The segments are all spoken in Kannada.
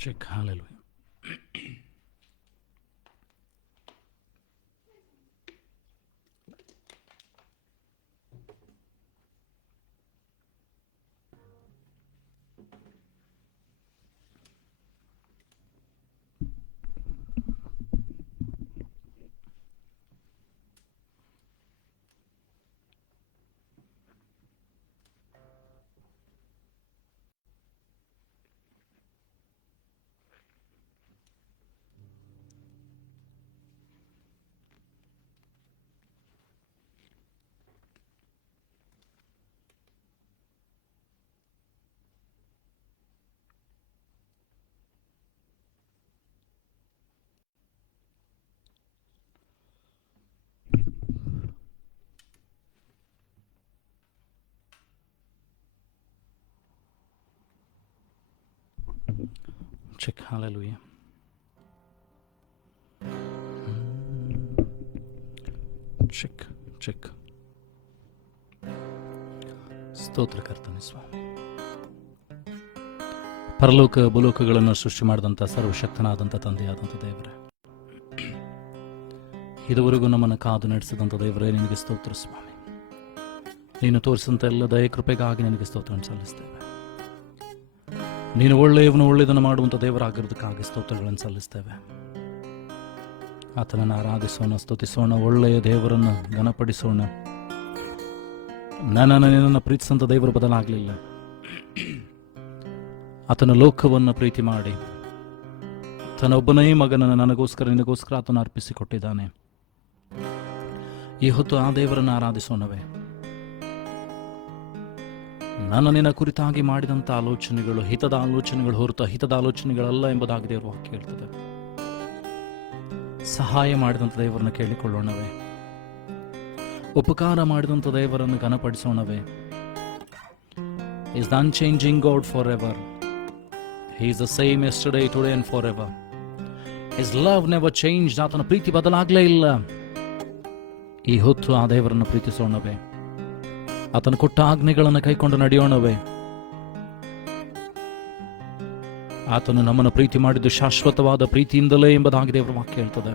Check. Hallelujah. Check. Hallelujah. Check check. ಸ್ತೋತ್ರ ಕರ್ತನೆ ಸ್ವಾಮಿ. ಪರಲೋಕ ಭೂಲೋಕಗಳನ್ನು ಸೃಷ್ಟಿ ಮಾಡಿದಂಥ ಸರ್ವಶಕ್ತನಾದಂಥ ತಂದೆಯಾದಂಥ ದೇವರೇ, ಇದುವರೆಗೂ ನಮ್ಮನ್ನು ಕಾದು ನಡೆಸಿದಂಥ ದೇವರೇ, ನಿನಗೆ ಸ್ತೋತ್ರ ಸ್ವಾಮಿ. ನೀನು ತೋರಿಸಿದಂಥ ಎಲ್ಲ ದಯ ಕೃಪೆಗಾಗಿ ನಿನಗೆ ಸ್ತೋತ್ರವನ್ನು ಸಲ್ಲಿಸ್ತೇವೆ. ನೀನು ಒಳ್ಳೆಯದನ್ನು ಮಾಡುವಂಥ ದೇವರಾಗಿರೋದಕ್ಕಾಗಿ ಸ್ತೋತ್ರಗಳನ್ನು ಸಲ್ಲಿಸ್ತೇವೆ. ಆತನನ್ನು ಆರಾಧಿಸೋಣ, ಸ್ತುತಿಸೋಣ, ಒಳ್ಳೆಯ ದೇವರನ್ನು ಘನಪಡಿಸೋಣ. ನಿನ್ನನ್ನು ಪ್ರೀತಿಸಂತ ದೇವರು ಬದಲಾಗಲಿಲ್ಲ. ಆತನ ಲೋಕವನ್ನು ಪ್ರೀತಿ ಮಾಡಿ ತನ್ನೊಬ್ಬನೇ ಮಗನನ್ನು ನನಗೋಸ್ಕರ ನಿನಗೋಸ್ಕರ ಆತನ ಅರ್ಪಿಸಿಕೊಟ್ಟಿದ್ದಾನೆ. ಈ ಹೊತ್ತು ಆ ದೇವರನ್ನು ಆರಾಧಿಸೋಣವೇ. ನಿನ್ನ ಕುರಿತಾಗಿ ಮಾಡಿದಂಥ ಆಲೋಚನೆಗಳು ಹಿತದ ಆಲೋಚನೆಗಳು ಹೊರತು ಹಿತದ ಆಲೋಚನೆಗಳಲ್ಲ ಎಂಬುದಾಗಿ ದೇವರ ವಾಕ್ಯ ಹೇಳ್ತದೆ. ಸಹಾಯ ಮಾಡಿದಂಥ ದೇವರನ್ನು ಕೇಳಿಕೊಳ್ಳೋಣವೇ. ಉಪಕಾರ ಮಾಡಿದಂಥ ದೇವರನ್ನು ಘನಪಡಿಸೋಣವೇ. Is the unchanging God for ever. He is the same yesterday, today and for ever. His love never changed. ಆತನ ಪ್ರೀತಿ ಬದಲಾಗಲೇ ಇಲ್ಲ. ಈ ಹೊತ್ತು ಆ ದೇವರನ್ನು ಪ್ರೀತಿಸೋಣವೇ. ಆತನ ಕೊಟ್ಟ ಆಜ್ಞೆಗಳನ್ನು ಕೈಕೊಂಡು ನಡೆಯೋಣವೇ. ಆತನು ನಮ್ಮನ್ನು ಪ್ರೀತಿ ಮಾಡಿದ್ದು ಶಾಶ್ವತವಾದ ಪ್ರೀತಿಯಿಂದಲೇ ಎಂಬುದಾಗಿ ದೇವರ ವಾಕ್ಯ ಹೇಳ್ತದೆ.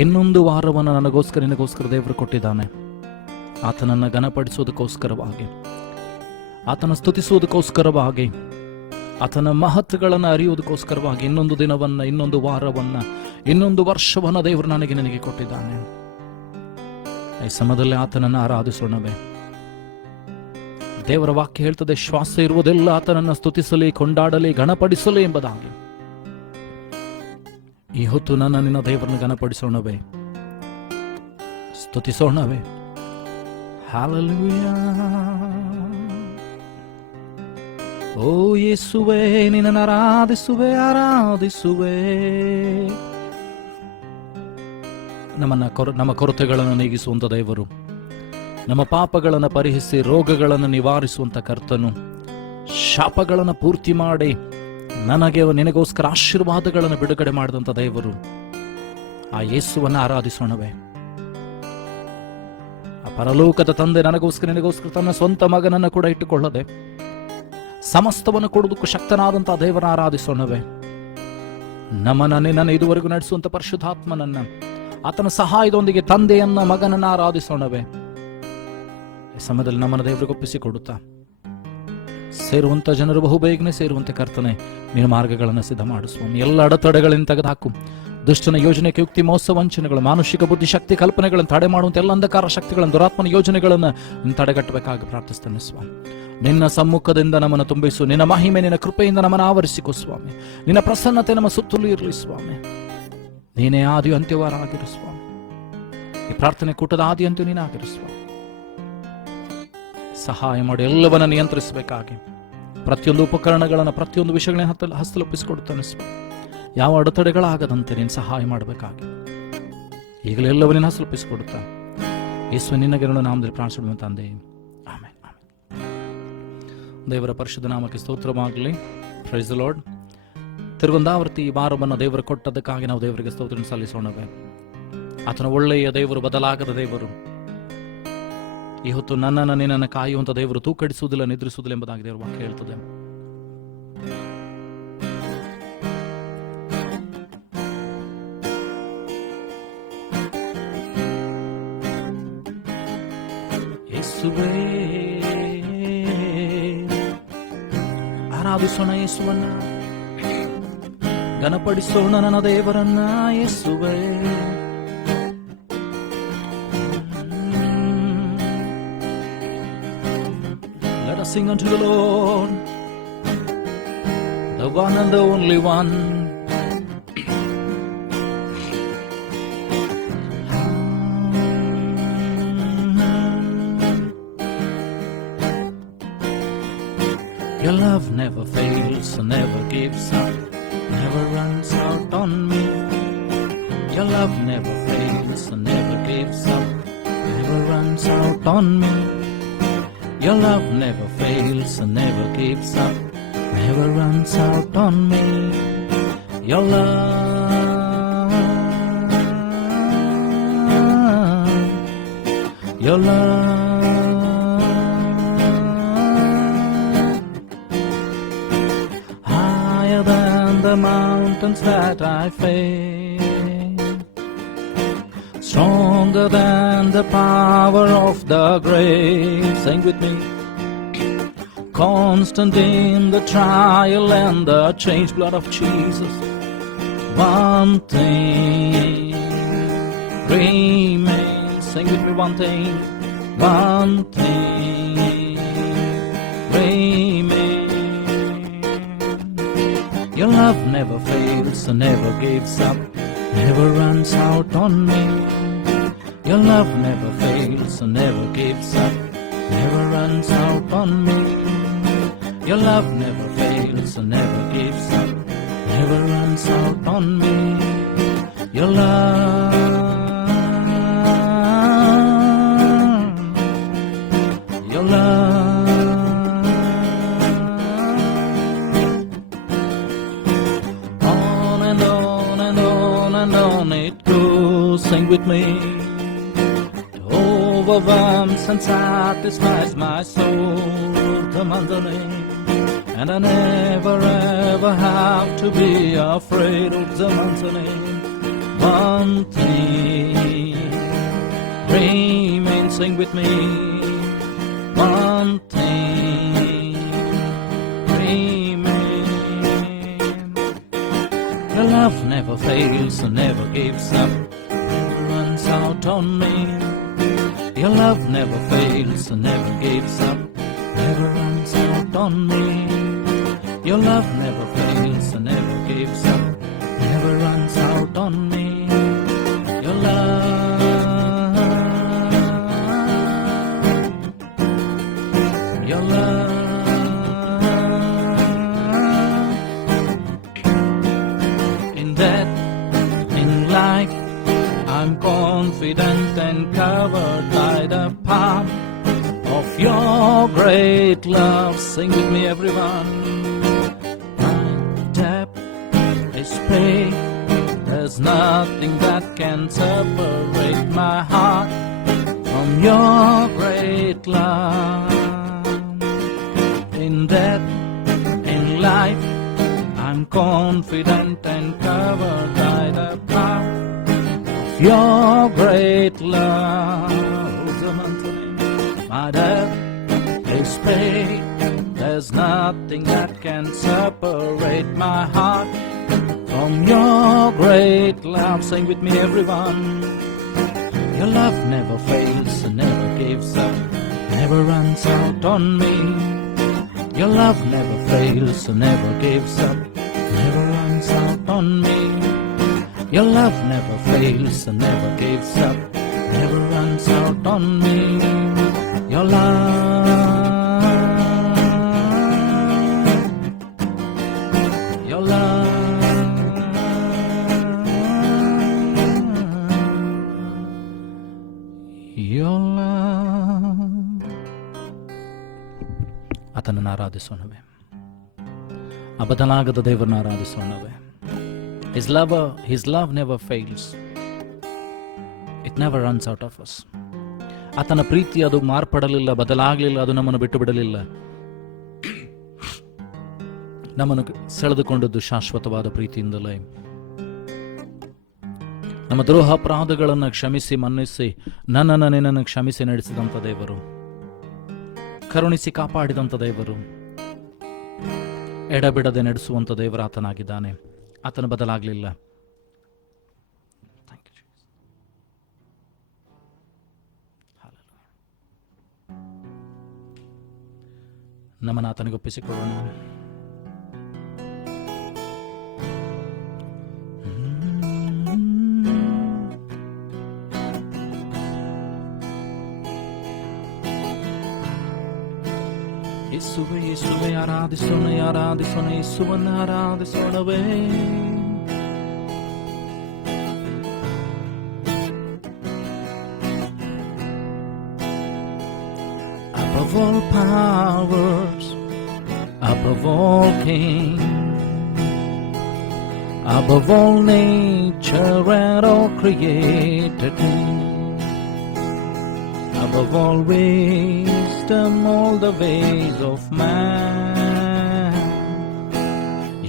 ಇನ್ನೊಂದು ವಾರವನ್ನು ನಿನಗೋಸ್ಕರ ದೇವರು ಕೊಟ್ಟಿದ್ದಾನೆ. ಆತನನ್ನು ಘನಪಡಿಸೋದಕ್ಕೋಸ್ಕರವಾಗಿ, ಆತನ ಸ್ತುತಿಸುವುದಕ್ಕೋಸ್ಕರವಾಗಿ, ಆತನ ಮಹತ್ವಗಳನ್ನು ಅರಿಯುವುದಕ್ಕೋಸ್ಕರವಾಗಿ ಇನ್ನೊಂದು ದಿನವನ್ನ, ಇನ್ನೊಂದು ವಾರವನ್ನ, ಇನ್ನೊಂದು ವರ್ಷವನ್ನ ದೇವರು ನಿನಗೆ ಕೊಟ್ಟಿದ್ದಾನೆ. ಈ ಸಮಯದಲ್ಲಿ ಆತನನ್ನು ಆರಾಧಿಸೋಣವೇ. ದೇವರ ವಾಕ್ಯ ಹೇಳ್ತದೆ, ಶ್ವಾಸ ಇರುವುದೆಲ್ಲ ಆತನನ್ನು ಸ್ತುತಿಸಲಿ, ಕೊಂಡಾಡಲಿ, ಘನಪಡಿಸಲಿ ಎಂಬುದಾಗಿ. ಈ ಹೊತ್ತು ನಿನ್ನ ದೇವರನ್ನು ಘನಪಡಿಸೋಣವೇ, ಸ್ತುತಿಸೋಣವೇ. ಹಲ್ಲೆಲೂಯಾ. ಓ ಯೇಸುವೇ, ನಿನ್ನನ್ನು ಆರಾಧಿಸುವೆ. ನಮ್ಮ ಕೊರತೆಗಳನ್ನು ನೀಗಿಸುವಂತ ದೇವರು, ನಮ್ಮ ಪಾಪಗಳನ್ನು ಪರಿಹರಿಸಿ ರೋಗಗಳನ್ನು ನಿವಾರಿಸುವಂತ ಕರ್ತನು, ಶಾಪಗಳನ್ನು ಪೂರ್ತಿ ಮಾಡಿ ನಿನಗೋಸ್ಕರ ಆಶೀರ್ವಾದಗಳನ್ನು ಬಿಡುಗಡೆ ಮಾಡಿದಂಥ ದೇವರು, ಆ ಯೇಸುವನ್ನು ಆರಾಧಿಸೋಣವೇ. ಆ ಪರಲೋಕದ ತಂದೆ ನಿನಗೋಸ್ಕರ ತನ್ನ ಸ್ವಂತ ಮಗನನ್ನು ಕೂಡ ಇಟ್ಟುಕೊಳ್ಳದೆ ಸಮಸ್ತವನ್ನು ಕೊಡುವುದಕ್ಕೂ ಶಕ್ತನಾದಂತಹ ದೇವರನ್ನು ಆರಾಧಿಸೋಣವೇ. ನನ್ನನ್ನು ಇದುವರೆಗೂ ನಡೆಸುವಂತ ಪರಿಶುದ್ಧಾತ್ಮನನ್ನ, ಆತನ ಸಹಾಯದೊಂದಿಗೆ ತಂದೆಯನ್ನ, ಮಗನನ್ನ ಆರಾಧಿಸೋಣವೇ. ಈ ಸಮಯದಲ್ಲಿ ನಮ್ಮನ್ನು ದೇವರಿಗೆ ಒಪ್ಪಿಸಿಕೊಡುತ್ತಾ ಸೇರುವಂತ ಜನರು ಬಹುಬೇಗನೆ ಸೇರುವಂತೆ ಕರ್ತನೆ, ನಿನ್ನ ಮಾರ್ಗಗಳನ್ನು ಸಿದ್ಧ ಮಾಡಿಸುವ. ಎಲ್ಲ ಅಡೆತಡೆಗಳನ್ನು ತೆಗೆದುಹಾಕು. ದುಷ್ಟನ ಯೋಜನೆಗೆ ಯುಕ್ತಿ, ಮೋಸ, ವಂಚನೆಗಳು, ಮಾನುಷಿಕ ಬುದ್ಧಿ ಶಕ್ತಿ ಕಲ್ಪನೆಗಳನ್ನು ತಡೆ ಮಾಡುವಂತ ಎಲ್ಲ ಅಂಧಕಾರ ಶಕ್ತಿಗಳನ್ನು, ದುರಾತ್ಮನ ಯೋಜನೆಗಳನ್ನು ತಡೆಗಟ್ಟಬೇಕಾಗಿ ಪ್ರಾರ್ಥಿಸ್ತೇನೆ ಸ್ವಾಮಿ. ನಿನ್ನ ಸಮ್ಮುಖದಿಂದ ನಮ್ಮನ್ನು ತುಂಬಿಸು. ನಿನ್ನ ಮಹಿಮೆ, ನಿನ್ನ ಕೃಪೆಯಿಂದ ನಮ್ಮನ್ನು ಆವರಿಸಿಕೊ ಸ್ವಾಮಿ. ನಿನ್ನ ಪ್ರಸನ್ನತೆ ನಮ್ಮ ಸುತ್ತಲೂ ಇರಲಿ ಸ್ವಾಮಿ. ನೀನೇ ಆದಿ ಅಂತ್ಯವಾರಾಗಿರು ಸ್ವಾಮಿ. ಈ ಪ್ರಾರ್ಥನೆ ಕೂಟದ ಆದಿ ಅಂತ್ಯ ನೀನಾಗಿರು ಸ್ವಾಮಿ. ಸಹಾಯ ಮಾಡಿ ಎಲ್ಲವನ್ನ ನಿಯಂತ್ರಿಸಬೇಕಾಗಿ ಪ್ರತಿಯೊಂದು ಉಪಕರಣಗಳನ್ನು, ಪ್ರತಿಯೊಂದು ವಿಷಯಗಳನ್ನ ಹಸ್ತಲೊಪ್ಪಿಸಿಕೊಡುತ್ತಾನೆ ಸ್ವಾಮಿ. ಯಾವ ಅಡೆತಡೆಗಳಾಗದಂತೆ ನೀನು ಸಹಾಯ ಮಾಡಬೇಕಾಗಿ ಈಗಲೇ ಎಲ್ಲವನ್ನ ಹಸ್ತಲೊಪ್ಪಿಸಿಕೊಡುತ್ತಾ ಯೇಸು ನಿನ್ನಗೆರಳು ನಾಮದಲ್ಲಿ ಪ್ರಾರ್ಥಿಸುವ ತಂದೆ, ಆಮೆನ್. ದೇವರ ಪರಿಶುದ್ಧ ನಾಮಕ್ಕೆ ಸ್ತೋತ್ರವಾಗಲಿ. Price the lord. ತಿರುಗೊಂದಾವರ್ತಿ ಈ ವಾರವನ್ನು ದೇವರು ಕೊಟ್ಟದಕ್ಕಾಗಿ ನಾವು ದೇವರಿಗೆ ಸ್ತೋತ್ರ ಸಲ್ಲಿಸೋಣವೇ. ಆತನ ಒಳ್ಳೆಯ ದೇವರು, ಬದಲಾಗದ ದೇವರು. ಈ ಹೊತ್ತು ನಿನ್ನನ್ನು ಕಾಯುವಂತ ದೇವರು ತೂಕಡಿಸುವುದಿಲ್ಲ, ನಿದ್ರಿಸುವುದಿಲ್ಲ ಎಂಬುದಾಗಿ ದೇವರು ವಾಕ್ಯ ಹೇಳ್ತದೆ. ಯೇಸುವೇ. ಆರಾಧಿಸೋಣ ಯೇಸುವನ್ನ, ಘನಪಡಿಸೋಣ ನನ್ನ ದೇವರನ್ನ ಯೇಸುವೇ. Let us sing unto the Lord, the one and the only one. Your love never fails, never gives up, never runs out on me. Your love never fails, never gives up, never runs out on me. Your love never fails, never gives up, never runs out on me. Your love, your love, higher than the mountains that I face, stronger than the power of the grave. Sing with me. Constant in the trial and the changed blood of Jesus. One thing remains. Sing with me. One thing. One thing remains. Your love never fails and never gives up, never runs out on me. Your love never fails and never gives up, never runs out on me. Your love never fails and never gives up, never runs out on me. Your love, your love, on and on and on and on it goes. Sing with me. Overwhelms and satisfies my soul, the mandolin, and I never ever have to be afraid of the mandolin. One thing remains. Sing with me. One thing remains. Your love never fails and never gives up, never runs out on me. Your love never fails and never gives up, never runs out on me. Your love never fails and never gives up, never runs out on me. Your love, your love, in death, in life, I'm confident and covered by the palm of your great love. Sing with me, everyone. My debt is paid. There's nothing that can separate my heart from your great love. In death, in life, I'm confident and covered by the palm your great love. My debt is paid. There's nothing that can separate my heart from your great love. Sing with me, everyone. Your love never fails and never gives up, never runs out on me. Your love never fails and never gives up, never runs out on me. Your love never fails and never gives up, never runs out on me. Your love, your love, your love. ಆತನನ್ನು ಆರಾಧಿಸೋಣವೇ, ಆ ಬದಲಾಗದ ದೇವರನ್ನು ಆರಾಧಿಸೋಣವೇ. His love never fails. It never runs out of us. ಆತನ ಪ್ರೀತಿ ಅದು ಮಾರ್ಪಡಲಿಲ್ಲ, ಬದಲಾಗಲಿಲ್ಲ, ಅದು ನಮ್ಮನ್ನು ಬಿಟ್ಟು ಬಿಡಲಿಲ್ಲ. ನಮ್ಮನ್ನು ಸೆಳೆದುಕೊಂಡದ್ದು ಶಾಶ್ವತವಾದ ಪ್ರೀತಿಯಿಂದಲೇ. ನಮ್ಮ ದ್ರೋಹ ಅಪರಾಧಗಳನ್ನು ಕ್ಷಮಿಸಿ ಮನ್ನಿಸಿ ನನ್ನನ್ನು ನಿನ್ನನ್ನು ಕ್ಷಮಿಸಿ ನಡೆಸಿದಂಥ ದೇವರು. ಕರುಣಿಸಿ ಕಾಪಾಡಿದಂಥ ದೇವರು, ಎಡಬಿಡದೆ ನಡೆಸುವಂಥ ದೇವರ ಆತನಾಗಿದ್ದಾನೆ. ಆತನ ಬದಲಾಗಲಿಲ್ಲ. ನಮ್ಮನ್ನು ಆತನಿಗೆ ಒಪ್ಪಿಸಿಕೊಳ್ಳೋಣ. ಯೇಸುವೆ ಯೇಸುವೆ ಆರಾಧಿಸೋಣ, ಆರಾಧಿಸೋಣ, ಯೇಸುವನ್ನು ಆರಾಧಿಸೋಣವೇ. Above all powers, above all kings, above all nature and all created things, above all wisdom, all the ways of man,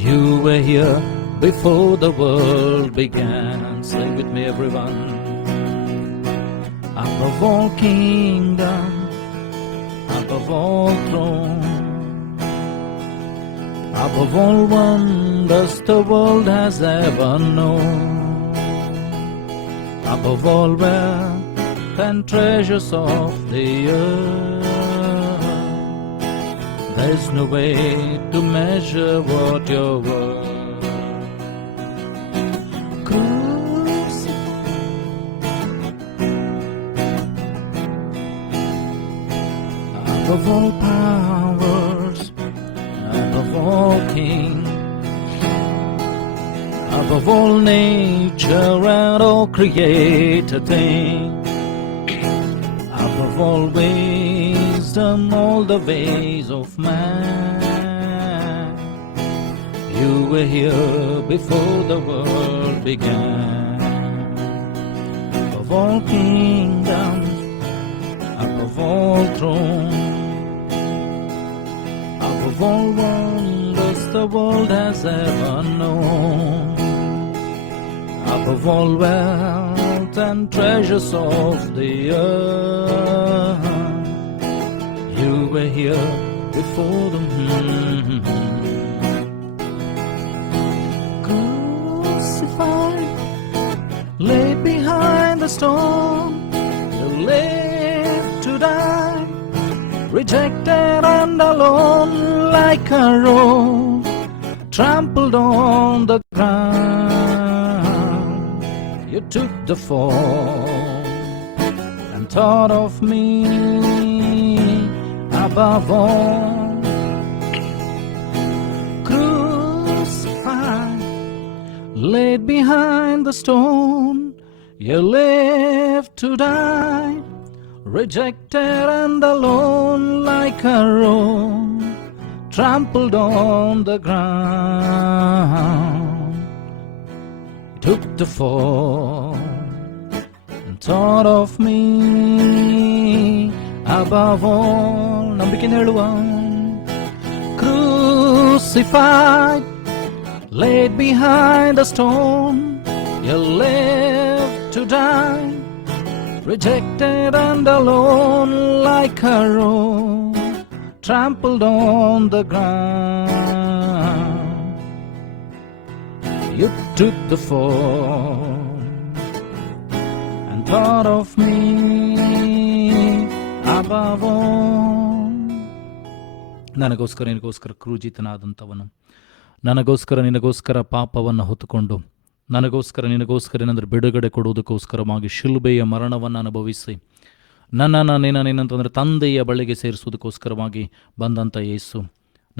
you were here before the world began. Sing with me everyone. Above all kingdom, above all throne, above all wonders the world has ever known, above all wealth and treasures of the earth, there's no way to measure what you're worth. Above all powers, above all kings, above all nature and all created things, above all wisdom, all the ways of man, you were here before the world began. Above all kingdoms, above all thrones, above all wonders the world has ever known, above all wealth and treasures of the earth, you were here before them. Crucified, laid behind the stone, you lived to die, rejected and alone like a rose, trampled on the ground. You took the fall and thought of me above all. Crucified, laid behind the stone, you lived to die, rejected and alone like a rose, trampled on the ground. Took the fall and thought of me above all. ನಂಬಿಕೆಯಿಂದ ಹೇಳುವ. Crucified, laid behind the stone, you lived to die, rejected and alone like a rose, trampled on the ground. You took the fall and thought of me above all. ನನಗೋಸ್ಕರ ನಿನಗೋಸ್ಕರ ಕ್ರೂಜಿತನಾದಂಥವನು, ನನಗೋಸ್ಕರ ನಿನಗೋಸ್ಕರ ಪಾಪವನ್ನು ಹೊತ್ತುಕೊಂಡು, ನನಗೋಸ್ಕರ ನಿನಗೋಸ್ಕರ ಏನಂದ್ರೆ ಬಿಡುಗಡೆ ಕೊಡುವುದಕ್ಕೋಸ್ಕರವಾಗಿ ಶಿಲುಬೆಯ ಮರಣವನ್ನು ಅನುಭವಿಸಿ ನನ್ನನ್ನು ಏನಂತಂದರೆ ತಂದೆಯ ಬಳಿಗೆ ಸೇರಿಸುವುದಕ್ಕೋಸ್ಕರವಾಗಿ ಬಂದಂಥ ಯೇಸು,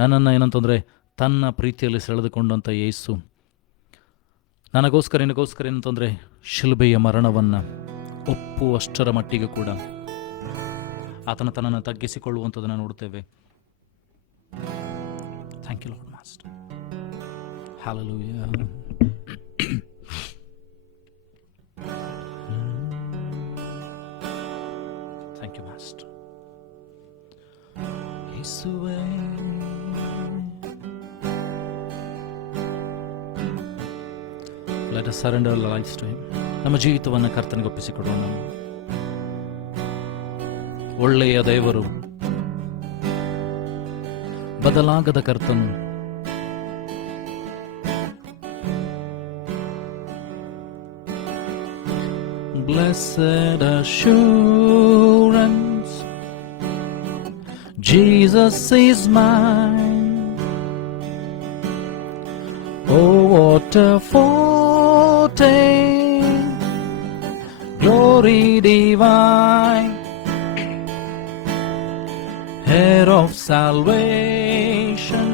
ನನ್ನನ್ನು ಏನಂತಂದರೆ ತನ್ನ ಪ್ರೀತಿಯಲ್ಲಿ ಸೆಳೆದುಕೊಂಡಂಥ ಯೇಸು, ನನಗೋಸ್ಕರ ನಿನಗೋಸ್ಕರ ಏನಂತಂದರೆ ಶಿಲುಬೆಯ ಮರಣವನ್ನು ಒಪ್ಪುವಷ್ಟರ ಮಟ್ಟಿಗೆ ಕೂಡ ಆತನ ತನ್ನನ್ನು ತಗ್ಗಿಸಿಕೊಳ್ಳುವಂಥದ್ದನ್ನು ನೋಡ್ತೇವೆ. Thank you lord master. Hallelujah. Thank you, Master. ಯೇಸುವೇ, let us surrender our lives to Him. ನಮ್ಮ ಜೀವಿತವನ್ನು ಕರ್ತನಿಗೆ ಒಪ್ಪಿಸಿಕೊಡೋಣ. ಒಳ್ಳೆಯ ದೇವರು, ಬದಲಾಗದ ಕರ್ತನು. Blessed assurance, Jesus is mine. Oh, what a foretaste, glory divine, heir of salvation,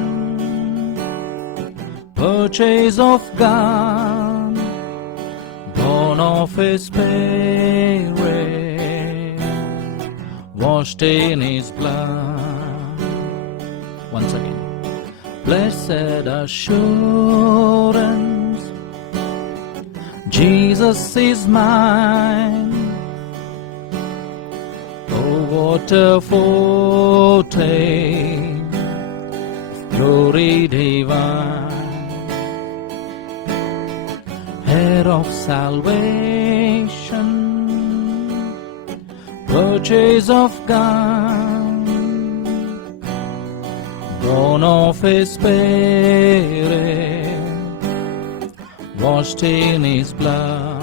purchase of God, born of His Spirit, washed in His blood. Once again. Blessed assurance, Jesus is mine. Oh, what a foretaste, glory divine, heir of salvation, purchase of God, born of His Spirit, washed in His blood.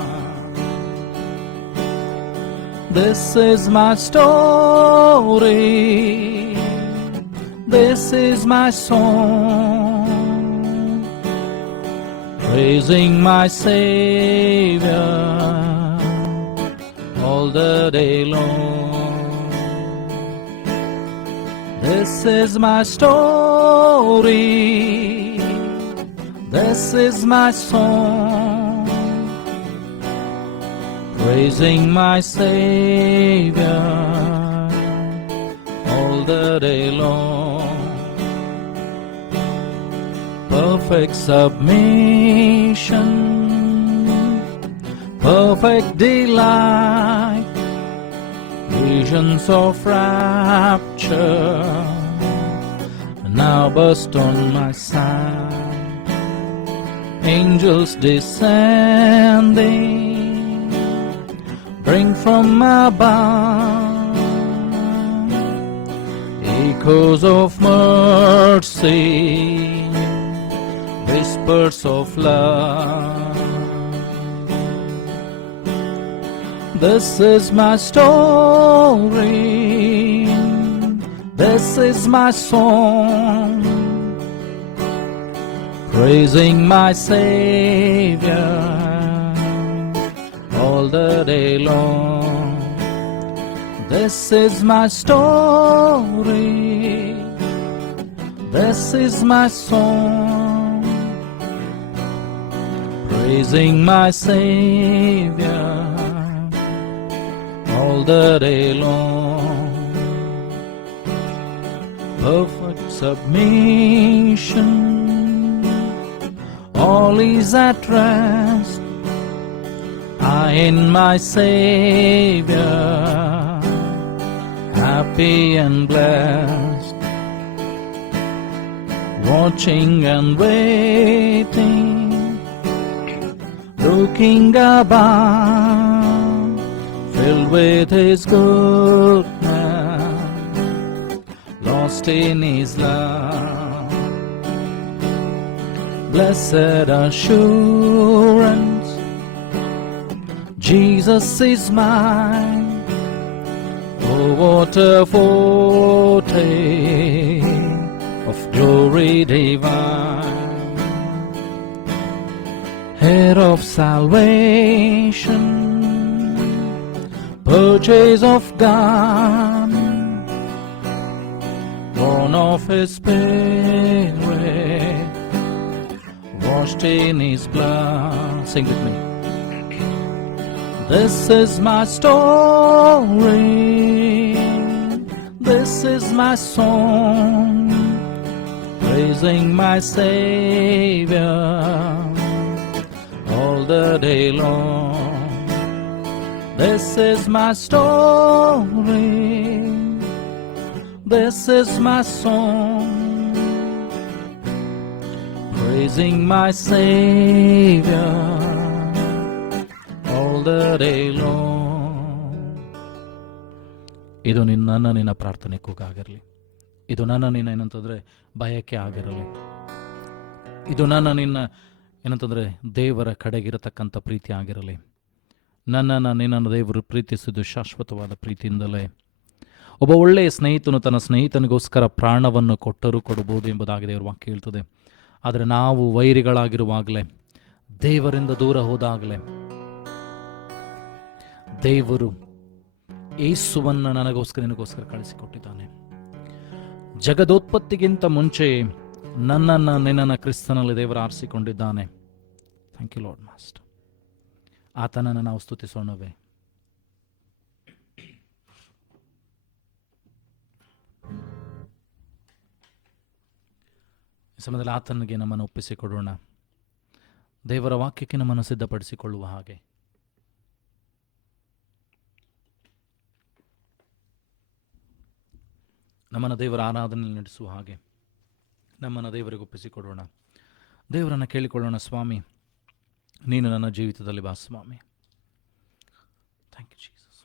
This is my story, this is my song, praising my Savior all the day long. This is my story, this is my song, praising my Savior all the day long. Perfect submission, perfect delight, visions of rapture now burst on my sight. Angels descending, bring from above echoes of mercy, whispers of love. This is my story, this is my song, praising my Savior all the day long. This is my story, this is my song, praising my Savior all the day long. Perfect submission, all is at rest. I in my Savior, happy and blessed, watching and waiting, looking about, filled with His goodness, lost in His love. Blessed assurance, Jesus is mine. Oh, what a foretaste of glory divine, heir of salvation, purchase of God, born of His Spirit, washed in His blood. Sing with me. This is my story, this is my song, praising my Savior all the day long. This is my story, this is my song, praising my Savior all the day long. ಇದು ನಿನ್ನ ಪ್ರಾರ್ಥನೆ ಕೂಗಾಗಿರಲಿ. ಇದು ನನ್ನ ನಿನ್ನ ಏನಂತಂದರೆ ಬಯಕೆ ಆಗಿರಲಿ. ಇದು ನನ್ನ ನಿನ್ನ ಏನಂತಂದರೆ ದೇವರ ಕಡೆಗಿರತಕ್ಕಂಥ ಪ್ರೀತಿ ಆಗಿರಲಿ. ನನ್ನನ್ನು ನಿನ್ನನ್ನು ದೇವರು ಪ್ರೀತಿಸಿದ್ದು ಶಾಶ್ವತವಾದ ಪ್ರೀತಿಯಿಂದಲೇ. ಒಬ್ಬ ಒಳ್ಳೆಯ ಸ್ನೇಹಿತನು ತನ್ನ ಸ್ನೇಹಿತನಿಗೋಸ್ಕರ ಪ್ರಾಣವನ್ನು ಕೊಟ್ಟರೂ ಕೊಡಬಹುದು ಎಂಬುದಾಗಿ ದೇವರ ವಾಕ್ಯ ಹೇಳ್ತದೆ. ಆದರೆ ನಾವು ವೈರಿಗಳಾಗಿರುವಾಗಲೇ, ದೇವರಿಂದ ದೂರ ಹೋದಾಗಲೇ, ದೇವರು ಯೇಸುವನ್ನು ನನಗೋಸ್ಕರ ನಿನಗೋಸ್ಕರ ಕಳಿಸಿಕೊಟ್ಟಿದ್ದಾನೆ. ಜಗದೋತ್ಪತ್ತಿಗಿಂತ ಮುಂಚೆ ನನ್ನನ್ನು ನಿನ್ನನ್ನು ಕ್ರಿಸ್ತನಲ್ಲಿ ದೇವರು ಆರಿಸಿಕೊಂಡಿದ್ದಾನೆ. Thank you lord master. ಆತನನ್ನು ನಾವು ಸ್ತುತಿಸೋಣವೇ. ಈ ಸಮಯದಲ್ಲಿ ಆತನಿಗೆ ನಮ್ಮನ್ನು ಒಪ್ಪಿಸಿಕೊಡೋಣ. ದೇವರ ವಾಕ್ಯಕ್ಕೆ ನಮ್ಮನ್ನು ಸಿದ್ಧಪಡಿಸಿಕೊಳ್ಳುವ ಹಾಗೆ ನಮ್ಮನ್ನು ದೇವರ ಆರಾಧನೆಯಲ್ಲಿ ನಡೆಸುವ ಹಾಗೆ ನಮ್ಮನ್ನು ದೇವರಿಗೆ ಒಪ್ಪಿಸಿಕೊಡೋಣ. ದೇವರನ್ನು ಕೇಳಿಕೊಳ್ಳೋಣ. ಸ್ವಾಮಿ, ನೀನು ನನ್ನ ಜೀವಿತದಲ್ಲಿ ಬಾ ಸ್ವಾಮಿ. Thank you Jesus.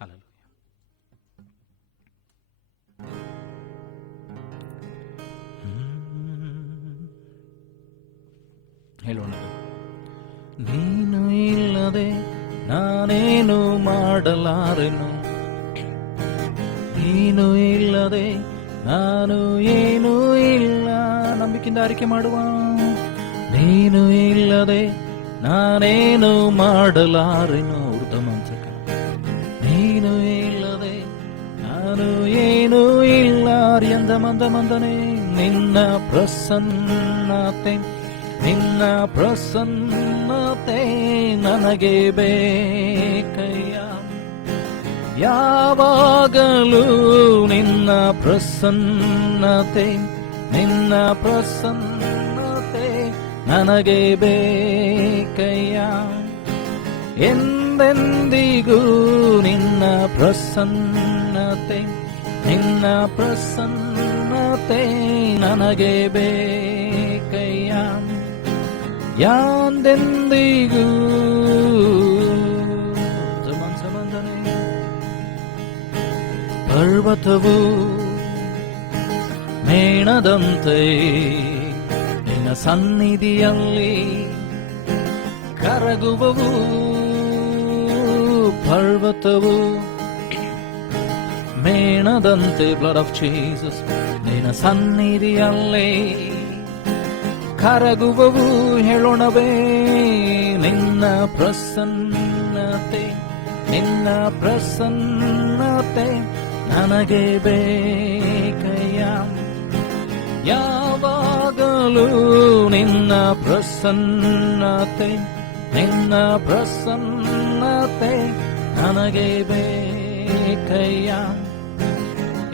ಹಲ್ಲೆಲೂಯಾ. ಹೇಳೋಣ. ನೀನು ಇಲ್ಲದೆ ನಾನೇನು ಮಾಡಲಾರೆನು, ನೀನು ಇಲ್ಲದೆ ನಾನು ಏನೂ ಇಲ್ಲ. ನಂಬಿಕೆಯಿಂದ ಆರಿಕೆ ಮಾಡುವ. ನೀನು ಇಲ್ಲದೆ ನಾನೇನು ಮಾಡಲಾರೆನು. ಉರ್ಧಮಂತ್ರಕ. ನೀನು ಇಲ್ಲದೆ ನಾನು ಏನೂ ಇಲ್ಲ. ಅರಿಯಂದ ಮಂದ ಮಂದನೆ ನಿನ್ನ ಪ್ರಸನ್ನತೆ, ನಿನ್ನ ಪ್ರಸನ್ನತೆ ನನಗೆ ಬೇಕಯ್ಯ. ಯಾವಾಗಲೂ ನಿನ್ನ ಪ್ರಸನ್ನತೆ, ನಿನ್ನ ಪ್ರಸನ್ನತೆ ನನಗೆ ಬೇಕಯ್ಯ. ಎಂದೆಂದಿಗೂ ನಿನ್ನ ಪ್ರಸನ್ನತೆ, ನಿನ್ನ ಪ್ರಸನ್ನತೆ ನನಗೆ ಬೇಕಯ್ಯ. ಯಾಂದೆಂದಿಗೂ ಪರ್ವತವು ಮೇಣದಂತೆ ನಿನ್ನ ಸನ್ನಿಧಿಯಲ್ಲಿ ಕರಗುವವು. ಪರ್ವತವು ಮೇಣದಂತೆ, ಬ್ಲಡ್ ಆಫ್ ಜೀಸಸ್, ನಿನ್ನ ಸನ್ನಿಧಿಯಲ್ಲಿ ಕರಗುವವು. ಹೇಳೋಣವೇ. ನಿನ್ನ ಪ್ರಸನ್ನತೆ, ನಿನ್ನ ಪ್ರಸನ್ನತೆ ನನಗೆ ಬೇಕಯ್ಯ. ಯಾವಾಗಲೂ ನಿನ್ನ ಪ್ರಸನ್ನತೆ, ನಿನ್ನ ಪ್ರಸನ್ನತೆ ನನಗೆ ಬೇಕಯ್ಯ.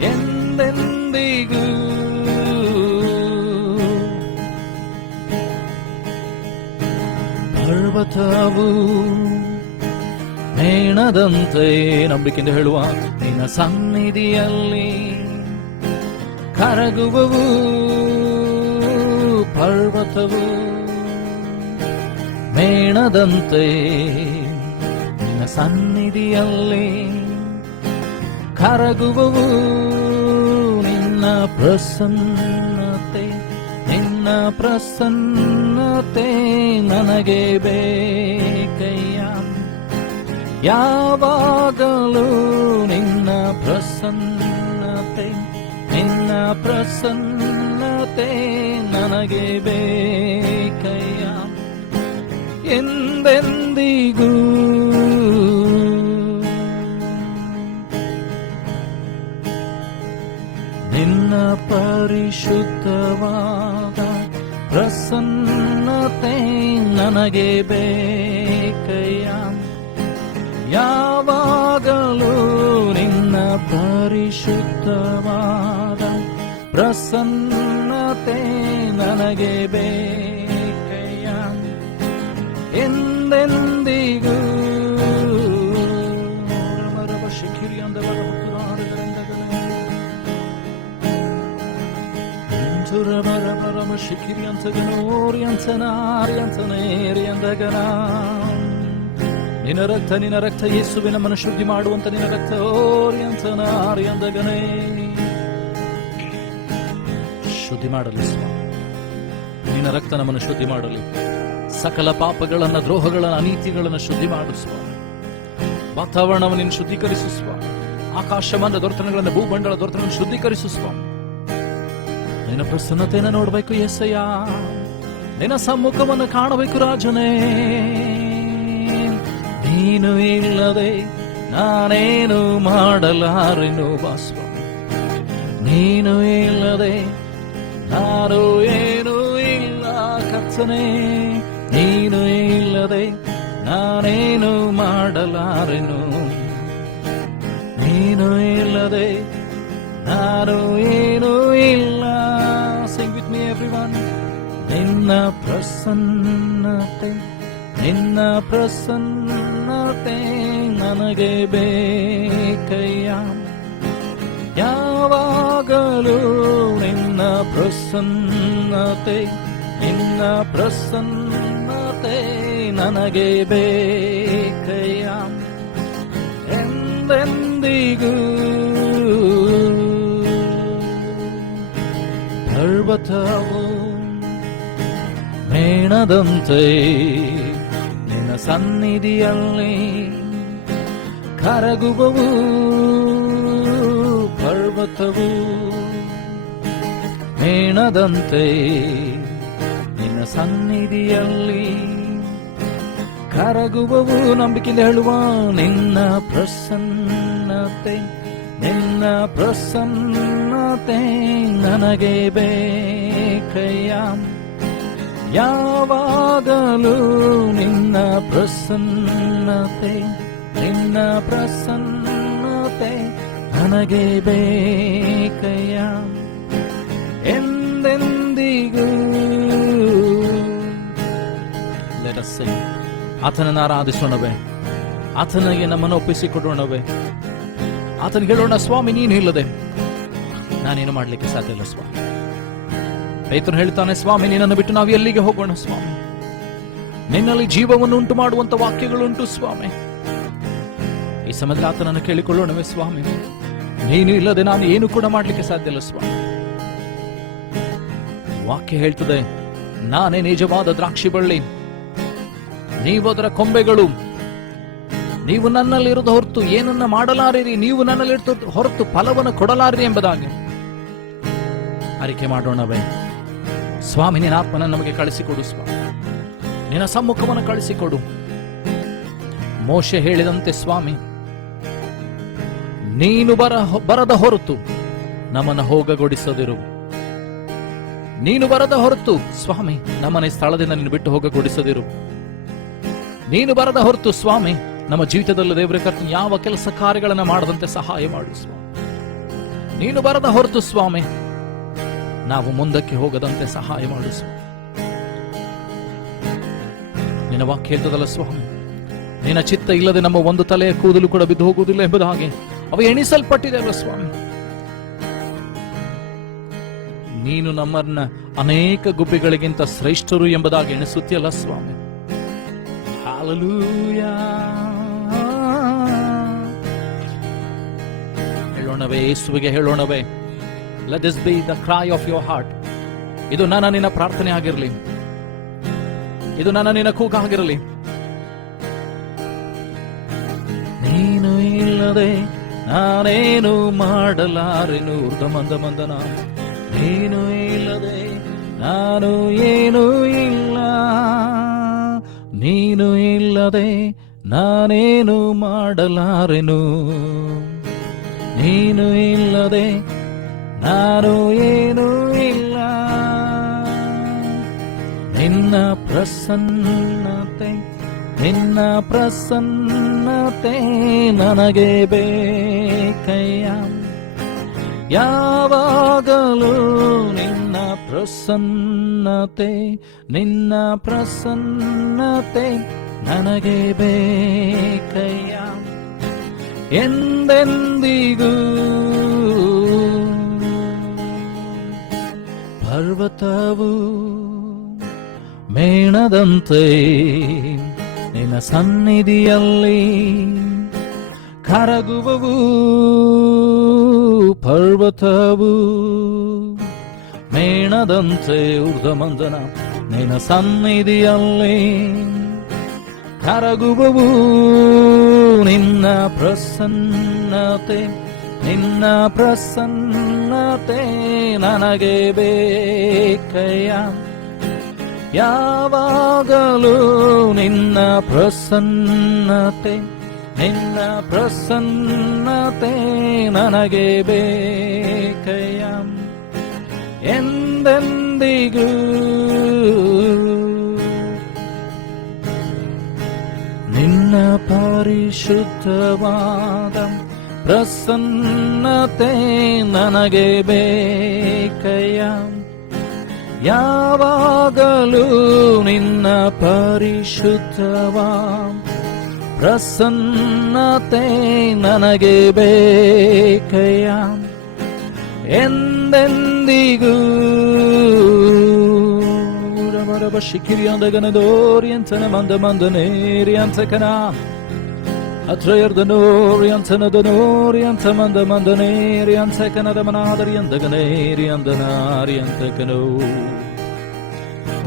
ಎಂದೆಂದಿಗೂ ಪರ್ವತವು ಮೇಣದಂತೆ, ನಂಬಿಕೆಯಿಂದ ಹೇಳುವ, ನಿನ್ನ ಸನ್ನಿಧಿಯಲ್ಲಿ ಕರಗುವವು. ಪರ್ವತವು ಮೇಣದಂತೆ ನಿನ್ನ ಸನ್ನಿಧಿಯಲ್ಲಿ ಕರಗುವವು. ನಿನ್ನ ಪ್ರಸನ್ನತೆ, ನಿನ್ನ ಪ್ರಸನ್ನತೆ ನನಗೆ ಬೇಕಯ್ಯ. ಯಾವಾಗಲೂ ನಿನ್ನ ಪ್ರಸನ್ನತೆ, ನಿನ್ನ ಪ್ರಸನ್ನತೆ ನನಗೆ ಬೇಕಯ್ಯ. ಎಂದೆಂದಿಗೂ ನಿನ್ನ ಪರಿಶುದ್ಧವಾದ ಪ್ರಸನ್ನತೆ ನನಗೆ ಬೇಕಯ್ಯ. ಯಾವಾಗಲೂ ನಿನ್ನ ಪರಿಶುದ್ಧವಾದ ಪ್ರಸನ್ನತೆ ನನಗೆ ಬೇಕಯ್ಯ. ಎಂದೆಂದಿಗೂ ತುರಬರಬರಮ ಶಿಖಿರಿ ಅಂತಗನೋರಿ ಅಂತನಾರಿ ಅಂತನೇರಿ ಅಂದಗನ. ನಿನ್ನ ರಕ್ತ ಯೇಸುವೆ ನಮ್ಮನ್ನು ಶುದ್ಧಿ ಮಾಡುವಂತ ನಿನ್ನ ರಕ್ತ ಓರಿ ಅಂತನಾರಿ ಅಂದಗನೇ. ಶುದ್ಧಿ ಮಾಡಲಿ ಸ್ವಾಮಿ, ನಿನ್ನ ರಕ್ತ ನಮ್ಮನ್ನು ಶುದ್ಧಿ ಮಾಡಲಿ. ಸಕಲ ಪಾಪಗಳನ್ನ, ದ್ರೋಹಗಳನ್ನ, ಅನೀತಿಗಳನ್ನ ಶುದ್ಧಿ ಮಾಡು ಸ್ವಾಮಿ. ವಾತಾವರಣವನ್ನು ನೀನು ಶುದ್ಧೀಕರಿಸು ಸ್ವಾಮಿ. ಆಕಾಶಮಾನ ದೊರೆತನಗಳನ್ನು, ಭೂಮಂಡಲ ದೊರೆತನಗಳನ್ನು ಶುದ್ಧೀಕರಿಸು ಸ್ವಾಮಿ. ನಿನ್ನ ಪ್ರಸನ್ನತೆಯನ್ನು ನೋಡಬೇಕು ಯೆಸಯ್ಯ, ನಿನ್ನ ಸಮ್ಮುಖವನ್ನು ಕಾಣಬೇಕು ರಾಜನೇ. ನೀನು ಇಲ್ಲದೆ ನಾನೇನು ಮಾಡಲಾರೆನು ಬಾ ಸ್ವಾಮಿ. ನೀನು ಇಲ್ಲದೆ ನಾನು ಏನೂ ಇಲ್ಲ ಕರ್ತನೇ. ನೀನು ಇಲ್ಲದೆ ನಾನೇನು ಮಾಡಲಾರೆನು. ನೀನು ಇಲ್ಲದೆ ನಾನು ಏನೂ ಇಲ್ಲ. Sing with me everyone. ನಿನ್ನ ಪ್ರಸನ್ನತೆ, ನಿನ್ನ ಪ್ರಸನ್ನತೆ ನನಗೆ ಬೇಕಯ್ಯ. ಯಾವಾಗಲೂ ನಿನ್ನ ಪ್ರಸನ್ನತೆ, ನಿನ್ನ ಪ್ರಸನ್ನತೆ ನನಗೆ ಬೇಕಯ್ಯ. ಎಂದೆಂದಿಗೂ ಪರ್ವತವು ಮೇಣದಂತೆ ನಿನ್ನ ಸನ್ನಿಧಿಯಲ್ಲಿ ಕರಗುವವು. ಪರ್ವತವು ಮೇಣದಂತೆ ನಿನ್ನ ಸನ್ನಿಧಿಯಲ್ಲಿ ಕರಗುವವು. ನಂಬಿಕೆಯಿಂದ ಹೇಳುವ, ನಿನ್ನ ಪ್ರಸನ್ನತೆ, ನಿನ್ನ ಪ್ರಸನ್ನತೆ ನನಗೆ ಬೇಕಯ್ಯ. ಯಾವಾಗಲೂ ನಿನ್ನ ಪ್ರಸನ್ನತೆ, ನಿನ್ನ ಪ್ರಸನ್ನತೆ ನನಗೆ ಬೇಕಯ್ಯ. ಎಂದೆಂದಿಗೂ Let us sing. ಆತನನ್ನು ಆರಾಧಿಸೋಣವೇ, ಆತನಿಗೆ ನಮ್ಮನ್ನು ಒಪ್ಪಿಸಿಕೊಡೋಣವೇ. ಆತನಿಗೆ ಹೇಳೋಣ, ಸ್ವಾಮಿ ನೀನು ಇಲ್ಲದೆ ನಾನೇನು ಮಾಡ್ಲಿಕ್ಕೆ ಸಾಧ್ಯ ಇಲ್ಲ ಸ್ವಾಮಿ. ಪೇತ್ರನು ಹೇಳ್ತಾನೆ, ಸ್ವಾಮಿ ನಿನ್ನನ್ನು ಬಿಟ್ಟು ನಾವು ಎಲ್ಲಿಗೆ ಹೋಗೋಣ ಸ್ವಾಮಿ. ನಿನ್ನಲ್ಲಿ ಜೀವವನ್ನು ಉಂಟು ಮಾಡುವಂತ ವಾಕ್ಯಗಳುಂಟು ಸ್ವಾಮಿ. ಈ ಸಮಯದಲ್ಲಿ ಆತನನ್ನು ಕೇಳಿಕೊಳ್ಳೋಣವೇ, ಸ್ವಾಮಿ ನೀನು ಇಲ್ಲದೆ ನಾನು ಏನು ಕೂಡ ಮಾಡ್ಲಿಕ್ಕೆ ಸಾಧ್ಯ ಇಲ್ಲ ಸ್ವಾಮಿ. ವಾಕ್ಯ ಹೇಳ್ತದೆ, ನಾನೇ ನಿಜವಾದ ದ್ರಾಕ್ಷಿ ಬಳ್ಳಿ, ನೀವು ಅದರ ಕೊಂಬೆಗಳು. ನೀವು ನನ್ನಲ್ಲಿರೋದು ಹೊರತು ಏನನ್ನ ಮಾಡಲಾರಿರಿ, ನೀವು ನನ್ನಲ್ಲಿರ್ತ ಹೊರತು ಫಲವನ್ನು ಕೊಡಲಾರಿರಿ ಎಂಬುದಾಗಿ ಅರಿಕೆ ಮಾಡೋಣವೇ. ಸ್ವಾಮಿ ನಿನ್ನ ಆತ್ಮನ ನಮಗೆ ಕಳಿಸಿಕೊಡು ಸ್ವಾಮಿ, ನಿನ್ನ ಸಮ್ಮುಖವನ್ನು ಕಳಿಸಿಕೊಡು. ಮೋಶೆ ಹೇಳಿದಂತೆ ಸ್ವಾಮಿ, ನೀನು ಬರದ ಹೊರತು ನಮ್ಮನ್ನು ಹೋಗಗೊಡಿಸದಿರು. ನೀನು ಬರದ ಹೊರತು ಸ್ವಾಮಿ ನಮ್ಮನೆ ಸ್ಥಳದಿಂದ ನೀನು ಬಿಟ್ಟು ಹೋಗಗೊಡಿಸದಿರು. ನೀನು ಬರದ ಹೊರತು ಸ್ವಾಮಿ ನಮ್ಮ ಜೀವಿತದಲ್ಲಿ ದೇವರ ಕರ್ತನ ಯಾವ ಕೆಲಸ ಕಾರ್ಯಗಳನ್ನು ಮಾಡದಂತೆ ಸಹಾಯ ಮಾಡು ಸ್ವಾಮಿ. ನೀನು ಬರದ ಹೊರತು ಸ್ವಾಮಿ ನಾವು ಮುಂದಕ್ಕೆ ಹೋಗದಂತೆ ಸಹಾಯ ಮಾಡು ಸ್ವಾಮಿ. ನಿನ್ನ ವಾಕ್ಯ ಹೇಳ್ತದಲ್ಲ ಸ್ವಾಮಿ, ನಿನ್ನ ಚಿತ್ತ ಇಲ್ಲದೆ ನಮ್ಮ ಒಂದು ತಲೆಯ ಕೂದಲು ಕೂಡ ಬಿದ್ದು ಹೋಗುವುದಿಲ್ಲ ಎಂಬುದು ಹಾಗೆ ಅವು ಎಣಿಸಲ್ಪಟ್ಟಿದೆ ಅಲ್ಲ ಸ್ವಾಮಿ. ನೀನು ನಮ್ಮನ್ನ ಅನೇಕ ಗುಬ್ಬಿಗಳಿಗಿಂತ ಶ್ರೇಷ್ಠರು ಎಂಬುದಾಗಿ ಎಣಿಸುತ್ತಿಯಲ್ಲ ಸ್ವಾಮಿ. ಹಲ್ಲೆಲೂಯಾ. ಹೇಳೋಣವೇ, ಯೇಸುವಿಗೆ ಹೇಳೋಣವೇ, let this be the cry of your heart. ಇದು ನನ್ನ ನಿನ್ನ ಪ್ರಾರ್ಥನೆ ಆಗಿರಲಿ, ಇದು ನನ್ನ ನಿನ್ನ ಕೂಗಾಗಿರಲಿ. ನೀನು ಇಲ್ಲದೆ ನಾನೇನು ಮಾಡಲಾರೆನು. ಮಂದನ ನೀನು ಇಲ್ಲದೆ ನಾನು ಏನೂ ಇಲ್ಲ. ನೀನು ಇಲ್ಲದೆ ನಾನೇನು ಮಾಡಲಾರೆನು. ನೀನು ಇಲ್ಲದೆ ನಾನು ಏನೂ ಇಲ್ಲ. ನಿನ್ನ ಪ್ರಸನ್ನತೆ, ನಿನ್ನ ಪ್ರಸನ್ನತೆ ನನಗೆ ಬೇಕಯ್ಯ. ಯಾವಾಗಲೂ ನಿನ್ನ ಪ್ರಸನ್ನತೆ, ನಿನ್ನ ಪ್ರಸನ್ನತೆ ನನಗೆ ಬೇಕಯ್ಯ. ಎಂದೆಂದಿಗೂ ಪರ್ವತವು ಮೇಣದಂತೆ ನಿನ್ನ ಸನ್ನಿಧಿಯಲ್ಲಿ ಕರಗುವವು. ಪರ್ವತವು ಮೇಣದಂತೆ ಊರ್ಧ್ವಮಂಡನ ನಿನ್ನ ಸನ್ನಿಧಿಯಲ್ಲಿ ಕರಗುವವು. ನಿನ್ನ ಪ್ರಸನ್ನತೆ ನಿನ್ನ ಪ್ರಸನ್ನತೆ ನನಗೆ ಬೇಕಯ್ಯ. ಯಾವಾಗಲೂ ನಿನ್ನ ಪ್ರಸನ್ನತೆ ನಿನ್ನ ಪ್ರಸನ್ನತೆ ನನಗೆ ಬೇಕಯ್ಯ. ಎಂದೆಂದಿಗೂ ನಿನ್ನ ಪರಿಶುದ್ಧವಾದ ಪ್ರಸನ್ನತೆ ನನಗೆ ಬೇಕಯ್ಯ. ಯಾವಾಗಲೂ ನಿನ್ನ ಪರಿಶುದ್ಧವಾದ ಪ್ರಸನ್ನತೆ ನನಗೆ ಬೇಕಯ್ಯ. ಎಂದೆಂದಿಗೂ ರಮರಬ ಶಿಖಿರಿಯಂದಗನದೋರಿಯಂತನ ಮಂದ ಮಂದನೇರಿಯಂತಕನ ಅತ್ರಯರ್ದನೋರಿಯಂತನದನೋರಿಯಂತ ಮಂದ ಮಂದನೇರಿಯಂತಕನದ ಮನಾದರಿಯಂದಗನೇರಿಯಂದನಾರಿಯಂತಕನೋ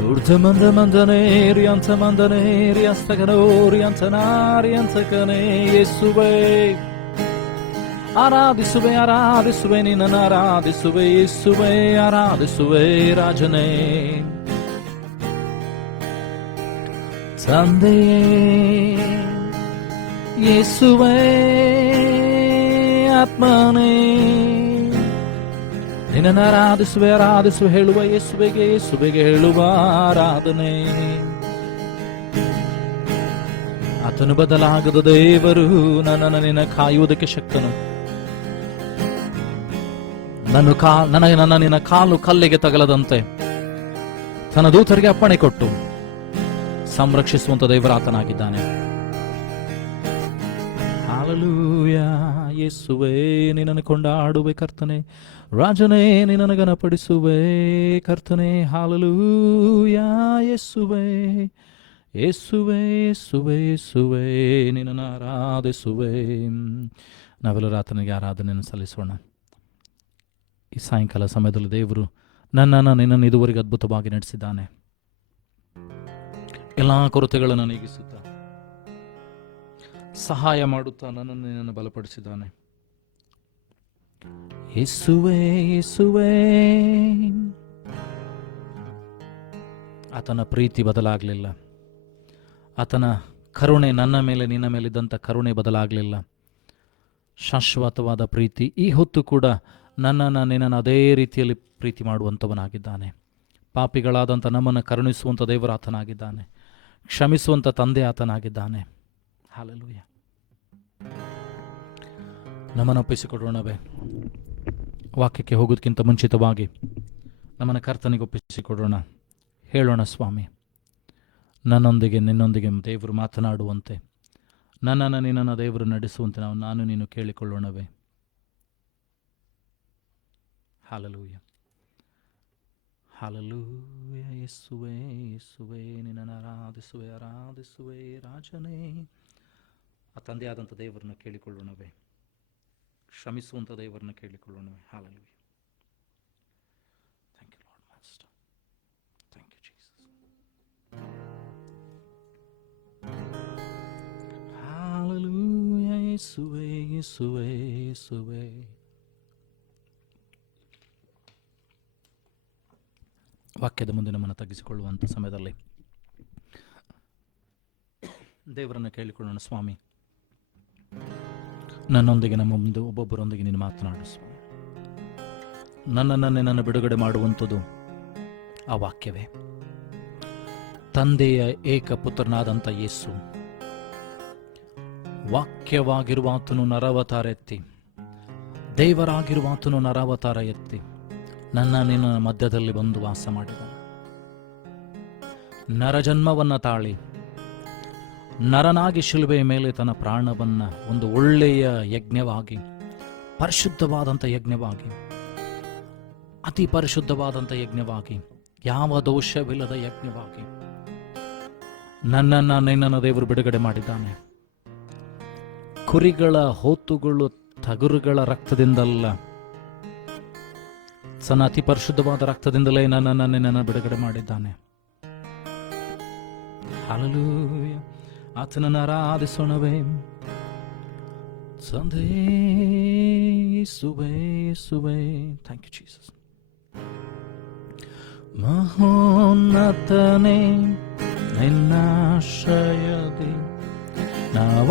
ಊರ್ಧಮಂದ ಮಂದನೇರಿಯಂತ ಮಂದನೇರಿಯಂತಕನೋರಿಯಂತನಾರಿಯಂತಕನೇ. ಯೇಸುವೇ ಆರಾಧಿಸುವೆ ಆರಾಧಿಸುವೆ ನಿನ್ನನ್ನು ಆರಾಧಿಸುವೆ. ಯೇಸುವೇ ಆರಾಧಿಸುವೆ ರಾಜನೇ. ತಂದೆಯೇ ಯೇಸುವೇ ಆತ್ಮನೇ ನಿನ್ನನ್ನು ಆರಾಧಿಸುವೆ ಆರಾಧಿಸುವೆ ಹೇಳುವ ಯೇಸುವೆಗೆ ಯೇಸುವೆಗೆ ಹೇಳುವ ಆರಾಧನೆ. ಆತನು ಬದಲಾಗದ ದೇವರು. ನನ್ನನ್ನು ನಿನ್ನ ಕಾಯುವುದಕ್ಕೆ ಶಕ್ತನು. ನನ್ನ ನಿನ್ನ ಕಾಲು ಕಲ್ಲಿಗೆ ತಗಲದಂತೆ ತನ್ನ ದೂತರಿಗೆ ಅಪ್ಪಣೆ ಕೊಟ್ಟು ಸಂರಕ್ಷಿಸುವಂತ ದೇವರಾತನಾಗಿದ್ದಾನೆ. ಹಾಲೆಲೂಯಾ. ಯೇಸುವೇ ನಿನ್ನನ್ನು ಕೊಂಡಾಡುವೆ ಕರ್ತನೆ. ರಾಜನೇ ನಿನ್ನನ್ನು ಘನಪಡಿಸುವೆ ಕರ್ತನೆ. ಹಾಲೆಲೂಯಾ. ಯೇಸುವೇ ಯೇಸುವೇ ಯೇಸುವೇ ಯೇಸುವೇ ನಿನ್ನನ್ನು ಆರಾಧಿಸುವೆ. ನಾವೆಲ್ಲರೂ ಆತನಿಗೆ ಆರಾಧನೆಯನ್ನು ಸಲ್ಲಿಸೋಣ. ಈ ಸಾಯಂಕಾಲ ಸಮಯದಲ್ಲಿ ದೇವರು ನಿನ್ನನ್ನು ಇದುವರೆಗೆ ಅದ್ಭುತವಾಗಿ ನಡೆಸಿದ್ದಾನೆ. ಎಲ್ಲ ಕೊರತೆಗಳನ್ನು ನೀಗಿಸುತ್ತಾ ಸಹಾಯ ಮಾಡುತ್ತಾ ನಿನ್ನನ್ನು ಬಲಪಡಿಸಿದ್ದಾನೆ. ಯೇಸುವೇ ಯೇಸುವೇ. ಆತನ ಪ್ರೀತಿ ಬದಲಾಗಲಿಲ್ಲ. ಆತನ ಕರುಣೆ ನನ್ನ ಮೇಲೆ ನಿನ್ನ ಮೇಲಿದ್ದಂಥ ಕರುಣೆ ಬದಲಾಗಲಿಲ್ಲ. ಶಾಶ್ವತವಾದ ಪ್ರೀತಿ ಈ ಹೊತ್ತು ಕೂಡ ನಿನ್ನನ್ನು ಅದೇ ರೀತಿಯಲ್ಲಿ ಪ್ರೀತಿ ಮಾಡುವಂಥವನಾಗಿದ್ದಾನೆ. ಪಾಪಿಗಳಾದಂಥ ನಮ್ಮನ್ನು ಕರುಣಿಸುವಂಥ ದೇವರು ಆತನಾಗಿದ್ದಾನೆ. ಕ್ಷಮಿಸುವಂಥ ತಂದೆ ಆತನಾಗಿದ್ದಾನೆ. ಹಾಲೆಲೂಯಾ. ನಮ್ಮನ್ನು ಒಪ್ಪಿಸಿಕೊಡೋಣವೇ. ವಾಕ್ಯಕ್ಕೆ ಹೋಗೋದಕ್ಕಿಂತ ಮುಂಚಿತವಾಗಿ ನಮ್ಮನ್ನು ಕರ್ತನಿಗೆ ಒಪ್ಪಿಸಿಕೊಡೋಣ. ಹೇಳೋಣ, ಸ್ವಾಮಿ, ನನ್ನೊಂದಿಗೆ ನಿನ್ನೊಂದಿಗೆ ದೇವರು ಮಾತನಾಡುವಂತೆ, ನನ್ನನ್ನು ನಿನ್ನನ್ನು ದೇವರು ನಡೆಸುವಂತೆ ನಾನು ನೀನು ಕೇಳಿಕೊಳ್ಳೋಣವೇ. Hallelujah hallelujah. ಯೇಸುವೇ ಯೇಸುವೇ ನಿನ್ನನ್ನು ಆರಾಧಿಸುವೆ ಆರಾಧಿಸುವೆ ರಾಜನೇ. ಆ ತಂದೆಯಾದಂಥ ದೇವರನ್ನ ಕೇಳಿಕೊಳ್ಳೋಣವೇ. ಕ್ಷಮಿಸುವಂಥ ದೇವರನ್ನ ಕೇಳಿಕೊಳ್ಳೋಣವೇ. Hallelujah. Thank you lord master. Thank you Jesus. Hallelujah. ಯೇಸುವೇ ಯೇಸುವೇ ಯೇಸುವೇ. ವಾಕ್ಯದ ಮುಂದೆ ನಮ್ಮನ್ನು ತಗ್ಗಿಸಿಕೊಳ್ಳುವಂಥ ಸಮಯದಲ್ಲಿ ದೇವರನ್ನು ಕೇಳಿಕೊಳ್ಳೋಣ. ಸ್ವಾಮಿ, ನನ್ನೊಂದಿಗೆ ನಮ್ಮ ಮುಂದೆ ಒಬ್ಬೊಬ್ಬರೊಂದಿಗೆ ನೀನು ಮಾತನಾಡು ಸ್ವಾಮಿ. ನನ್ನನ್ನು ಬಿಡುಗಡೆ ಮಾಡುವಂಥದ್ದು ಆ ವಾಕ್ಯವೇ. ತಂದೆಯ ಏಕಪುತ್ರನಾದಂಥ ಯೇಸು ವಾಕ್ಯವಾಗಿರುವ ಆತನು ನರಾವತಾರ ಎತ್ತಿ, ದೇವರಾಗಿರುವ ಆತನು ನರಾವತಾರ ಎತ್ತಿ ನಿನ್ನ ಮಧ್ಯದಲ್ಲಿ ಬಂದು ವಾಸ ಮಾಡಿದ. ನರಜನ್ಮವನ್ನ ತಾಳಿ ನರನಾಗಿ ಶಿಲುಬೆಯ ಮೇಲೆ ತನ್ನ ಪ್ರಾಣವನ್ನ ಒಂದು ಒಳ್ಳೆಯ ಯಜ್ಞವಾಗಿ, ಪರಿಶುದ್ಧವಾದಂಥ ಯಜ್ಞವಾಗಿ ಅತಿ ಪರಿಶುದ್ಧವಾದಂಥ ಯಜ್ಞವಾಗಿ, ಯಾವ ದೋಷವಿಲ್ಲದ ಯಜ್ಞವಾಗಿ ನಿನ್ನನ್ನು ದೇವರು ಬಿಡುಗಡೆ ಮಾಡಿದ್ದಾನೆ. ಕುರಿಗಳ, ಹೋತುಗಳು, ಟಗರುಗಳ ರಕ್ತದಿಂದಲ್ಲ, ಅತಿ ಪರಿಶುದ್ಧವಾದ ರಕ್ತದಿಂದಲೇ ನಿನ್ನನ್ನು ಬಿಡುಗಡೆ ಮಾಡಿದ್ದಾನೆ. ಹಲ್ಲೆಲೂಯಾ. ಆತನನ್ನು ಆರಾಧಿಸೋಣವೇ. ತಂದೆ ಯೇಸುವೇ, ಯೇಸುವೇ, ಥ್ಯಾಂಕ್ ಯು ಜೀಸಸ್. ಮಹೋನ್ನತನೇ, ನಿನ್ನಾಶ್ರಯದಿ ನಾವಾಸಿಸುವೇನು.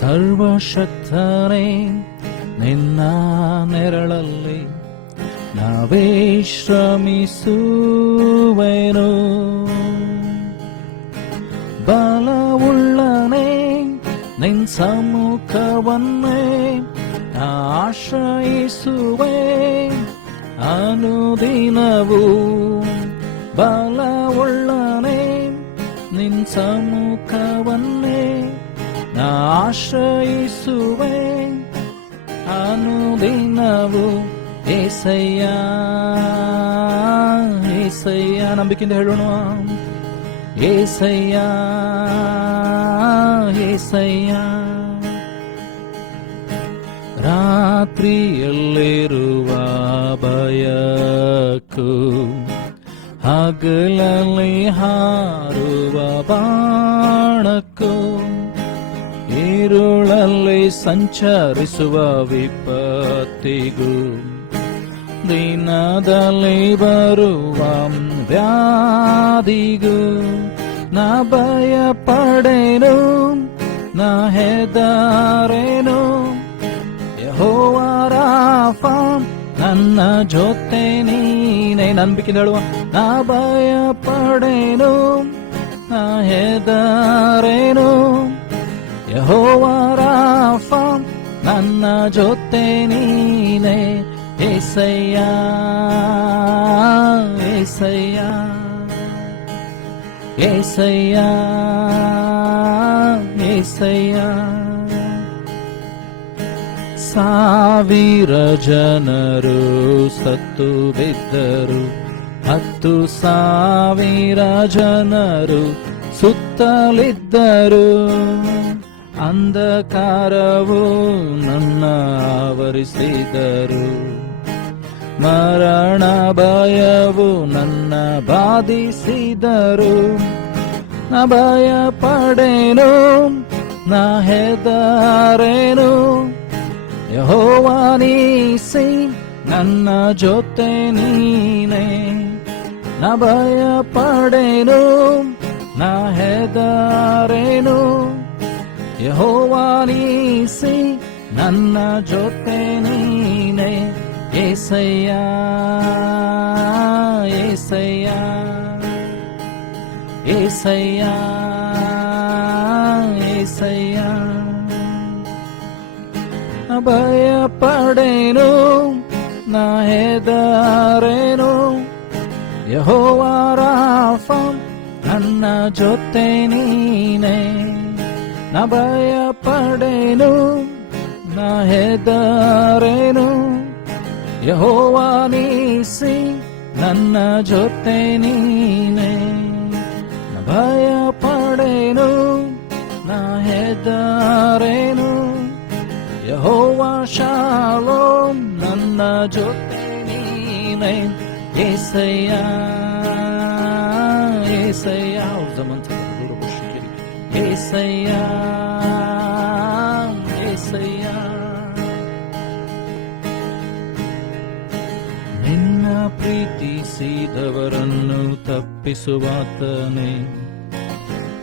ಸರ್ವಶಕ್ತನೇ, ನಿನ್ನ ನೆರಳಲ್ಲಿ ನಾವಿಶ್ರಮಿಸುವೆನು. ಬಲವುಳ್ಳನೇ, ನಿನ್ ಸಮ್ಮುಖವನ್ನೇ ಆಶ್ರಯಿಸುವೆ ಅನುದಿನವೂ. ಬಲವುಳ್ಳನೇ, ನಿನ್ ಸಮ್ಮುಖವನ್ನೇ ಆಶ್ರಯಿಸುವೆ ಅನುದಿನವೂ. ಏಸಯ್ಯ, ಏಸಯ್ಯ, ನಂಬಿಕೆಯಿಂದ ಹೇಳೋಣ. ಏಸಯ್ಯ, ಏಸಯ್ಯ. ರಾತ್ರಿಯಲ್ಲಿರುವ ಭಯಕ್ಕೂ ಹಗಲಲ್ಲಿ ಹಾರುವ ಬಾಣಕ್ಕೂ ഇരുളಲ್ಲಿ ಸಂಚರಿಸುವ ವಿಪತ್ತಿಗೂ ದಿನದಲ್ಲಿ ಬರುವ ವ್ಯಾಧಿಗೂ ನಾ ಭಯ ಪಡೆನು, ನಾ ಹೆದರೇನು. ಯೆಹೋವ ರಾಫಾ, ನನ್ನ ಜೊತೆ ನೀನೇ. ನಂಬಿಕೆ ಹೇಳುವ. ನಾ ಭಯ ಪಡೆನು, ನಾ ಹೆದರೇನು. ಯೆಹೋವ ರಾಫಾ, ನನ್ನ ಜೊತೆ ನೀನೇ. ಏಸಯ್ಯ, ಏಸಯ್ಯ, ಏಸಯ್ಯ, ಏಸಯ್ಯ. ಸಾವಿರ ಜನರು ಸತ್ತು ಬಿದ್ದರು, 10,000 ಜನರು ಸುತ್ತಲಿದ್ದರು. ಅಂಧಕಾರವು ನನ್ನ ಆವರಿಸಿದರು, ಮರಣ ಭಯವು ನನ್ನ ಬಾಧಿಸಿದರು. ನ ಭಯ ಪಡೆನು, ನ ಹೆದರೇನು. ಯೆಹೋವ ನೀಸಿ, ನನ್ನ ಜೊತೆ ನೀನೇ. ನ ಭಯ ಪಡೆನು, ನ ಹೆದರೇನು. ಯೆಹೋವ ನೀಸಿ, ನನ್ನ ಜೊತೆ ನೀನೇ. ಏಸಯ್ಯ, ಏಸಯ್ಯ, ಏಸಯ್ಯ, ಏಸಯ್ಯ. ಭಯ ಪಡೆನು, ನಾ ಹೆದರೇನು. ಯೆಹೋವ ರಾಫಾ, ನನ್ನ ಜೊತೆ ನೀನೇ. ನ ಭಯ ಪಡೆನು, ನಾ ಹೆದರೇನು. ಯೆಹೋವ ನೀಸಿ, ನನ್ನ ಜೊತೆ ನೀನೇ. ನ ಭಯ ಪಡೆನು, ನಾ ಹೆದರೇನು. ಯೆಹೋವ ಶಾಲೋಮ್, ನನ್ನ ಜೊತೆ ನೀನೇ. ಏಸಯ್ಯ, ಏಸಯ್ಯ. ಏಸಯ್ಯ, ಏಸಯ್ಯ. ನಿನ್ನ ಪ್ರೀತಿಸಿದವರನ್ನು ತಪ್ಪಿಸುವಾತನೇ,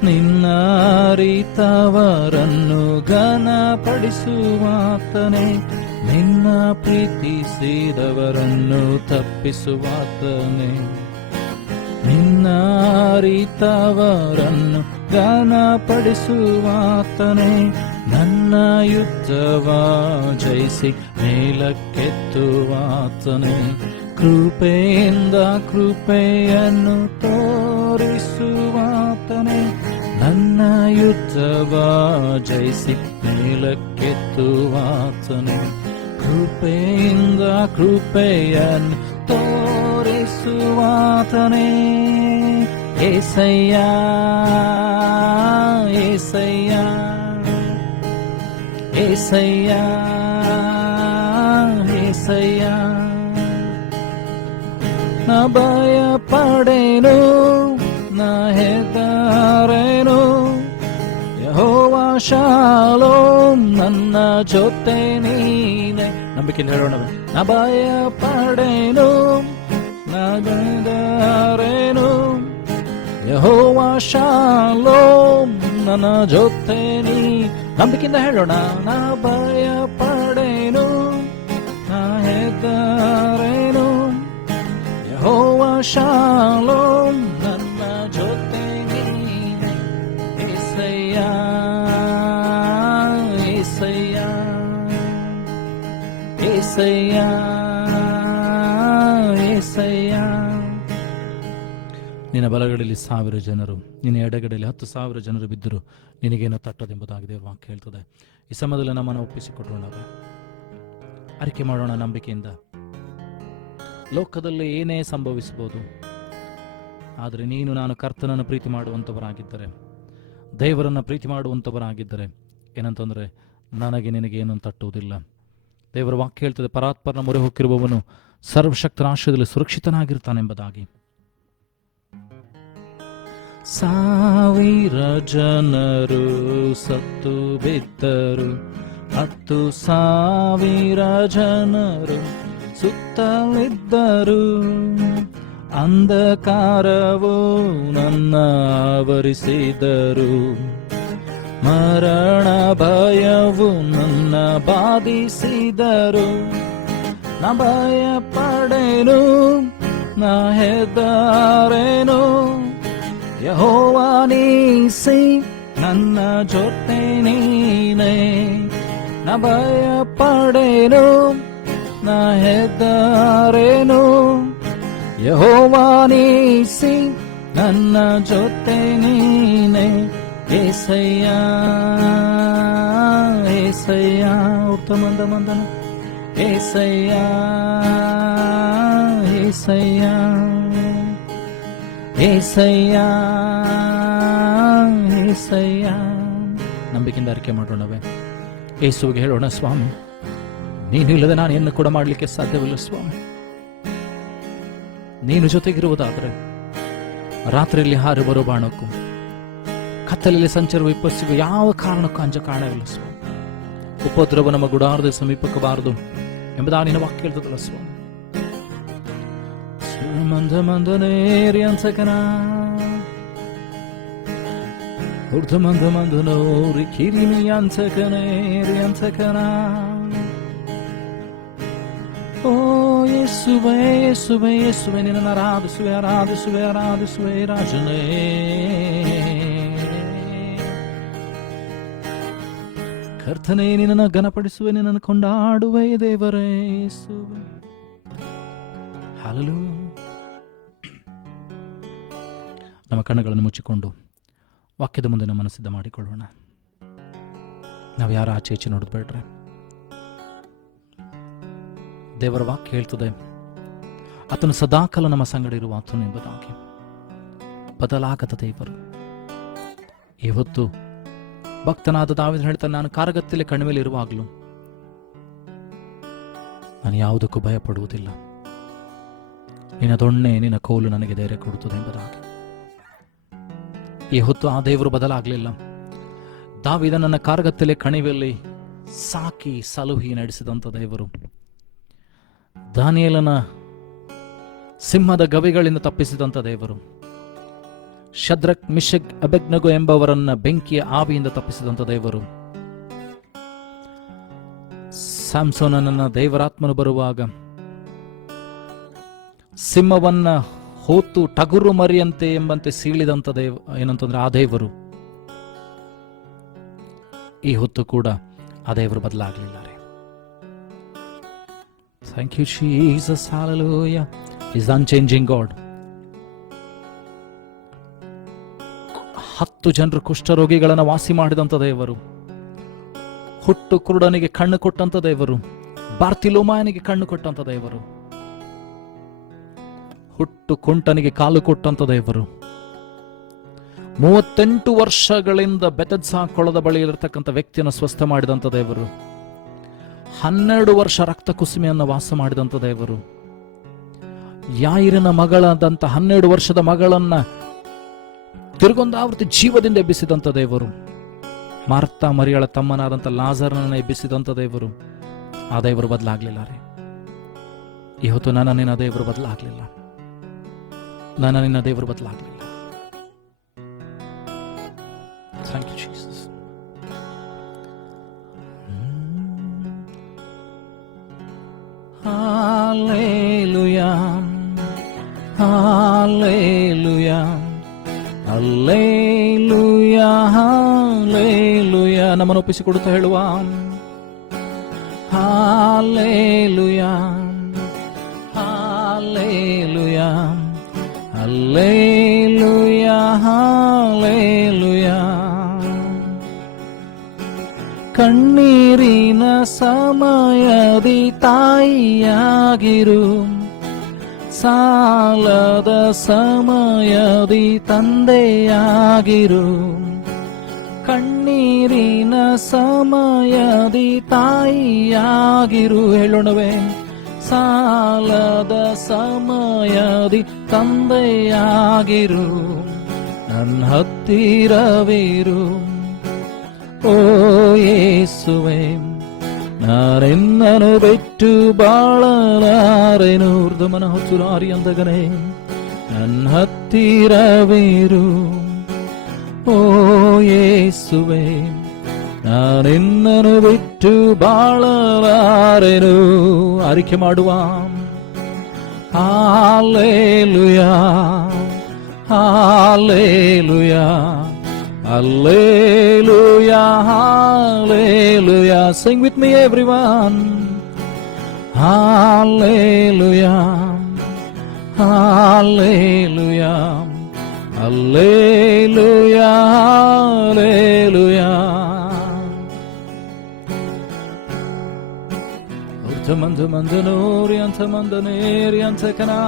ನಿನ್ನ ಅರಿತವರನ್ನು ಘನಪಡಿಸುವಾತನೇ. ನಿನ್ನ ಪ್ರೀತಿಸಿದವರನ್ನು ತಪ್ಪಿಸುವಾತನೇ, ನಿನ್ನ ಅರಿತವರನ್ನು ಘನಪಡಿಸುವಾತನೇ. ನನ್ನ ಯುದ್ಧವ ಜಯಿಸಿ ಮೇಲಕ್ಕೆತ್ತುವಾತನೇ. ಕೃಪೆಯಿಂದ ಕೃಪೆಯನ್ನು ತೋರಿಸುವಾತನೇ. ನನ್ನ ಯುದ್ಧವ ಜಯಿಸಿ ಮೇಲಕ್ಕೆತ್ತುವಾತನು, ಕೃಪೆಯಿಂದ ಕೃಪೆಯನ್ನು ತೋರಿಸುವಾತನೇ. ಏಸಯ್ಯ ಏಸಯ್ಯ ಏಸಯ್ಯ ಏಸಯ್ಯ, ನ ಭಯ ಪಡೆನು, ನ ಹೆದರೆನು, ಯೆಹೋವ ಶಾಲೋಮ್ ನನ್ನ ಜೊತೆ ನೀನೆ. ನಂಬಿಕೆಯಿಂದ ಹೇಳೋಣ, ನ ಭಯ ಪಡೆನು, ನ ಹೆದರೆನು, ಯೆಹೋವ ಶಾಲೋಮ್ ನನ್ನ ಜೊತೆ ನೀ. ನಂಬಿಕೆಯಿಂದ ಹೇಳೋಣ, ನ ಭಯ ಪಡೆನು, ನ ಹೆದರೆನು, ಯೆಹೋವ ಶಾಲೋಮ್ ನನ್ನ ಜೊತೆ ನೀನೆ. ಏಸಯ್ಯ ಏಸಯ್ಯ ಏಸಯ್ಯ ಏಸಯ್ಯ. ನಿನ್ನ ಬಲಗಡೆಯಲ್ಲಿ 1000 ಜನರು, ನಿನ್ನ ಎಡಗಡೆಯಲ್ಲಿ 10,000 ಜನರು ಬಿದ್ದರು, ನಿನಗೇನೋ ತಟ್ಟದೆಂಬುದಾಗಿದೆ ವಾಕ್ಯ ಹೇಳ್ತದೆ. ಈ ಸಮಯದಲ್ಲಿ ನಮ್ಮನ್ನು ಒಪ್ಪಿಸಿಕೊಟ್ಟೋಣ, ಅರಿಕೆ ಮಾಡೋಣ ನಂಬಿಕೆಯಿಂದ. ಲೋಕದಲ್ಲಿ ಏನೇ ಸಂಭವಿಸಬಹುದು, ಆದರೆ ನೀನು ನಾನು ಕರ್ತನನ್ನು ಪ್ರೀತಿ ಮಾಡುವಂಥವರಾಗಿದ್ದರೆ, ದೇವರನ್ನು ಪ್ರೀತಿ ಮಾಡುವಂಥವರಾಗಿದ್ದರೆ ಏನಂತಂದರೆ ನನಗೆ ನಿನಗೆ ಏನೂ ತಟ್ಟುವುದಿಲ್ಲ. ದೇವರ ವಾಕ್ಯ ಹೇಳ್ತದೆ, ಪರಾತ್ಪರನ ಮೊರೆ ಹೊಕ್ಕಿರುವವನು ಸರ್ವಶಕ್ತನ ಆಶ್ರಯದಲ್ಲಿ ಸುರಕ್ಷಿತನಾಗಿರ್ತಾನೆಂಬುದಾಗಿ. 1000 ಜನರು ಸತ್ತು ಬಿದ್ದರು, 10,000 ಜನರು ಸುತ್ತಲಿದ್ದರು, ಅಂಧಕಾರವು ನನ್ನ ಆವರಿಸಿದರು, ಮರಣ ಭಯವು ನನ್ನ ಬಾಧಿಸಿದರು. ನ ಭಯ ಪಡೆನು, ನ ಹೆದರೆನು, ಯೆಹೋವ ನೀಸಿ ನನ್ನ ಜೊತೆ ನೀನೆ. ನ ಭಯ ಪಡೆನು, ನ ಹೆದರೆನು, ಯೆಹೋವ ನೀಸಿ ನನ್ನ ಜೊತೆ ನೀನೆ. ಏಸಯ್ಯ ಏಸಯ್ಯ ಉತ್ತಮಂದ ಮಂದನ, ಏಸಯ್ಯ ಏಸಯ್ಯ ಏಸಯ್ಯ ಏಸಯ್ಯ. ನಂಬಿಕೆಯಿಂದ ಅರಿಕೆ ಮಾಡೋಣವೇ, ಯೇಸುವಿಗೆ ಹೇಳೋಣ, ಸ್ವಾಮಿ ನೀನು ಇಲ್ಲದೆ ನಾನು ಏನು ಕೂಡ ಮಾಡಲಿಕ್ಕೆ ಸಾಧ್ಯವಿಲ್ಲ ಸ್ವಾಮಿ. ನೀನು ಜೊತೆಗಿರುವುದಾದರೆ ರಾತ್ರಿಯಲ್ಲಿ ಹಾರಿ ಬರೋ ಬಾಣಕ್ಕೂ ಕತ್ತಲಲ್ಲಿ ಸಂಚರುವ ವಿಪಸ್ಸಿಗೂ ಯಾವ ಕಾರಣಕ್ಕೂ ಅಂಜ ಕಾರಣವಿಲ್ಲ ಸ್ವಾಮಿ. ಉಪದ್ರವ ನಮ್ಮ ಗುಡಾರದ ಸಮೀಪಕ್ಕೆ ಬಾರದು ಎಂಬುದಾಗಿ ನಿನ್ನ ವಾಕ್ಯ ಹೇಳ್ತದಲ್ಲ ಸ್ವಾಮಿ. ಮಂದ ಮಂದನೇರಿ ಅನ್ಸಕನ ಉರ್ಧ ಮಂದ ಮಂದನೋರಿ ಕಿರಿಮಿ ಅನ್ಸಕನೇರಿ ಅನ್ಸಕನ. ಓ ಯೇಸುವೆ ಯೇಸುವೆ ಯೇಸುವೆ, ನಿನ್ನನ್ನು ಆರಾಧಿಸುವೆ ಆರಾಧಿಸುವೆ ಆರಾಧಿಸುವೆ ರಾಜನೇ. ಕರ್ತನೇ ನಿನ್ನನ್ನು ಘನಪಡಿಸುವೆ, ನಿನ್ನನ್ನು ಕೊಂಡಾಡುವೆ ದೇವರೇ ಯೇಸುವೆ. ಹಲ್ಲೆಲೂಯಾ. ನಮ್ಮ ಕಣ್ಣುಗಳನ್ನು ಮುಚ್ಚಿಕೊಂಡು ವಾಕ್ಯದ ಮುಂದೆ ನಮ್ಮನ್ನು ಸಿದ್ಧ ಮಾಡಿಕೊಳ್ಳೋಣ. ನಾವು ಯಾರು ಆಚೆ ಈಚೆ ನೋಡೋದು ಬೇಡ್ರೆ. ದೇವರ ವಾಕ್ಯ ಹೇಳ್ತದೆ, ಆತನು ಸದಾಕಾಲ ನಮ್ಮ ಸಂಗಡ ಇರುವ ಆತನು ಎಂಬುದಾಗಿ. ಬದಲಾಗದ ದೇವರು. ಇವತ್ತು ಭಕ್ತನಾದ ದಾವೀದನು ಹೇಳ್ತಾನೆ, ನಾನು ಕಾರಗತ್ತಲೆ ಕಣಿವೆಯಲ್ಲಿ ಇರುವಾಗಲೂ ನಾನು ಯಾವುದಕ್ಕೂ ಭಯ ಪಡುವುದಿಲ್ಲ, ನಿನ್ನ ದೊಣ್ಣೆ ನಿನ್ನ ಕೋಲು ನನಗೆ ಧೈರ್ಯ ಕೊಡುತ್ತದೆ ಎಂಬುದಾಗಿ. ಈ ಹೊತ್ತು ಆ ದೇವರು ಬದಲಾಗಲಿಲ್ಲ. ದಾವೀದನನ್ನ ಕಾರಗತ್ತಲೆ ಕಣಿವೆಯಲ್ಲಿ ಸಾಕಿ ಸಲುಹಿ ನಡೆಸಿದಂಥ ದೇವರು, ದಾನಿಯೇಲನ ಸಿಂಹದ ಗವಿಗಳಿಂದ ತಪ್ಪಿಸಿದಂಥ ದೇವರು, ಶದ್ರಕ್ ಮಿಷಕ್ ಅಬೇದ್ನೆಗೋ ಎಂಬವರನ್ನ ಬೆಂಕಿಯ ಆವಿಯಿಂದ ತಪ್ಪಿಸಿದಂಥ ದೇವರು, ಸ್ಯಾಮ್ಸೋನನನ್ನ ದೇವರಾತ್ಮನು ಬರುವಾಗ ಸಿಂಹವನ್ನ ಹೋತು ಟಗುರು ಮರಿಯಂತೆ ಎಂಬಂತೆ ಸೀಳಿದಂಥ ಏನಂತಂದ್ರೆ ಆ ದೇವರು, ಈ ಹೊತ್ತು ಕೂಡ ಆ ದೇವರು ಬದಲಾಗಲಿಲ್ಲ ರೀ. Thank you Jesus, hallelujah. Is unchanging God. 10 ಜನರು ಕುಷ್ಠರೋಗಿಗಳನ್ನು ವಾಸಿ ಮಾಡಿದಂಥ ದೇವರು, ಹುಟ್ಟು ಕುರುಡನಿಗೆ ಕಣ್ಣು ಕೊಟ್ಟಂತ ದೇವರು, ಬಾರ್ತಿಲೋಮಾಯನಿಗೆ ಕಣ್ಣು ಕೊಟ್ಟಂತ ದೇವರು, ಹುಟ್ಟು ಕುಂಟನಿಗೆ ಕಾಲು ಕೊಟ್ಟಂತ ದೇವರು, 38 ವರ್ಷಗಳಿಂದ ಬೆತೆದ್ಸಾ ಕೊಳದ ಬಳಿಯಲ್ಲಿರ್ತಕ್ಕಂಥ ವ್ಯಕ್ತಿಯನ್ನು ಸ್ವಸ್ಥ ಮಾಡಿದಂಥ ದೇವರು, 12 ವರ್ಷ ರಕ್ತ ಕುಸುಮೆಯನ್ನು ವಾಸ ಮಾಡಿದಂಥ ದೇವರು, ಯಾಯಿರನ ಮಗಳಾದಂಥ 12 ವರ್ಷದ ಮಗಳನ್ನ ತಿರುಗೊಂದಾವೃತ್ತಿ ಜೀವದಿಂದ ಎಬ್ಬಿಸಿದಂಥ ದೇವರು, ಮಾರ್ತಾ ಮರಿಯಳ ತಮ್ಮನಾದಂಥ ಲಾಜರನನ್ನು ಎಬ್ಬಿಸಿದಂಥ ದೇವರು. ಆ ದೇವರು ಬದಲಾಗ್ಲಿಲ್ಲ ರೀ. ಇವತ್ತು ನನ್ನ ನಿನ್ನ ದೇವರು ಬದಲಾಗ್ಲಿಲ್ಲ, ನನ್ನ ನಿನ್ನ ದೇವರು ಬದಲಾಗ್ಲಿಲ್ಲ. Thank you Jesus. Hallelujah, Hallelujah, Hallelujah, Hallelujah. ನಮ್ಮನ್ನು ಒಪ್ಪಿಸಿಕೊಡುತ್ತಾ ಹೇಳುವ Hallelujah, Hallelujah, Hallelujah, Hallelujah. ಕಣ್ಣೀರಿನ ಸಮಯದಿ ತಾಯಿಯಾಗಿರು, ಸಾಲದ ಸಮಯದಿ ತಂದೆಯಾಗಿರು. ಕಣ್ಣೀರಿನ ಸಮಯದಿ ತಾಯಿಯಾಗಿರು, ಹೇಳೋಣವೇ. ಸಾಲದ ಸಮಯದಿ ತಂದೆಯಾಗಿರು, ನನ್ನ ಹತ್ತಿರವಿರು. ಓ ಯೇಸುವೆ, ನಾನೆನ್ನನು ಬಿಟ್ಟು ಬಾಳಲಾರೆನು. ಊರ್ಧ್ವಮನ ಹೊಚ್ಚುರಾರಿ ಅಂದಗನೇ ನನ್ನ ಹತ್ತಿರವಿರು. ಓ ಯೇಸುವೆ, ನಾನೆನ್ನನು ಬಿಟ್ಟು ಬಾಳಲಾರೆನು. ಆರಿಕೆ ಮಾಡುವ hallelujah, hallelujah, Hallelujah, Hallelujah. Sing with me everyone. Hallelujah, Hallelujah, Hallelujah, Hallelujah. Urtamandamandanori antamandaneri antakana.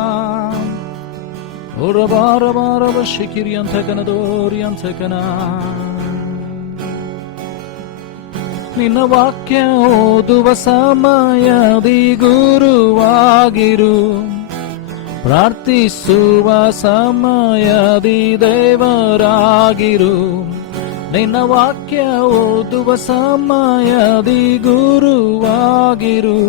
Shikiri antakanadori antakana. ನಿನ್ನ ವಾಕ್ಯ ಓದುವ ಸಮಯದಿ ಗುರುವಾಗಿರು, ಪ್ರಾರ್ಥಿಸುವ ಸಮಯದಿ ದೇವರಾಗಿರು. ನಿನ್ನ ವಾಕ್ಯ ಓದುವ ಸಮಯದಿ ಗುರುವಾಗಿರು,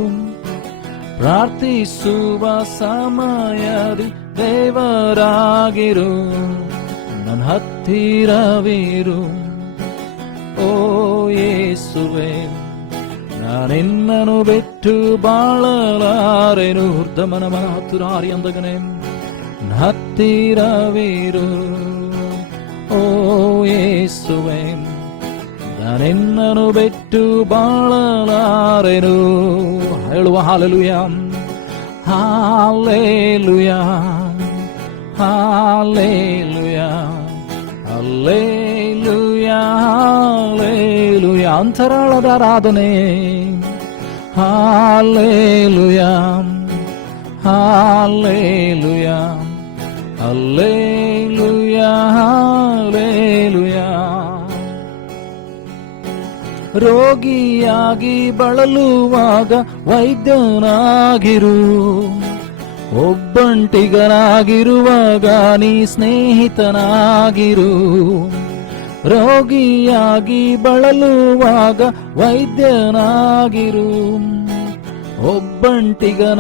ಪ್ರಾರ್ಥಿಸುವ ಸಮಯದಿ ದೇವರಾಗಿರು. ನನ್ನ ಹತ್ತಿರವಿರು. ಓ ಯೇಸುವೆ, ನಾನೆನ್ನನು ಬಿಟ್ಟು ಬಾಳಲಾರೆನು. ಹೃದಮನ ಮನ ಹತ್ತುರಾರಿ ಅಂದಗನೆ ಹತ್ತಿರವಿರು. ಓ ಯೇಸುವೆ, ನಾನೆನ್ನನು ಬಿಟ್ಟು ಬಾಳಲಾರೆನು. ಹೇಳುವ hallelujah, hallelujah, hallelujah, hallelujah, hallelujah. ಅಂತರಾಳದ ಆರಾಧನೆ. Hallelujah, hallelujah, hallelujah, hallelujah. ರೋಗಿಯಾಗಿ ಬಳಲುವಾಗ ವೈದ್ಯನಾಗಿರು, ಒಬ್ಬಂಟಿಗನಾಗಿರುವಾಗ ನೀ ಸ್ನೇಹಿತನಾಗಿರು. ರೋಗಿಯಾಗಿ ಬಳಲುವಾಗ ವೈದ್ಯನಾಗಿರು, ಒಬ್ಬಂಟಿಗನಾಗಿರುವಾಗ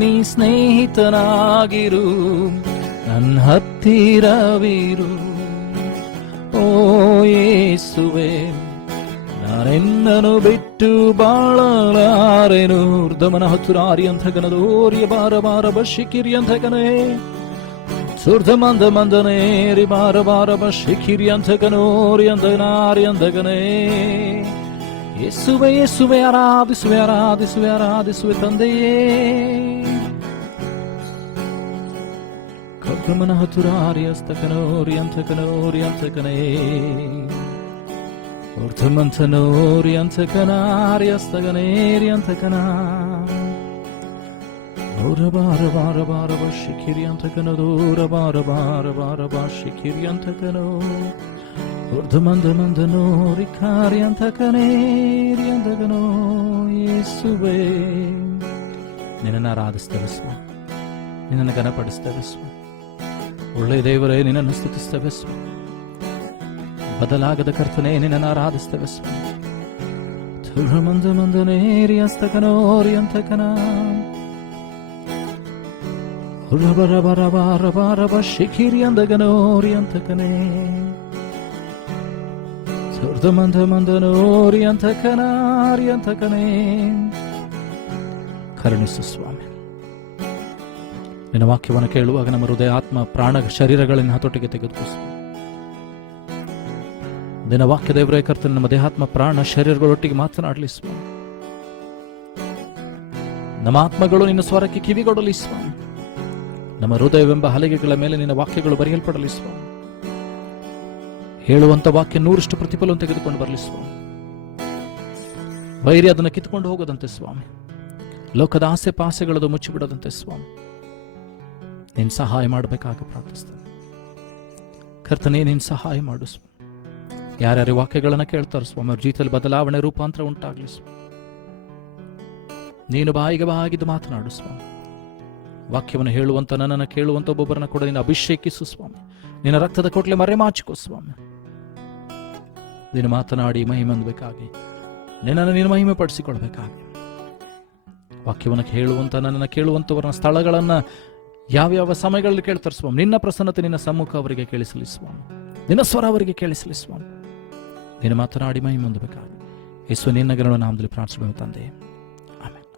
ನೀ ಸ್ನೇಹಿತನಾಗಿರು. ನನ್ನ ಹತ್ತಿರವಿರು. ಓ ಯೇಸುವೆ, ನಾನೆನ್ನನು ಬಿಟ್ಟು ಬಾಳಲಾರೆನು. ಊರ್ಧ್ವಮನ ಹತ್ತುರಾರಿ ಅಂತಗನದೋರಿಯ ಬಾರ ಬಾರ ಬಶಿಕಿರಿ ಅಂತಗನೇ. ಸುರ್ಧಮಂದ ಮಂದನೇರಿ ಬಾರ ಬಾರ ಬಶಿಕಿರಿ ಅಂತಗನೋರಿ ಅಂತಗನಾರಿ ಅಂತಗನೇ. ಯೇಸುವೆ, ಯೇಸುವೆ, ಆರಾಧಿಸುವೆ, ಆರಾಧಿಸುವೆ, ಆರಾಧಿಸುವೆ ತಂದೆಯೇ. Urgamana Haturiastakaori Antakanaori Antakane Urtamantanori Antakanari Astaganeri Antakana Ora bara bara bara bashikiri Antakano Ora bara bara bara bashikiri Antakano Urdamandamandano Rikari Antakaneri Antakano Yesube ನಿನ್ನನ್ನು ಆರಾಧಿಸ್ತೇವೆ ಸ್ವಾಮಿ, ನಿನ್ನನ್ನು ಘನಪಡಿಸ್ತೇವೆ ಸ್ವಾಮಿ. ಒಳ್ಳೆಯ ದೇವರೇ, ನಿನ್ನನ್ನು ಸ್ತುತಿಸ್ತೇವೆ ಸ್ವಾಮಿ. ಬದಲಾಗದ ಕರ್ತನೇ, ನಿನ್ನನ್ನು ಆರಾಧಿಸ್ತೇವೆ ಸ್ವಾಮಿ. ಮಂದನೇರಿ ಹಸ್ತಕನೋರಿ ಅಂತಕನ ಬರ ಬರ ಬಾರ ಬಾರ ಶಿಖಿರಿ ಅಂದಗನೋರಿ ಅಂತಕನೇ ಮಂದನೋರಿ ಅಂತಕನಾರಿ ಅಂತಕನೇ ಕರುಣಿಸು ಸ್ವಾಮಿ. ನಿನ್ನ ವಾಕ್ಯವನ್ನು ಕೇಳುವಾಗ ನಮ್ಮ ಹೃದಯ, ಆತ್ಮ, ಪ್ರಾಣ, ಶರೀರಗಳನ್ನು ಹತೋಟಿಗೆ ತೆಗೆದುಕೋ. ನಿನ್ನ ವಾಕ್ಯ ದೇವರೇ ಕರ್ತನೆ, ನಮ್ಮ ದೇಹಾತ್ಮ, ಪ್ರಾಣ, ಶರೀರಗಳೊಟ್ಟಿಗೆ ಮಾತನಾಡಲಿ ಸ್ವಾಮಿ. ನಮ್ಮ ಆತ್ಮಗಳು ನಿನ್ನ ಸ್ವರಕ್ಕೆ ಕಿವಿಗೊಡಲಿ ಸ್ವಾಮಿ. ನಮ್ಮ ಹೃದಯವೆಂಬ ಹಲಗೆಗಳ ಮೇಲೆ ನಿನ್ನ ವಾಕ್ಯಗಳು ಬರೆಯಲ್ಪಡಲಿ ಸ್ವಾಮಿ. ಹೇಳುವಂತ ವಾಕ್ಯ 100% ಪ್ರತಿಫಲವನ್ನು ತೆಗೆದುಕೊಂಡು ಬರಲಿ ಸ್ವಾಮಿ. ವೈರಿ ಅದನ್ನು ಕಿತ್ಕೊಂಡು ಹೋಗದಂತೆ ಸ್ವಾಮಿ. ಲೋಕದ ಆಸೆ ಪಾಸೆಗಳದು ಮುಚ್ಚಿಬಿಡದಂತೆ ಸ್ವಾಮಿ ನೀನು ಸಹಾಯ ಮಾಡಬೇಕಾಗ ಪ್ರಾರ್ಥಿಸ್ತೇನೆ. ಕರ್ತನೇ, ನೀನು ಸಹಾಯ ಮಾಡು ಸ್ವಾಮಿ. ಯಾರ್ಯಾರು ವಾಕ್ಯಗಳನ್ನು ಕೇಳ್ತಾರೆ ಸ್ವಾಮಿ, ಅವ್ರ ಜೀವಿತದಲ್ಲಿ ಬದಲಾವಣೆ, ರೂಪಾಂತರ ಉಂಟಾಗಲಿ ಸ್ವಾಮಿ. ನೀನು ಬಾಯಿಗೆ ಬಾಗಿದ್ದು ಮಾತನಾಡು ಸ್ವಾಮಿ. ವಾಕ್ಯವನ್ನು ಹೇಳುವಂತ, ನನ್ನನ್ನು ಕೇಳುವಂತ ಒಬ್ಬೊಬ್ಬರನ್ನ ಕೂಡ ನೀನು ಅಭಿಷೇಕಿಸು ಸ್ವಾಮಿ. ನಿನ್ನ ರಕ್ತದ ಕೊಟ್ಲೆ ಮರೆಮಾಚಿಕೋ ಸ್ವಾಮಿ. ನೀನು ಮಾತನಾಡಿ ಮಹಿಮೆ ಹೊಂದಬೇಕಾಗಿ, ನಿನ್ನನ್ನು ನೀನು ಮಹಿಮೆ ಪಡಿಸಿಕೊಳ್ಬೇಕಾಗಿ, ವಾಕ್ಯವನ್ನು ಹೇಳುವಂತ, ನನ್ನನ್ನು ಕೇಳುವಂತವರನ್ನ ಸ್ಥಳಗಳನ್ನ ಯಾವ್ಯಾವ ಸಮಯಗಳಲ್ಲಿ ಕೇಳ್ತಾರೆ ಸ್ವಾಮಿ. ನಿನ್ನ ಪ್ರಸನ್ನತೆ, ನಿನ್ನ ಸಮ್ಮುಖ ಅವರಿಗೆ ಕೇಳಿಸಲಿ ಸ್ವಾಮಿ. ನಿನ್ನ ಸ್ವರ ಅವರಿಗೆ ಕೇಳಿಸಲಿ ಸ್ವಾಮಿ. ನೀನು ಮಾತನಾಡಿ ಮಹಿಮೆ ಹೊಂದಬೇಕಾಗಿ ಯೇಸು ನಿನ್ನ ಘನವಾದ ನಾಮದಲ್ಲಿ ಪ್ರಾರ್ಥಿಸುತ್ತೇವೆ ತಂದೆ, ಆಮೆನ್.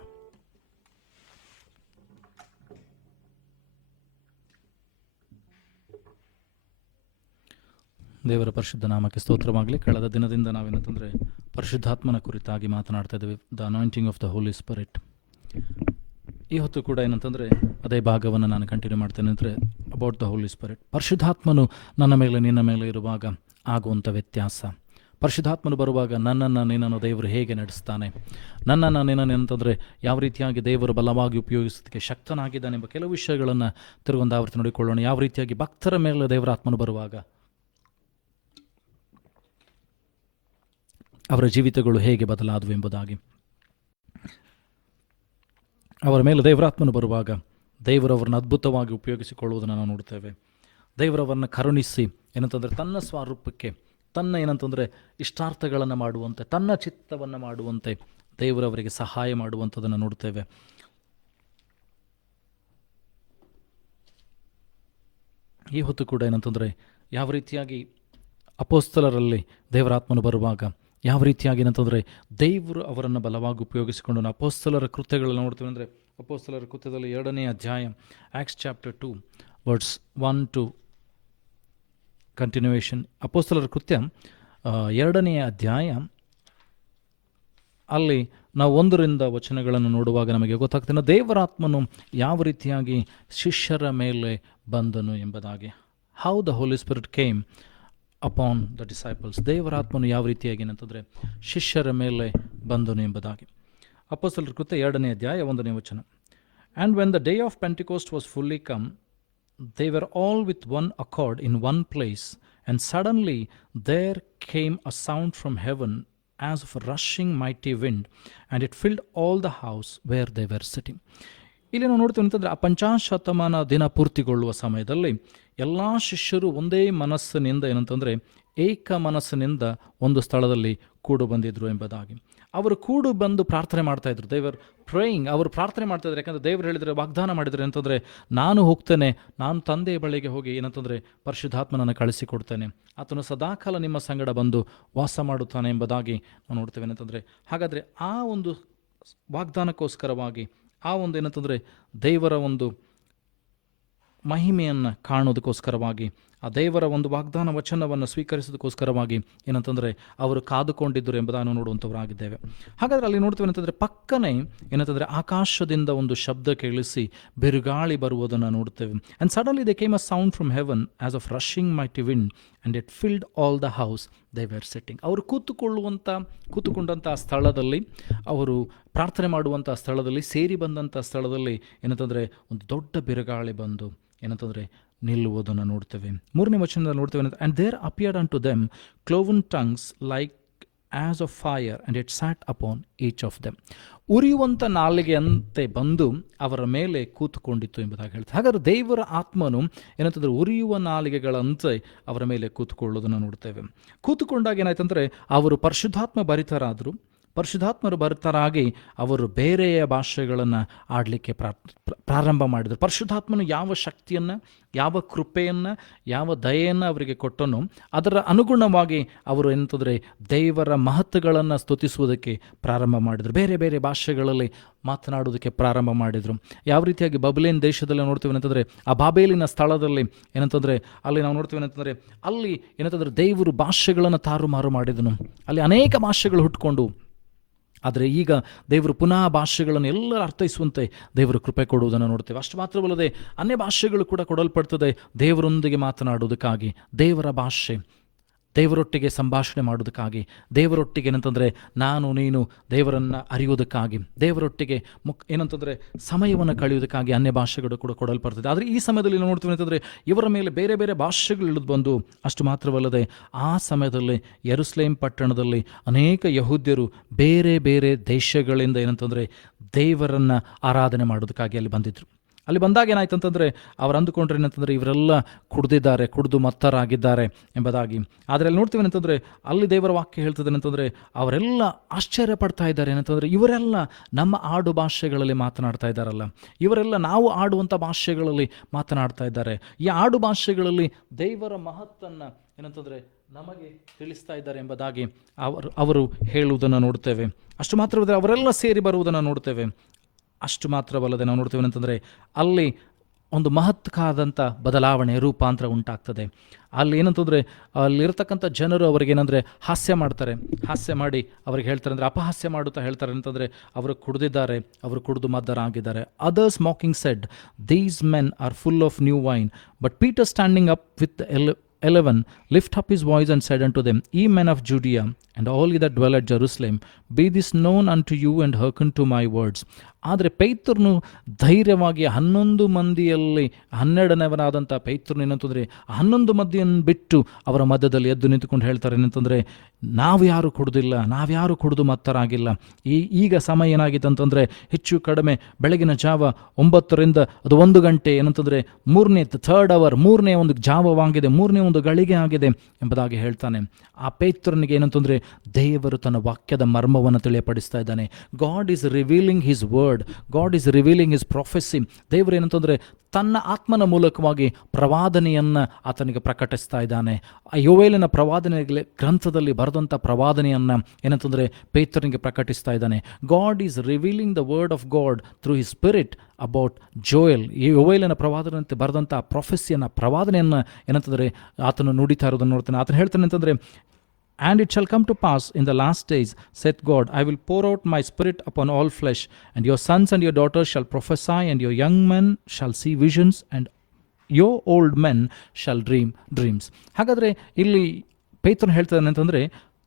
ದೇವರ ಪರಿಶುದ್ಧ ನಾಮಕ್ಕೆ ಸ್ತೋತ್ರವಾಗಲಿ. ಕಳೆದ ದಿನದಿಂದ ನಾವೇನಂತಂದ್ರೆ ಪರಿಶುದ್ಧಾತ್ಮನ ಕುರಿತಾಗಿ ಮಾತನಾಡ್ತಾ ಇದ್ದೇವೆ, the anointing of the Holi spirit. ಈ ಹೊತ್ತು ಕೂಡ ಏನಂತಂದರೆ ಅದೇ ಭಾಗವನ್ನು ನಾನು ಕಂಟಿನ್ಯೂ ಮಾಡ್ತೇನೆ. ಅಂದರೆ ಅಬೌಟ್ ದ ಹೋಲಿ ಸ್ಪಿರಿಟ್. ಪರಿಶುದ್ಧಾತ್ಮನು ನನ್ನ ಮೇಲೆ, ನಿನ್ನ ಮೇಲೆ ಇರುವಾಗ ಆಗುವಂಥ ವ್ಯತ್ಯಾಸ. ಪರಿಶುದ್ಧಾತ್ಮನು ಬರುವಾಗ ನನ್ನನ್ನು, ನಿನ್ನನ್ನು ದೇವರು ಹೇಗೆ ನಡೆಸ್ತಾನೆ, ನನ್ನನ್ನು, ನಿನ್ನನ್ನು ಏನಂತಂದರೆ ಯಾವ ರೀತಿಯಾಗಿ ದೇವರು ಬಲವಾಗಿ ಉಪಯೋಗಿಸೋದಕ್ಕೆ ಶಕ್ತನಾಗಿದ್ದಾನೆ ಎಂಬ ಕೆಲವು ವಿಷಯಗಳನ್ನು ತಿರುಗೊಂದು ಆವೃತ್ತಿ ನೋಡಿಕೊಳ್ಳೋಣ. ಯಾವ ರೀತಿಯಾಗಿ ಭಕ್ತರ ಮೇಲೆ ದೇವರ ಆತ್ಮನು ಬರುವಾಗ ಅವರ ಜೀವಿತಗಳು ಹೇಗೆ ಬದಲಾದವು ಎಂಬುದಾಗಿ, ಅವರ ಮೇಲೆ ದೇವರಾತ್ಮನು ಬರುವಾಗ ದೇವರವರನ್ನು ಅದ್ಭುತವಾಗಿ ಉಪಯೋಗಿಸಿಕೊಳ್ಳುವುದನ್ನು ನಾವು ನೋಡ್ತೇವೆ. ದೇವರವರನ್ನು ಕರುಣಿಸಿ ಏನಂತಂದರೆ ತನ್ನ ಸ್ವರೂಪಕ್ಕೆ, ತನ್ನ ಏನಂತಂದರೆ ಇಷ್ಟಾರ್ಥಗಳನ್ನು ಮಾಡುವಂತೆ, ತನ್ನ ಚಿತ್ತವನ್ನು ಮಾಡುವಂತೆ ದೇವರವರಿಗೆ ಸಹಾಯ ಮಾಡುವಂಥದ್ದನ್ನು ನೋಡ್ತೇವೆ. ಈ ಹೊತ್ತು ಕೂಡ ಏನಂತಂದರೆ ಯಾವ ರೀತಿಯಾಗಿ ಅಪೋಸ್ತಲರಲ್ಲಿ ದೇವರಾತ್ಮನು ಬರುವಾಗ ಯಾವ ರೀತಿಯಾಗಿ ಏನಂತಂದರೆ ದೇವರು ಅವರನ್ನು ಬಲವಾಗಿ ಉಪಯೋಗಿಸಿಕೊಂಡು ನಾವು ಅಪೋಸ್ತಲರ ಕೃತ್ಯಗಳನ್ನು ನೋಡ್ತೇವೆ. ಅಂದರೆ ಅಪೋಸ್ತಲರ ಕೃತ್ಯದಲ್ಲಿ 2ನೇ ಅಧ್ಯಾಯ, Acts chapter 2 words 1 to continuation. ಅಪೋಸ್ತಲರ ಕೃತ್ಯ 2ನೇ ಅಧ್ಯಾಯ ಅಲ್ಲಿ ನಾವು 1ರಿಂದ ವಚನಗಳನ್ನು ನೋಡುವಾಗ ನಮಗೆ ಗೊತ್ತಾಗ್ತದೆ ದೇವರಾತ್ಮನು ಯಾವ ರೀತಿಯಾಗಿ ಶಿಷ್ಯರ ಮೇಲೆ ಬಂದನು ಎಂಬುದಾಗಿ. How the Holi Spirit came upon the disciples. ದೇವರಾತ್ಮನು ಯಾವ ರೀತಿಯಾಗಿ ಏನಂತಂದರೆ ಶಿಷ್ಯರ ಮೇಲೆ ಬಂದನು ಎಂಬುದಾಗಿ. ಅಪೊಸ್ತಲರ ಕೃತ್ಯ 2ನೇ ಅಧ್ಯಾಯ 1ನೇ ವಚನ. And when the day of Pentecost was fully come, they were all with one accord in one place, and suddenly there came a sound from heaven as of rushing mighty wind, and it filled all the house where they were sitting. ಇಲ್ಲಿ ನಾವು ನೋಡ್ತೀವಿ ಅಂತಂದರೆ ಆ ಪಂಚಾಶತಮಾನ ದಿನ ಪೂರ್ತಿಗೊಳ್ಳುವ ಸಮಯದಲ್ಲಿ ಎಲ್ಲ ಶಿಷ್ಯರು ಒಂದೇ ಮನಸ್ಸಿನಿಂದ ಏನಂತಂದರೆ ಏಕ ಮನಸ್ಸಿನಿಂದ ಒಂದು ಸ್ಥಳದಲ್ಲಿ ಕೂಡು ಬಂದಿದ್ರು ಎಂಬುದಾಗಿ. ಅವರು ಕೂಡು ಬಂದು ಪ್ರಾರ್ಥನೆ ಮಾಡ್ತಾ ಇದ್ರು. ದೇವರ್ ಪ್ರೇಯಿಂಗ್, ಅವರು ಪ್ರಾರ್ಥನೆ ಮಾಡ್ತಾ ಇದ್ರು. ಯಾಕಂದರೆ ದೇವರು ಹೇಳಿದರೆ, ವಾಗ್ದಾನ ಮಾಡಿದರೆ ಅಂತಂದರೆ ನಾನು ಹೋಗ್ತೇನೆ, ನಾನು ತಂದೆಯ ಬಳಿಗೆ ಹೋಗಿ ಏನಂತಂದರೆ ಪರಿಶುದ್ಧಾತ್ಮನನ್ನು ಕಳಿಸಿಕೊಡ್ತೇನೆ, ಆತನು ಸದಾಕಾಲ ನಿಮ್ಮ ಸಂಗಡ ಬಂದು ವಾಸ ಮಾಡುತ್ತಾನೆ ಎಂಬುದಾಗಿ ನಾವು ನೋಡ್ತೇವೆ ಏನಂತಂದರೆ. ಹಾಗಾದರೆ ಆ ಒಂದು ವಾಗ್ದಾನಕ್ಕೋಸ್ಕರವಾಗಿ, ಆ ಒಂದು ಏನಂತಂದರೆ ದೇವರ ಒಂದು ಮಹಿಮೆಯನ್ನು ಕಾಣೋದಕ್ಕೋಸ್ಕರವಾಗಿ ಆ ದೇವರ ಒಂದು ವಾಗ್ದಾನ ವಚನವನ್ನು ಸ್ವೀಕರಿಸೋದಕ್ಕೋಸ್ಕರವಾಗಿ ಏನಂತಂದರೆ ಅವರು ಕಾದುಕೊಂಡಿದ್ದರು ಎಂಬುದನ್ನು ನೋಡುವಂಥವರಾಗಿದ್ದೇವೆ. ಹಾಗಾದರೆ ಅಲ್ಲಿ ನೋಡ್ತೀವಿ ಏನಂತಂದರೆ ಪಕ್ಕನೆ ಏನಂತಂದರೆ ಆಕಾಶದಿಂದ ಒಂದು ಶಬ್ದ ಕೇಳಿಸಿ ಬಿರುಗಾಳಿ ಬರುವುದನ್ನು ನೋಡ್ತೇವೆ. And suddenly they came a sound from heaven as of rushing mighty wind and it filled all the house they were sitting. ಅವರು ಕೂತುಕೊಂಡಂಥ ಸ್ಥಳದಲ್ಲಿ, ಅವರು ಪ್ರಾರ್ಥನೆ ಮಾಡುವಂಥ ಸ್ಥಳದಲ್ಲಿ, ಸೇರಿ ಬಂದಂಥ ಸ್ಥಳದಲ್ಲಿ ಏನಂತಂದರೆ ಒಂದು ದೊಡ್ಡ ಬಿರುಗಾಳಿ ಬಂದು ಏನಂತಂದರೆ ನಿಲ್ಲುವುದನ್ನು ನೋಡ್ತೇವೆ. 3ನೇ ವಚನದಲ್ಲಿ ನೋಡ್ತೇವೆ, and there appeared unto them cloven tongues like as of fire and it sat upon each of them. ಉರಿಯುವಂಥ ನಾಲಿಗೆಯಂತೆ ಬಂದು ಅವರ ಮೇಲೆ ಕೂತುಕೊಂಡಿತ್ತು ಎಂಬುದಾಗಿ ಹೇಳ್ತಾರೆ. ಹಾಗಾದರೆ ದೇವರ ಆತ್ಮನು ಏನಂತಂದರೆ ಉರಿಯುವ ನಾಲಿಗೆಗಳಂತೆ ಅವರ ಮೇಲೆ ಕೂತುಕೊಳ್ಳೋದನ್ನು ನೋಡ್ತೇವೆ. ಕೂತುಕೊಂಡಾಗ ಏನಾಯ್ತಂದರೆ ಅವರು ಪರಿಶುದ್ಧಾತ್ಮ ಭರಿತರಾದರು. ಪರಿಶುದ್ಧಾತ್ಮರು ಭರಿತರಾಗಿ ಅವರು ಬೇರೆಯ ಭಾಷೆಗಳನ್ನು ಆಡಲಿಕ್ಕೆ ಪ್ರಾರಂಭ ಮಾಡಿದರು. ಪರಿಶುದ್ಧಾತ್ಮನು ಯಾವ ಶಕ್ತಿಯನ್ನು, ಯಾವ ಕೃಪೆಯನ್ನು, ಯಾವ ದಯೆಯನ್ನು ಅವರಿಗೆ ಕೊಟ್ಟನೋ ಅದರ ಅನುಗುಣವಾಗಿ ಅವರು ಏನಂತಂದರೆ ದೇವರ ಮಹತ್ವಗಳನ್ನು ಸ್ತುತಿಸುವುದಕ್ಕೆ ಪ್ರಾರಂಭ ಮಾಡಿದರು. ಬೇರೆ ಬೇರೆ ಭಾಷೆಗಳಲ್ಲಿ ಮಾತನಾಡುವುದಕ್ಕೆ ಪ್ರಾರಂಭ ಮಾಡಿದರು. ಯಾವ ರೀತಿಯಾಗಿ ಬಬಲೇನ್ ದೇಶದಲ್ಲಿ ನೋಡ್ತೀವಿ ಏನಂತಂದರೆ, ಆ ಬಾಬೇಲಿನ ಸ್ಥಳದಲ್ಲಿ ಏನಂತಂದರೆ ಅಲ್ಲಿ ನಾವು ನೋಡ್ತೀವಿ ಏನಂತಂದರೆ ಅಲ್ಲಿ ಏನಂತಂದರೆ ದೇವರು ಭಾಷೆಗಳನ್ನು ತಾರುಮಾರು ಮಾಡಿದನು. ಅಲ್ಲಿ ಅನೇಕ ಭಾಷೆಗಳು ಹುಟ್ಟುಕೊಂಡು, ಆದರೆ ಈಗ ದೇವರು ಪುನಃ ಭಾಷೆಗಳನ್ನು ಎಲ್ಲರೂ ಅರ್ಥೈಸುವಂತೆ ದೇವರು ಕೃಪೆ ಕೊಡುವುದನ್ನು ನೋಡ್ತೇವೆ. ಅಷ್ಟು ಮಾತ್ರವಲ್ಲದೆ ಅನ್ಯ ಭಾಷೆಗಳು ಕೂಡ ಕೊಡಲ್ಪಡ್ತದೆ ದೇವರೊಂದಿಗೆ ಮಾತನಾಡುವುದಕ್ಕಾಗಿ. ದೇವರ ಭಾಷೆ, ದೇವರೊಟ್ಟಿಗೆ ಸಂಭಾಷಣೆ ಮಾಡೋದಕ್ಕಾಗಿ, ದೇವರೊಟ್ಟಿಗೆ ಏನಂತಂದರೆ ನಾನು ನೀನು ದೇವರನ್ನು ಅರಿಯೋದಕ್ಕಾಗಿ, ದೇವರೊಟ್ಟಿಗೆ ಏನಂತಂದರೆ ಸಮಯವನ್ನು ಕಳೆಯೋದಕ್ಕಾಗಿ ಅನ್ಯ ಭಾಷೆಗಳು ಕೂಡ ಕೊಡಲ್ಪಡ್ತದೆ. ಆದರೆ ಈ ಸಮಯದಲ್ಲಿ ನೋಡ್ತೀವಿ ಅಂತಂದರೆ ಇವರ ಮೇಲೆ ಬೇರೆ ಬೇರೆ ಭಾಷೆಗಳು ಇಳಿದು ಬಂದು, ಅಷ್ಟು ಮಾತ್ರವಲ್ಲದೆ ಆ ಸಮಯದಲ್ಲಿ ಯೆರೂಸಲೇಮ್ ಪಟ್ಟಣದಲ್ಲಿ ಅನೇಕ ಯಹೂದ್ಯರು ಬೇರೆ ಬೇರೆ ದೇಶಗಳಿಂದ ಏನಂತಂದರೆ ದೇವರನ್ನು ಆರಾಧನೆ ಮಾಡೋದಕ್ಕಾಗಿ ಅಲ್ಲಿ ಬಂದಿದ್ದರು. ಅಲ್ಲಿ ಬಂದಾಗ ಏನಾಯ್ತು ಅಂತಂದರೆ ಅವ್ರು ಅಂದುಕೊಂಡ್ರೆ ಏನಂತಂದರೆ ಇವರೆಲ್ಲ ಕುಡಿದು ಮತ್ತರಾಗಿದ್ದಾರೆ ಎಂಬುದಾಗಿ. ಆದರೆ ಅಲ್ಲಿ ನೋಡ್ತೀವಿ ಏನಂತಂದರೆ ಅಲ್ಲಿ ದೇವರ ವಾಕ್ಯ ಹೇಳ್ತದೆ ಏನಂತಂದರೆ ಅವರೆಲ್ಲ ಆಶ್ಚರ್ಯ ಪಡ್ತಾ ಇದ್ದಾರೆ. ಏನಂತಂದರೆ ಇವರೆಲ್ಲ ನಮ್ಮ ಆಡು ಭಾಷೆಗಳಲ್ಲಿ ಮಾತನಾಡ್ತಾ ಇದ್ದಾರಲ್ಲ, ಇವರೆಲ್ಲ ನಾವು ಆಡುವಂಥ ಭಾಷೆಗಳಲ್ಲಿ ಮಾತನಾಡ್ತಾ ಇದ್ದಾರೆ. ಈ ಆಡು ಭಾಷೆಗಳಲ್ಲಿ ದೇವರ ಮಹತ್ತನ್ನು ಏನಂತಂದರೆ ನಮಗೆ ತಿಳಿಸ್ತಾ ಇದ್ದಾರೆ ಎಂಬುದಾಗಿ ಅವರು ಹೇಳುವುದನ್ನು ನೋಡ್ತೇವೆ. ಅಷ್ಟು ಮಾತ್ರವಲ್ಲದೆ ಅವರೆಲ್ಲ ಸೇರಿ ಬರುವುದನ್ನು ನೋಡ್ತೇವೆ. ಅಷ್ಟು ಮಾತ್ರವಲ್ಲದೆ ನಾವು ನೋಡ್ತೇವೆ ಅಂತಂದರೆ ಅಲ್ಲಿ ಒಂದು ಮಹತ್ಕಾದಂಥ ಬದಲಾವಣೆ, ರೂಪಾಂತರ ಉಂಟಾಗ್ತದೆ. ಅಲ್ಲಿ ಏನಂತಂದರೆ ಅಲ್ಲಿರ್ತಕ್ಕಂಥ ಜನರು ಅವರಿಗೇನೆಂದರೆ ಹಾಸ್ಯ ಮಾಡ್ತಾರೆ. ಹಾಸ್ಯ ಮಾಡಿ ಅವ್ರಿಗೆ ಹೇಳ್ತಾರೆ ಅಂದರೆ ಅಪಹಾಸ್ಯ ಮಾಡುತ್ತಾ ಹೇಳ್ತಾರೆ ಅಂತಂದರೆ ಅವರು ಕುಡಿದಿದ್ದಾರೆ, ಅವರು ಕುಡಿದು ಮದ್ದರಾಗಿದ್ದಾರೆ. Others mocking said, these men are full of new wine. But Peter standing up with 11 lift up his voice and said unto them, Ye men of Judea, and all ye that dwell at Jerusalem, be this known unto you, and hearken to my words. ಆದರೆ ಪೇತ್ರನು ಧೈರ್ಯವಾಗಿ 11 ಮಂದಿಯಲ್ಲಿ 12ನೆವನಾದಂಥ ಪೇತ್ರನು ಏನಂತಂದರೆ 11 ಮಂದಿಯನ್ನು ಬಿಟ್ಟು ಅವರ ಮಧ್ಯದಲ್ಲಿ ಎದ್ದು ನಿಂತುಕೊಂಡು ಹೇಳ್ತಾರೆ ಏನಂತಂದರೆ, ನಾವು ಯಾರು ಕುಡಿದಿಲ್ಲ, ನಾವ್ಯಾರು ಕುಡಿದು ಮತ್ತರಾಗಿಲ್ಲ. ಈಗ ಸಮಯ ಏನಾಗಿತ್ತು ಅಂತಂದರೆ ಹೆಚ್ಚು ಕಡಿಮೆ ಬೆಳಗಿನ ಜಾವ 9ರಿಂದ ಅದು 1 ಗಂಟೆ ಏನಂತಂದರೆ ಥರ್ಡ್ ಅವರ್, 3ನೇ ಒಂದು ಜಾವವಾಗಿದೆ, 3ನೇ ಒಂದು ಗಳಿಗೆ ಆಗಿದೆ ಎಂಬುದಾಗಿ ಹೇಳ್ತಾನೆ. ಆ ಪೇತ್ರನಿಗೆ ಏನಂತಂದರೆ ದೇವರು ತನ್ನ ವಾಕ್ಯದ ಮರ್ಮವನ್ನು ತಿಳಿಯಪಡಿಸ್ತಾ ಇದ್ದಾನೆ. God is revealing his word, God is revealing his prophecy. ದೇವರು ಏನಂತಂದರೆ ತನ್ನ ಆತ್ಮನ ಮೂಲಕವಾಗಿ ಪ್ರವಾದನೆಯನ್ನು ಆತನಿಗೆ ಪ್ರಕಟಿಸ್ತಾ ಇದ್ದಾನೆ. ಆ ಯೋವೇಲನ ಪ್ರವಾದನೆ ಗ್ರಂಥದಲ್ಲಿ ಬರೆದಂಥ ಪ್ರವಾದನೆಯನ್ನು ಏನಂತಂದರೆ ಪೇತ್ರನಿಗೆ ಪ್ರಕಟಿಸ್ತಾ ಇದ್ದಾನೆ. God is revealing the word of god through his spirit about Joel. ಈ ಯೋವೇಲನ ಪ್ರವಾದನೆಯಂತೆ ಬರೆದಂಥ ಪ್ರೊಫೆಸಿಯನ್ನು, ಪ್ರವಾದನೆಯನ್ನು ಏನಂತಂದರೆ ಆತನು ನುಡಿತಾ ಇರೋದನ್ನು ನೋಡ್ತಾನೆ. ಆತನು ಹೇಳ್ತಾನೆ ಅಂತಂದರೆ, And it shall come to pass in the last days, saith God, I will pour out my spirit upon all flesh, and your sons and your daughters shall prophesy, and your young men shall see visions, and your old men shall dream dreams. ಹಾಗಾದರೆ ಇಲ್ಲಿ ಪೇತ್ರನು ಹೇಳ್ತಾನೆ ಅಂತಂದರೆ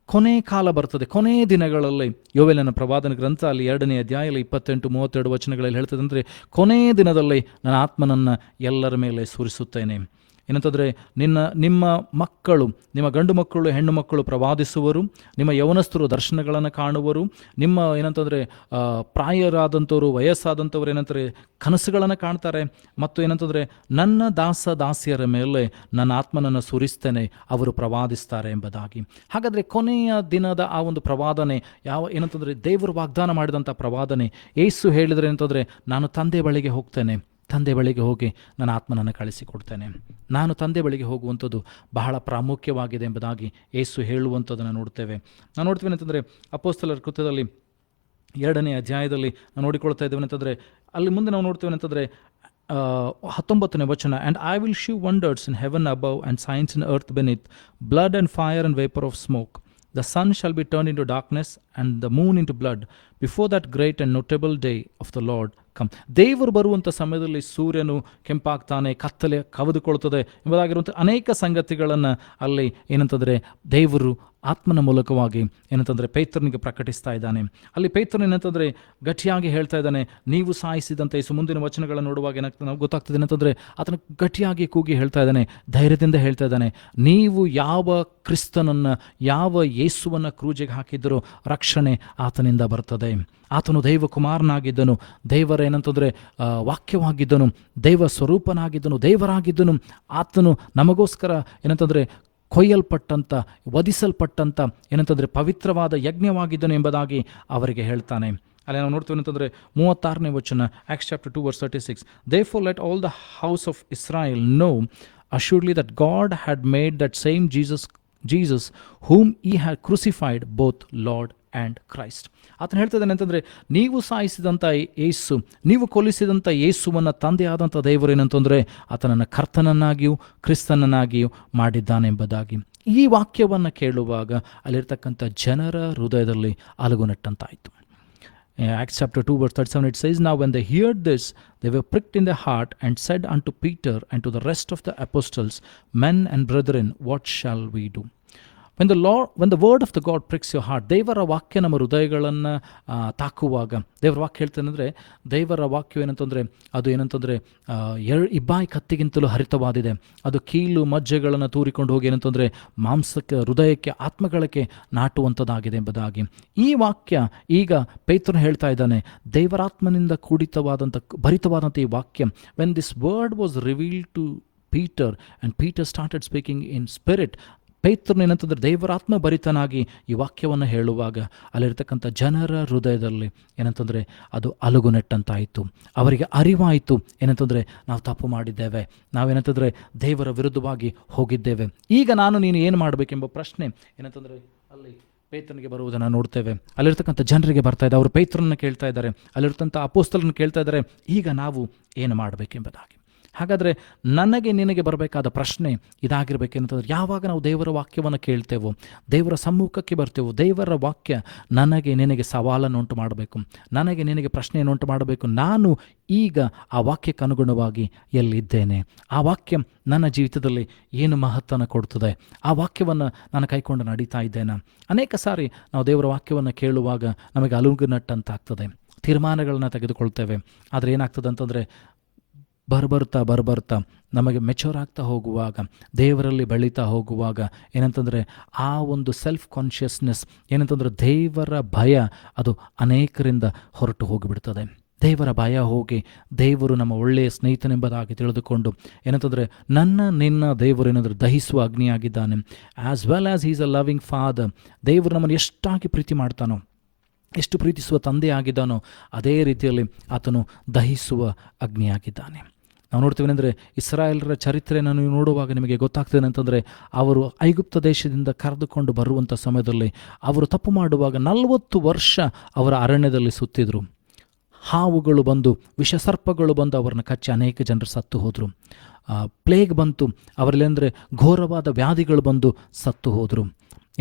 ಕೊನೆ ಕಾಲ ಬರ್ತದೆ, ಕೊನೆ ದಿನಗಳಲ್ಲಿ. ಯೋವೇಲನ ಪ್ರವಾದನ ಗ್ರಂಥ ಅಲ್ಲಿ 2ನೇ ಅಧ್ಯಾಯದಲ್ಲಿ 28-32 ವಚನಗಳಲ್ಲಿ ಹೇಳ್ತದೆ ಅಂದರೆ, ಕೊನೆ ದಿನದಲ್ಲಿ ನನ್ನ ಆತ್ಮನನ್ನು ಎಲ್ಲರ ಮೇಲೆ ಸುರಿಸುತ್ತೇನೆ. ಏನಂತಂದರೆ ನಿಮ್ಮ ಮಕ್ಕಳು, ನಿಮ್ಮ ಗಂಡು ಮಕ್ಕಳು ಹೆಣ್ಣು ಮಕ್ಕಳು ಪ್ರವಾದಿಸುವರು, ನಿಮ್ಮ ಯೌವನಸ್ಥರು ದರ್ಶನಗಳನ್ನು ಕಾಣುವರು, ನಿಮ್ಮ ಏನಂತಂದರೆ ಪ್ರಾಯರಾದಂಥವರು, ವಯಸ್ಸಾದಂಥವ್ರು ಏನಂತಾರೆ ಕನಸುಗಳನ್ನು ಕಾಣ್ತಾರೆ, ಮತ್ತು ಏನಂತಂದರೆ ನನ್ನ ದಾಸಿಯರ ಮೇಲೆ ನನ್ನ ಆತ್ಮನನ್ನು ಸುರಿಸ್ತೇನೆ, ಅವರು ಪ್ರವಾದಿಸ್ತಾರೆ ಎಂಬುದಾಗಿ. ಹಾಗಾದರೆ ಕೊನೆಯ ದಿನದ ಆ ಒಂದು ಪ್ರವಾದನೆ ಏನಂತಂದರೆ ದೇವರು ವಾಗ್ದಾನ ಮಾಡಿದಂಥ ಪ್ರವಾದನೆ. ಯೇಸು ಹೇಳಿದರೆ ಏನಂತಂದರೆ, ನಾನು ತಂದೆ ಬಳಿಗೆ ಹೋಗ್ತೇನೆ, ತಂದೆ ಬಳಿಗೆ ಹೋಗಿ ನನ್ನ ಆತ್ಮನನ್ನು ಕಳಿಸಿಕೊಡ್ತೇನೆ. ನಾನು ತಂದೆ ಬಳಿಗೆ ಹೋಗುವಂಥದ್ದು ಬಹಳ ಪ್ರಾಮುಖ್ಯವಾಗಿದೆ ಎಂಬುದಾಗಿ ಯೇಸು ಹೇಳುವಂಥದ್ದನ್ನು ನೋಡ್ತೇವೆ. ನಾವು ನೋಡ್ತೀವಿ ಅಂತಂದರೆ ಅಪೊಸ್ತಲರ ಕೃತ್ಯದಲ್ಲಿ 2ನೇ ಅಧ್ಯಾಯದಲ್ಲಿ ನಾವು ನೋಡಿಕೊಳ್ತಾ ಇದ್ದೇವೆ ಅಂತಂದರೆ ಅಲ್ಲಿ ಮುಂದೆ ನಾವು ನೋಡ್ತೇವೆ ಅಂತಂದರೆ 19ನೇ ವಚನ, and I will show wonders in heaven above and signs in earth beneath, blood and fire and vapour of smoke. The sun shall be turned into darkness and the moon into blood before that great and notable day of the Lord come. ದೇವರು ಬರುವಂಥ ಸಮಯದಲ್ಲಿ ಸೂರ್ಯನು ಕೆಂಪಾಗ್ತಾನೆ, ಕತ್ತಲೆ ಕವಿದುಕೊಳ್ತದೆ ಎಂಬುದಾಗಿರುವಂಥ ಅನೇಕ ಸಂಗತಿಗಳನ್ನು ಅಲ್ಲಿ ಏನಂತಂದರೆ ದೇವರು ಆತ್ಮನ ಮೂಲಕವಾಗಿ ಏನಂತಂದರೆ ಪೇತ್ರನಿಗೆ ಪ್ರಕಟಿಸ್ತಾ ಇದ್ದಾನೆ. ಅಲ್ಲಿ ಪೇತ್ರನ ಏನಂತಂದರೆ ಗಟ್ಟಿಯಾಗಿ ಹೇಳ್ತಾ ಇದ್ದಾನೆ, ನೀವು ಸಾಯಿಸಿದಂಥ ಯೇಸು. ಮುಂದಿನ ವಚನಗಳನ್ನು ನೋಡುವಾಗ ಏನಾಗ್ತದೆ ನಾವು ಗೊತ್ತಾಗ್ತದೆ ಏನಂತಂದರೆ ಆತನ ಗಟ್ಟಿಯಾಗಿ ಕೂಗಿ ಹೇಳ್ತಾ ಇದ್ದಾನೆ, ಧೈರ್ಯದಿಂದ ಹೇಳ್ತಾ ಇದ್ದಾನೆ, ನೀವು ಯಾವ ಕ್ರಿಸ್ತನನ್ನು, ಯಾವ ಯೇಸುವನ್ನು ಕ್ರೂಜೆಗೆ ಹಾಕಿದ್ದರೋ ರಕ್ಷಣೆ ಆತನಿಂದ ಬರ್ತದೆ. ಆತನು ದೈವ ಕುಮಾರನಾಗಿದ್ದನು, ದೇವರ ಏನಂತಂದರೆ ವಾಕ್ಯವಾಗಿದ್ದನು, ದೈವ ಸ್ವರೂಪನಾಗಿದ್ದನು, ದೇವರಾಗಿದ್ದನು. ಆತನು ನಮಗೋಸ್ಕರ ಏನಂತಂದರೆ ಕೊಯ್ಯಲ್ಪಟ್ಟಂಥ, ವಧಿಸಲ್ಪಟ್ಟಂಥ ಏನಂತಂದರೆ ಪವಿತ್ರವಾದ ಯಜ್ಞವಾಗಿದ್ದನು ಎಂಬುದಾಗಿ ಅವರಿಗೆ ಹೇಳ್ತಾನೆ. ಅಲ್ಲಿ ನಾವು ನೋಡ್ತೀವಿ ಏನಂತಂದರೆ 36ನೇ ವಚನ, acts chapter 2 verse 36, therefore let all the house of Israel know assuredly that God had made that same Jesus whom he had crucified both Lord and Christ. ಆತನು ಹೇಳ್ತಾ ಇದ್ದಾನೆ ಅಂತಂದರೆ, ನೀವು ಸಾಯಿಸಿದಂಥ ಯೇಸು, ನೀವು ಕೊಲ್ಲಿಸಿದಂಥ ಯೇಸುವನ್ನು ತಂದೆಯಾದಂಥ ದೇವರು ಏನಂತಂದರೆ ಆತನನ್ನು ಕರ್ತನನ್ನಾಗಿಯೂ ಕ್ರಿಸ್ತನನ್ನಾಗಿಯೂ ಮಾಡಿದ್ದಾನೆ ಎಂಬುದಾಗಿ. ಈ ವಾಕ್ಯವನ್ನು ಕೇಳುವಾಗ ಅಲ್ಲಿರ್ತಕ್ಕಂಥ ಜನರ ಹೃದಯದಲ್ಲಿ ಅಲುಗುನಟ್ಟಂತಾಯಿತು. Acts chapter 2 verse 37, it says, now when they heard this, they were pricked in their heart and said unto Peter and to the rest of the apostles, men and brethren, what shall we do? When the word of the God pricks your heart, ದೇವರ ವಾಕ್ಯ ನಮ್ಮ ಹೃದಯಗಳನ್ನು ತಾಕುವಾಗ, ದೇವರ ವಾಕ್ಯ ಹೇಳ್ತೇನೆಂದರೆ, ದೇವರ ವಾಕ್ಯ ಏನಂತಂದರೆ ಅದು ಏನಂತಂದರೆ ಇಬ್ಬಾಯಿ ಕತ್ತಿಗಿಂತಲೂ ಹರಿತವಾದಿದೆ. ಅದು ಕೀಲು ಮಜ್ಜೆಗಳನ್ನು ತೂರಿಕೊಂಡು ಹೋಗಿ ಏನಂತಂದರೆ ಮಾಂಸಕ್ಕೆ, ಹೃದಯಕ್ಕೆ, ಆತ್ಮಗಳಿಗೆ ನಾಟುವಂಥದ್ದಾಗಿದೆ ಎಂಬುದಾಗಿ. ಈ ವಾಕ್ಯ ಈಗ ಪೇತ್ರನು ಹೇಳ್ತಾ ಇದ್ದಾನೆ, ದೇವರಾತ್ಮನಿಂದ ಭರಿತವಾದಂಥ ಈ ವಾಕ್ಯ, when this word was revealed to Peter and Peter started speaking in spirit, ಪೇತ್ರನು ಏನಂತಂದರೆ ದೇವರಾತ್ಮ ಭರಿತನಾಗಿ ಈ ವಾಕ್ಯವನ್ನು ಹೇಳುವಾಗ ಅಲ್ಲಿರ್ತಕ್ಕಂಥ ಜನರ ಹೃದಯದಲ್ಲಿ ಏನಂತಂದರೆ ಅದು ಅಲುಗುನೆಟ್ಟಂತಾಯಿತು. ಅವರಿಗೆ ಅರಿವಾಯಿತು ಏನಂತಂದರೆ ನಾವು ತಪ್ಪು ಮಾಡಿದ್ದೇವೆ, ನಾವೇನಂತಂದರೆ ದೇವರ ವಿರುದ್ಧವಾಗಿ ಹೋಗಿದ್ದೇವೆ. ಈಗ ನೀನು ಏನು ಮಾಡಬೇಕೆಂಬ ಪ್ರಶ್ನೆ ಏನಂತಂದರೆ ಅಲ್ಲಿ ಪೇತ್ರನಿಗೆ ಬರುವುದನ್ನು ನೋಡ್ತೇವೆ. ಅಲ್ಲಿರ್ತಕ್ಕಂಥ ಜನರಿಗೆ ಬರ್ತಾ ಇದೆ, ಅವರು ಪೇತ್ರನನ್ನು ಕೇಳ್ತಾ ಇದ್ದಾರೆ, ಅಲ್ಲಿರ್ತಕ್ಕಂಥ ಅಪೊಸ್ತಲರನ್ನು ಕೇಳ್ತಾ ಇದ್ದಾರೆ, ಈಗ ನಾವು ಏನು ಮಾಡಬೇಕೆಂಬುದಾಗಿ. ಹಾಗಾದರೆ ನನಗೆ ನಿನಗೆ ಬರಬೇಕಾದ ಪ್ರಶ್ನೆ ಇದಾಗಿರಬೇಕೇನಂತಂದರೆ, ಯಾವಾಗ ನಾವು ದೇವರ ವಾಕ್ಯವನ್ನು ಕೇಳ್ತೇವೋ, ದೇವರ ಸಮ್ಮುಖಕ್ಕೆ ಬರ್ತೇವೋ, ದೇವರ ವಾಕ್ಯ ನನಗೆ ನಿನಗೆ ಸವಾಲನ್ನು ಉಂಟು ಮಾಡಬೇಕು, ನನಗೆ ನಿನಗೆ ಪ್ರಶ್ನೆಯನ್ನು ಉಂಟು ಮಾಡಬೇಕು. ನಾನು ಈಗ ಆ ವಾಕ್ಯಕ್ಕೆ ಅನುಗುಣವಾಗಿ ಎಲ್ಲಿದ್ದೇನೆ, ಆ ವಾಕ್ಯ ನನ್ನ ಜೀವಿತದಲ್ಲಿ ಏನು ಮಹತ್ವನ ಕೊಡ್ತದೆ, ಆ ವಾಕ್ಯವನ್ನು ನಾನು ಕೈಕೊಂಡು ನಡೀತಾ ಇದ್ದೇನೆ. ಅನೇಕ ಸಾರಿ ನಾವು ದೇವರ ವಾಕ್ಯವನ್ನು ಕೇಳುವಾಗ ನಮಗೆ ಅಲುಗುನಟ್ಟಂತಾಗ್ತದೆ, ತೀರ್ಮಾನಗಳನ್ನು ತೆಗೆದುಕೊಳ್ತೇವೆ. ಆದರೆ ಏನಾಗ್ತದೆ ಅಂತಂದರೆ ಬರ್ಬರ್ತಾ ನಮಗೆ ಮೆಚೂರ್ ಆಗ್ತಾ ಹೋಗುವಾಗ, ದೇವರಲ್ಲಿ ಬೆಳೀತಾ ಹೋಗುವಾಗ ಏನಂತಂದರೆ ಆ ಒಂದು ಸೆಲ್ಫ್ ಕಾನ್ಷಿಯಸ್ನೆಸ್ ಏನಂತಂದರೆ ದೇವರ ಭಯ ಅದು ಅನೇಕರಿಂದ ಹೊರಟು ಹೋಗಿಬಿಡ್ತದೆ. ದೇವರ ಭಯ ಹೋಗಿ ದೇವರು ನಮ್ಮ ಒಳ್ಳೆಯ ಸ್ನೇಹಿತನೆಂಬುದಾಗಿ ತಿಳಿದುಕೊಂಡು ಏನಂತಂದರೆ ನಿನ್ನ ದೇವರು ಏನಂದರೆ ದಹಿಸುವ ಅಗ್ನಿಯಾಗಿದ್ದಾನೆ. As well as is a loving father, ದೇವರು ನಮ್ಮನ್ನು ಎಷ್ಟಾಗಿ ಪ್ರೀತಿ ಮಾಡ್ತಾನೋ, ಎಷ್ಟು ಪ್ರೀತಿಸುವ ತಂದೆಯಾಗಿದ್ದಾನೋ ಅದೇ ರೀತಿಯಲ್ಲಿ ಆತನು ದಹಿಸುವ ಅಗ್ನಿಯಾಗಿದ್ದಾನೆ. ನಾವು ನೋಡ್ತೀವಿ ಅಂದರೆ ಇಸ್ರಾಯೇಲರ ಚರಿತ್ರೆಯನ್ನು ನೀವು ನೋಡುವಾಗ ನಿಮಗೆ ಗೊತ್ತಾಗ್ತದೆ ಅಂತಂದರೆ, ಅವರು ಐಗುಪ್ತ ದೇಶದಿಂದ ಕರೆದುಕೊಂಡು ಬರುವಂಥ ಸಮಯದಲ್ಲಿ ಅವರು ತಪ್ಪು ಮಾಡುವಾಗ 40 ವರ್ಷ ಅವರ ಅರಣ್ಯದಲ್ಲಿ ಸುತ್ತಿದ್ರು. ಹಾವುಗಳು ಬಂದು, ವಿಷಸರ್ಪಗಳು ಬಂದು ಅವರನ್ನು ಕಚ್ಚಿ ಅನೇಕ ಜನರು ಸತ್ತು ಹೋದರು. ಪ್ಲೇಗ್ ಬಂತು, ಅವರಲ್ಲೆಂದರೆ ಘೋರವಾದ ವ್ಯಾಧಿಗಳು ಬಂದು ಸತ್ತು ಹೋದರು.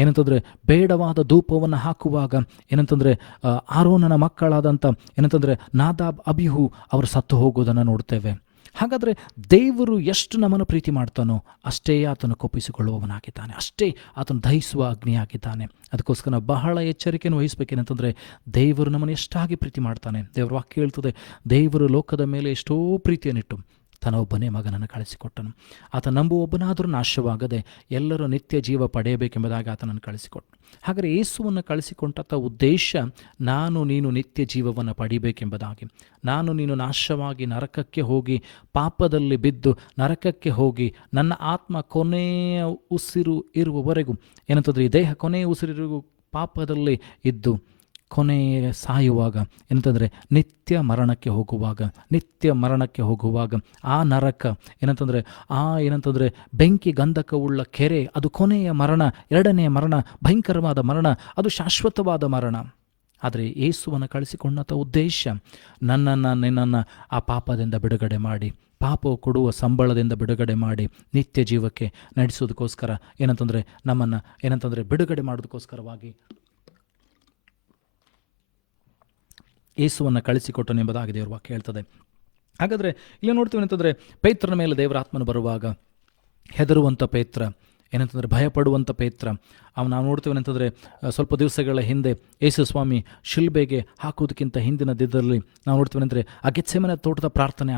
ಏನಂತಂದರೆ ಬೇಡವಾದ ಧೂಪವನ್ನು ಹಾಕುವಾಗ ಏನಂತಂದರೆ ಆರೋನನ ಮಕ್ಕಳಾದಂಥ ಏನಂತಂದರೆ ನಾದಾಬ್, ಅಬಿಹು ಅವರು ಸತ್ತು ಹೋಗೋದನ್ನು ನೋಡ್ತೇವೆ. ಹಾಗಾದರೆ ದೇವರು ಎಷ್ಟು ನಮ್ಮನ್ನು ಪ್ರೀತಿ ಮಾಡ್ತಾನೋ ಅಷ್ಟೇ ಆತನು ಕೋಪಿಸಿಕೊಳ್ಳುವವನಾಗಿದ್ದಾನೆ, ಅಷ್ಟೇ ಆತನು ದಹಿಸುವ ಅಗ್ನಿಯಾಗಿದ್ದಾನೆ. ಅದಕ್ಕೋಸ್ಕರ ನಾವು ಬಹಳ ಎಚ್ಚರಿಕೆಯನ್ನು ವಹಿಸಬೇಕೇನಂತಂದರೆ ದೇವರು ನಮ್ಮನ್ನು ಎಷ್ಟಾಗಿ ಪ್ರೀತಿ ಮಾಡ್ತಾನೆ. ದೇವರ ವಾಕ್ಯ ಹೇಳ್ತದೆ, ದೇವರು ಲೋಕದ ಮೇಲೆ ಎಷ್ಟೋ ಪ್ರೀತಿಯನ್ನಿಟ್ಟು ತನ್ನ ಒಬ್ಬನೇ ಮಗನನ್ನು ಕಳಿಸಿಕೊಟ್ಟನು. ಆತ ನಂಬುವೊಬ್ಬನಾದರೂ ನಾಶವಾಗದೆ ಎಲ್ಲರೂ ನಿತ್ಯ ಜೀವ ಪಡೆಯಬೇಕೆಂಬುದಾಗಿ ಆತನನ್ನು ಕಳಿಸಿಕೊಟ್ಟನು. ಹಾಗಾದರೆ ಯೇಸುವನ್ನು ಕಳಿಸಿಕೊಂಡಂಥ ಉದ್ದೇಶ ನೀನು ನಿತ್ಯ ಜೀವವನ್ನು ಪಡಿಬೇಕೆಂಬುದಾಗಿ. ನೀನು ನಾಶವಾಗಿ ನರಕಕ್ಕೆ ಹೋಗಿ ಪಾಪದಲ್ಲಿ ಬಿದ್ದು ನರಕಕ್ಕೆ ಹೋಗಿ ನನ್ನ ಆತ್ಮ ಕೊನೆಯ ಉಸಿರು ಇರುವವರೆಗೂ ಏನಂತಂದರೆ ಈ ದೇಹ ಕೊನೆಯ ಉಸಿರಿರುವ ಪಾಪದಲ್ಲಿ ಇದ್ದು ಕೊನೆಯ ಸಾಯುವಾಗ ಏನಂತಂದರೆ ನಿತ್ಯ ಮರಣಕ್ಕೆ ಹೋಗುವಾಗ ಆ ನರಕ ಏನಂತಂದರೆ ಬೆಂಕಿ ಗಂಧಕವುಳ್ಳ ಕೆರೆ, ಅದು ಕೊನೆಯ ಮರಣ, ಎರಡನೆಯ ಮರಣ, ಭಯಂಕರವಾದ ಮರಣ, ಅದು ಶಾಶ್ವತವಾದ ಮರಣ. ಆದರೆ ಯೇಸುವನ್ನು ಕಳಿಸಿಕೊಂಡಂಥ ಉದ್ದೇಶ ನಿನ್ನನ್ನು ಆ ಪಾಪದಿಂದ ಬಿಡುಗಡೆ ಮಾಡಿ, ಪಾಪವು ಕೊಡುವ ಸಂಬಳದಿಂದ ಬಿಡುಗಡೆ ಮಾಡಿ ನಿತ್ಯ ಜೀವಕ್ಕೆ ನಡೆಸೋದಕ್ಕೋಸ್ಕರ ನಮ್ಮನ್ನು ಬಿಡುಗಡೆ ಮಾಡೋದಕ್ಕೋಸ್ಕರವಾಗಿ ಯೇಸುವನ್ನು ಕಳಿಸಿಕೊಟ್ಟನು ಎಂಬುದಾಗಿ ದೇವರ ವಾಕ್ಯ ಹೇಳ್ತದೆ. ಹಾಗಾದರೆ ಇಲ್ಲಿ ನೋಡ್ತೀವಿ ಅಂತಂದರೆ, ಪೇತ್ರನ ಮೇಲೆ ದೇವರ ಆತ್ಮನು ಬರುವಾಗ ಹೆದರುವಂಥ ಪೇತ್ರ, ಭಯಪಡುವಂಥ ಪೇತ್ರ, ನಾವು ನೋಡ್ತೀವಿ ಅಂತಂದರೆ ಸ್ವಲ್ಪ ದಿವಸಗಳ ಹಿಂದೆ ಯೇಸು ಸ್ವಾಮಿ ಶಿಲ್ಬೆಗೆ ಹಾಕುವುದಕ್ಕಿಂತ ಹಿಂದಿನ ದಿನದಲ್ಲಿ ನಾವು ನೋಡ್ತೀವಿ ಅಂದರೆ ಆ ಗೆತ್ಸೆಮನೆ ತೋಟದ ಪ್ರಾರ್ಥನೆ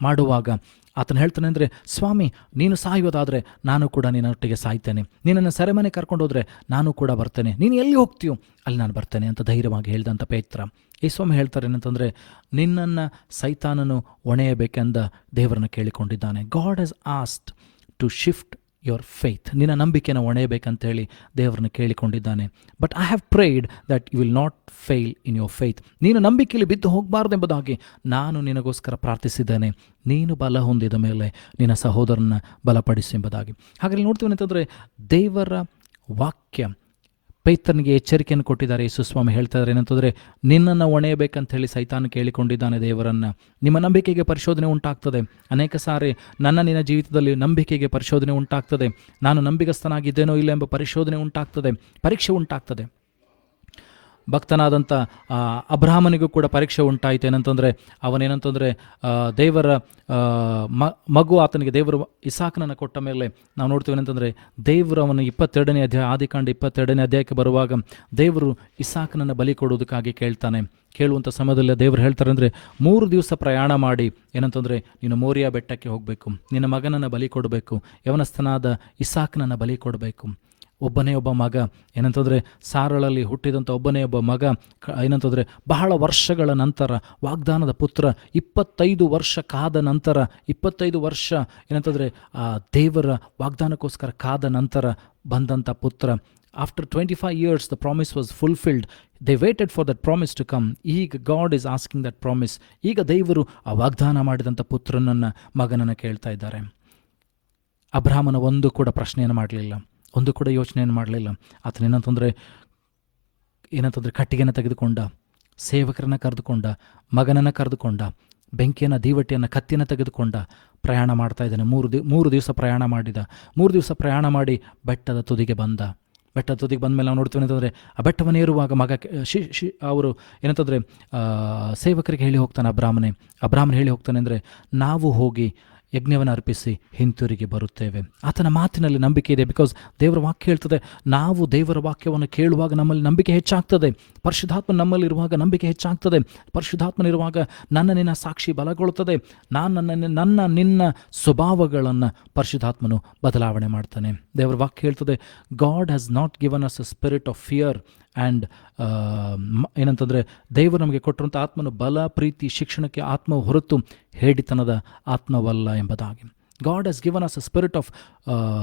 ಮಾಡುವಾಗ ಆತನು ಹೇಳ್ತಾನೆ ಅಂದರೆ, ಸ್ವಾಮಿ ನೀನು ಸಾಯೋದಾದರೆ ನಾನು ಕೂಡ ನಿನ್ನೊಟ್ಟಿಗೆ ಸಾಯ್ತೇನೆ, ನಿನ್ನನ್ನು ಸೆರೆಮನೆ ಕರ್ಕೊಂಡು ಹೋದರೆ ನಾನು ಕೂಡ ಬರ್ತೇನೆ, ನೀನು ಎಲ್ಲಿ ಹೋಗ್ತೀಯೋ ಅಲ್ಲಿ ನಾನು ಬರ್ತೇನೆ ಅಂತ ಧೈರ್ಯವಾಗಿ ಹೇಳಿದಂಥ ಪೇತ್ರ. ಯೇಸುಸ್ವಾಮಿ ಹೇಳ್ತಾರೆ ಏನಂತಂದರೆ, ನಿನ್ನನ್ನು ಸೈತಾನನು ಒಣೆಯಬೇಕೆಂದ ದೇವರನ್ನು ಕೇಳಿಕೊಂಡಿದ್ದಾನೆ. God has asked to sift your faith, ನಿನ್ನ ನಂಬಿಕೆನ ಒಣೆಯಬೇಕಂತೇಳಿ ದೇವರನ್ನು ಕೇಳಿಕೊಂಡಿದ್ದಾನೆ. But I have prayed that you will not fail in your faith, ನೀನು ನಂಬಿಕೆಯಲ್ಲಿ ಬಿದ್ದು ಹೋಗಬಾರ್ದು ಎಂಬುದಾಗಿ ನಾನು ನಿನಗೋಸ್ಕರ ಪ್ರಾರ್ಥಿಸಿದ್ದೇನೆ, ನೀನು ಬಲ ಹೊಂದಿದ ಮೇಲೆ ನಿನ್ನ ಸಹೋದರನ ಬಲಪಡಿಸು ಎಂಬುದಾಗಿ. ಹಾಗಾಗಿ ನೋಡ್ತೀವಿ ಅಂತಂದರೆ, ದೇವರ ವಾಕ್ಯ ಪೇತ್ರನಿಗೆ ಎಚ್ಚರಿಕೆಯನ್ನು ಕೊಟ್ಟಿದ್ದಾರೆ. ಯೇಸುಸ್ವಾಮಿ ಹೇಳ್ತಾ ಇದ್ದಾರೆ ಏನಂತಂದರೆ, ನಿನ್ನನ್ನು ಒಣೆಯಬೇಕಂತ ಹೇಳಿ ಸೈತಾನ ಕೇಳಿಕೊಂಡಿದ್ದಾನೆ ದೇವರನ್ನು. ನಿಮ್ಮ ನಂಬಿಕೆಗೆ ಪರಿಶೋಧನೆ ಉಂಟಾಗ್ತದೆ. ಅನೇಕ ಸಾರಿ ನಿನ್ನ ಜೀವಿತದಲ್ಲಿ ನಂಬಿಕೆಗೆ ಪರಿಶೋಧನೆ ಉಂಟಾಗ್ತದೆ. ನಾನು ನಂಬಿಗಸ್ತನಾಗಿದ್ದೇನೋ ಇಲ್ಲ ಎಂಬ ಪರಿಶೋಧನೆ ಉಂಟಾಗ್ತದೆ, ಪರೀಕ್ಷೆ ಉಂಟಾಗ್ತದೆ. ಭಕ್ತನಾದಂಥ ಅಬ್ರಹಾಮನಿಗೂ ಕೂಡ ಪರೀಕ್ಷೆ ಉಂಟಾಯಿತು. ಏನಂತಂದರೆ, ಅವನೇನಂತಂದರೆ ದೇವರ ಮಗು ಆತನಿಗೆ ದೇವರು ಇಸಾಕನನ್ನು ಕೊಟ್ಟ ಮೇಲೆ ನಾವು ನೋಡ್ತೀವಿ ಏನಂತಂದರೆ, ದೇವರು ಅವನ 22ನೇ ಅಧ್ಯಾಯ, ಆದಿಕಾಂಡ 22ನೇ ಅಧ್ಯಾಯಕ್ಕೆ ಬರುವಾಗ ದೇವರು ಇಸಾಕನನ್ನು ಬಲಿ ಕೊಡುವುದಕ್ಕಾಗಿ ಕೇಳುವಂಥ ಸಮಯದಲ್ಲಿ ದೇವರು ಹೇಳ್ತಾರೆ ಅಂದರೆ, 3 ದಿವಸ ಪ್ರಯಾಣ ಮಾಡಿ ಏನಂತಂದರೆ ನೀನು ಮೋರಿಯಾ ಬೆಟ್ಟಕ್ಕೆ ಹೋಗಬೇಕು, ನಿನ್ನ ಮಗನನ್ನು ಬಲಿ ಕೊಡಬೇಕು, ಯವನಸ್ಥನಾದ ಇಸಾಕನನ್ನು ಬಲಿ ಕೊಡಬೇಕು. ಒಬ್ಬನೇ ಒಬ್ಬ ಮಗ ಏನಂತಂದರೆ, ಸಾರಳಲ್ಲಿ ಹುಟ್ಟಿದಂಥ ಒಬ್ಬನೇ ಒಬ್ಬ ಮಗ ಏನಂತಂದರೆ ಬಹಳ ವರ್ಷಗಳ ನಂತರ ವಾಗ್ದಾನದ ಪುತ್ರ, 25 ವರ್ಷ ಕಾದ ನಂತರ, 25 ವರ್ಷ ಏನಂತಂದರೆ ಆ ದೇವರ ವಾಗ್ದಾನಕ್ಕೋಸ್ಕರ ಕಾದ ನಂತರ ಬಂದಂಥ ಪುತ್ರ. After 25 years the promise was fulfilled. They waited for that promise to come. ಈಗ God is asking that promise. ಈಗ ದೇವರು ಆ ವಾಗ್ದಾನ ಮಾಡಿದಂಥ ಮಗನನ್ನು ಕೇಳ್ತಾ ಇದ್ದಾರೆ. ಅಬ್ರಹಾಮನ ಒಂದು ಕೂಡ ಪ್ರಶ್ನೆಯನ್ನು ಮಾಡಲಿಲ್ಲ, ಒಂದು ಕೂಡ ಯೋಚನೆಯನ್ನು ಮಾಡಲಿಲ್ಲ. ಆತನ ಏನಂತಂದರೆ ಕಟ್ಟಿಗೆಯನ್ನು ತೆಗೆದುಕೊಂಡ, ಸೇವಕರನ್ನು ಕರೆದುಕೊಂಡ, ಮಗನನ್ನು ಕರೆದುಕೊಂಡ, ಬೆಂಕಿಯನ್ನು, ದೀವಟಿಯನ್ನು, ಕತ್ತಿಯನ್ನು ತೆಗೆದುಕೊಂಡ ಪ್ರಯಾಣ ಮಾಡ್ತಾ ಇದ್ದಾನೆ. 3 ದಿವಸ ಪ್ರಯಾಣ ಮಾಡಿದ. 3 ದಿವಸ ಪ್ರಯಾಣ ಮಾಡಿ ಬೆಟ್ಟದ ತುದಿಗೆ ಬಂದ. ಬೆಟ್ಟದ ತುದಿಗೆ ಬಂದ ಮೇಲೆ ನಾವು ನೋಡ್ತೀವಿ ಏನಂತಂದರೆ, ಆ ಬೆಟ್ಟವನ್ನು ಏರುವಾಗ ಅವರು ಏನಂತಂದರೆ ಸೇವಕರಿಗೆ ಹೇಳಿ ಹೋಗ್ತಾನೆ, ಅಬ್ರಾಹ್ಮಣ ಹೇಳಿ ಹೋಗ್ತಾನೆ ಅಂದರೆ, ನಾವು ಹೋಗಿ ಯಜ್ಞವನ್ನು ಅರ್ಪಿಸಿ ಹಿಂತಿರುಗಿ ಬರುತ್ತೇವೆ. ಆತನ ಮಾತಿನಲ್ಲಿ ನಂಬಿಕೆ ಇದೆ. ಬಿಕಾಸ್ ದೇವರ ವಾಕ್ಯ ಹೇಳ್ತದೆ, ನಾವು ದೇವರ ವಾಕ್ಯವನ್ನು ಕೇಳುವಾಗ ನಮ್ಮಲ್ಲಿ ನಂಬಿಕೆ ಹೆಚ್ಚಾಗ್ತದೆ. ಪರಿಶುದ್ಧಾತ್ಮ ನಮ್ಮಲ್ಲಿರುವಾಗ ನಂಬಿಕೆ ಹೆಚ್ಚಾಗ್ತದೆ. ಪರಿಶುದ್ಧಾತ್ಮನಿರುವಾಗ ನಿನ್ನ ಸಾಕ್ಷಿ ಬಲಗೊಳ್ಳುತ್ತದೆ. ನಿನ್ನ ಸ್ವಭಾವಗಳನ್ನು ಪರಿಶುದ್ಧಾತ್ಮನು ಬದಲಾವಣೆ ಮಾಡ್ತಾನೆ. ದೇವರ ವಾಕ್ಯ ಹೇಳ್ತದೆ, god has not given us a spirit of fear and ಏನಂತಂದರೆ, ದೇವರು ನಮಗೆ ಕೊಟ್ಟಿರುವಂಥ ಆತ್ಮನು ಬಲ, ಪ್ರೀತಿ, ಶಿಕ್ಷಣಕ್ಕೆ ಆತ್ಮವು ಹೊರತು ಹೇಡಿತನದ ಆತ್ಮವಲ್ಲ ಎಂಬುದಾಗಿ. God has given us a spirit of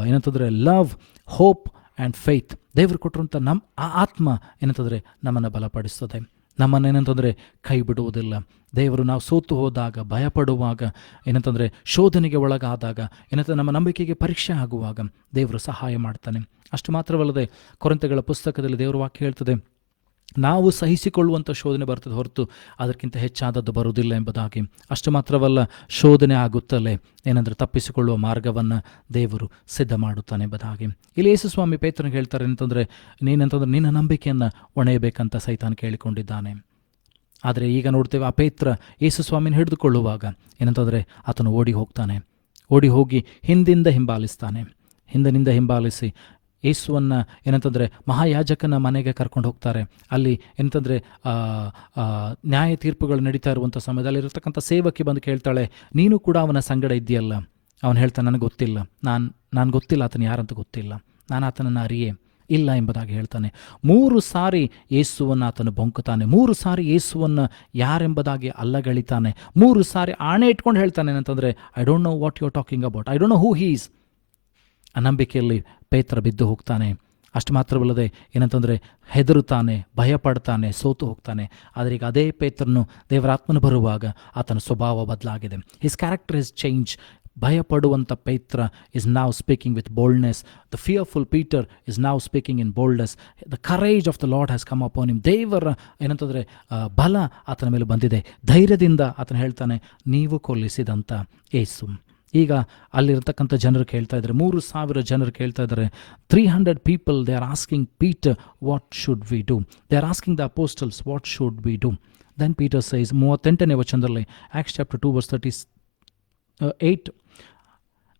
ಏನಂತಂದರೆ ಲವ್, ಹೋಪ್ ಆ್ಯಂಡ್ ಫೇತ್. ದೇವರು ಕೊಟ್ಟಿರುವಂಥ ಆ ಆತ್ಮ ಏನಂತಂದರೆ ನಮ್ಮನ್ನು ಬಲಪಡಿಸ್ತದೆ, ನಮ್ಮನ್ನೇನಂತಂದರೆ ಕೈ ಬಿಡುವುದಿಲ್ಲ. ದೇವರು ನಾವು ಸೋತು ಹೋದಾಗ, ಭಯಪಡುವಾಗ, ಏನಂತಂದರೆ ಶೋಧನೆಗೆ ಒಳಗಾದಾಗ, ಏನಂತಂದರೆ ನಮ್ಮ ನಂಬಿಕೆಗೆ ಪರೀಕ್ಷೆ ಆಗುವಾಗ ದೇವರು ಸಹಾಯ ಮಾಡ್ತಾನೆ. ಅಷ್ಟು ಮಾತ್ರವಲ್ಲದೆ, ಕೊರಿಂಥಗಳ ಪುಸ್ತಕದಲ್ಲಿ ದೇವರ ವಾಕ್ಯ ಹೇಳ್ತದೆ, ನಾವು ಸಹಿಸಿಕೊಳ್ಳುವಂಥ ಶೋಧನೆ ಬರ್ತದೆ ಹೊರತು ಅದಕ್ಕಿಂತ ಹೆಚ್ಚಾದದ್ದು ಬರುವುದಿಲ್ಲ ಎಂಬುದಾಗಿ. ಅಷ್ಟು ಮಾತ್ರವಲ್ಲ, ಶೋಧನೆ ಆಗುತ್ತಲೇ ಏನಂದರೆ ತಪ್ಪಿಸಿಕೊಳ್ಳುವ ಮಾರ್ಗವನ್ನು ದೇವರು ಸಿದ್ಧ ಮಾಡುತ್ತಾನೆ ಎಂಬುದಾಗಿ. ಇಲ್ಲಿ ಯೇಸುಸ್ವಾಮಿ ಪೇತ್ರನಿಗೆ ಹೇಳ್ತಾರೆ ಏನಂತಂದರೆ, ನಿನ್ನ ನಂಬಿಕೆಯನ್ನು ಒಣೆಯಬೇಕಂತ ಸೈತಾನ ಕೇಳಿಕೊಂಡಿದ್ದಾನೆ. ಆದರೆ ಈಗ ನೋಡ್ತೇವೆ, ಆ ಪೇತ್ರ ಯೇಸುಸ್ವಾಮಿನ ಹಿಡಿದುಕೊಳ್ಳುವಾಗ ಏನಂತಂದರೆ ಆತನು ಓಡಿ ಹೋಗಿ ಹಿಂದಿನಿಂದ ಹಿಂಬಾಲಿಸಿ ಯೇಸುವನ್ನು ಏನಂತಂದರೆ ಮಹಾಯಾಜಕನ ಮನೆಗೆ ಕರ್ಕೊಂಡು ಹೋಗ್ತಾರೆ. ಅಲ್ಲಿ ಏನಂತಂದರೆ ನ್ಯಾಯ ತೀರ್ಪುಗಳು ನಡೀತಾ ಇರುವಂಥ ಸಮಯದಲ್ಲಿ ಇರತಕ್ಕಂಥ ಸೇವಕಿ ಬಂದು ಕೇಳ್ತಾಳೆ, ನೀನು ಕೂಡ ಅವನ ಸಂಗಡ ಇದ್ದೀಯಲ್ಲ? ಅವನು ಹೇಳ್ತಾನೆ, ನನಗೆ ಗೊತ್ತಿಲ್ಲ, ನಾನು ಗೊತ್ತಿಲ್ಲ, ಆತನು ಯಾರಂತ ಗೊತ್ತಿಲ್ಲ, ನಾನು ಆತನನ್ನು ಅರಿಯೇ ಇಲ್ಲ ಎಂಬುದಾಗಿ ಹೇಳ್ತಾನೆ. 3 ಸಾರಿ ಯೇಸುವನ್ನು ಆತನು ಬೊಂಕುತ್ತಾನೆ. 3 ಸಾರಿ ಯೇಸುವನ್ನು ಯಾರೆಂಬುದಾಗಿ ಅಲ್ಲಗಳಿತಾನೆ. 3 ಸಾರಿ ಆಣೆ ಇಟ್ಕೊಂಡು ಹೇಳ್ತಾನೆ ಏನಂತಂದರೆ, I don't know what you are talking about, I don't know who he is. ಆ ನಂಬಿಕೆಯಲ್ಲಿ ಪೇತ್ರ ಬಿದ್ದು ಹೋಗ್ತಾನೆ. ಅಷ್ಟು ಮಾತ್ರವಲ್ಲದೆ ಏನಂತಂದರೆ ಹೆದರುತ್ತಾನೆ, ಭಯಪಡ್ತಾನೆ, ಸೋತು ಹೋಗ್ತಾನೆ. ಆದರೆ ಈಗ ಅದೇ ಪೇತ್ರನು ದೇವರಾತ್ಮನು ಬರುವಾಗ ಆತನ ಸ್ವಭಾವ ಬದಲಾಗಿದೆ. His character is change. ಭಯಪಡುವಂಥ Petra is now speaking with boldness. The fearful Peter is now speaking in boldness. The courage of the Lord has come upon him. ದೇವರ ಏನಂತಂದರೆ ಬಲ ಆತನ ಮೇಲೆ ಬಂದಿದೆ. ಧೈರ್ಯದಿಂದ ಆತನ ಹೇಳ್ತಾನೆ, ನೀವು ಕೊಲ್ಲಿಸಿದಂಥ ಏಸು. ಈಗ ಅಲ್ಲಿರ್ತಕ್ಕಂಥ ಜನರು ಕೇಳ್ತಾ ಇದ್ದಾರೆ, 3,000 ಜನರು ಕೇಳ್ತಾ ಇದ್ದಾರೆ. 300 people, they are asking Peter, what should we do? They are asking the apostles, what should we do? Then Peter says, 38ನೇ ವಚನದಲ್ಲಿ, Acts chapter 2 verse 38,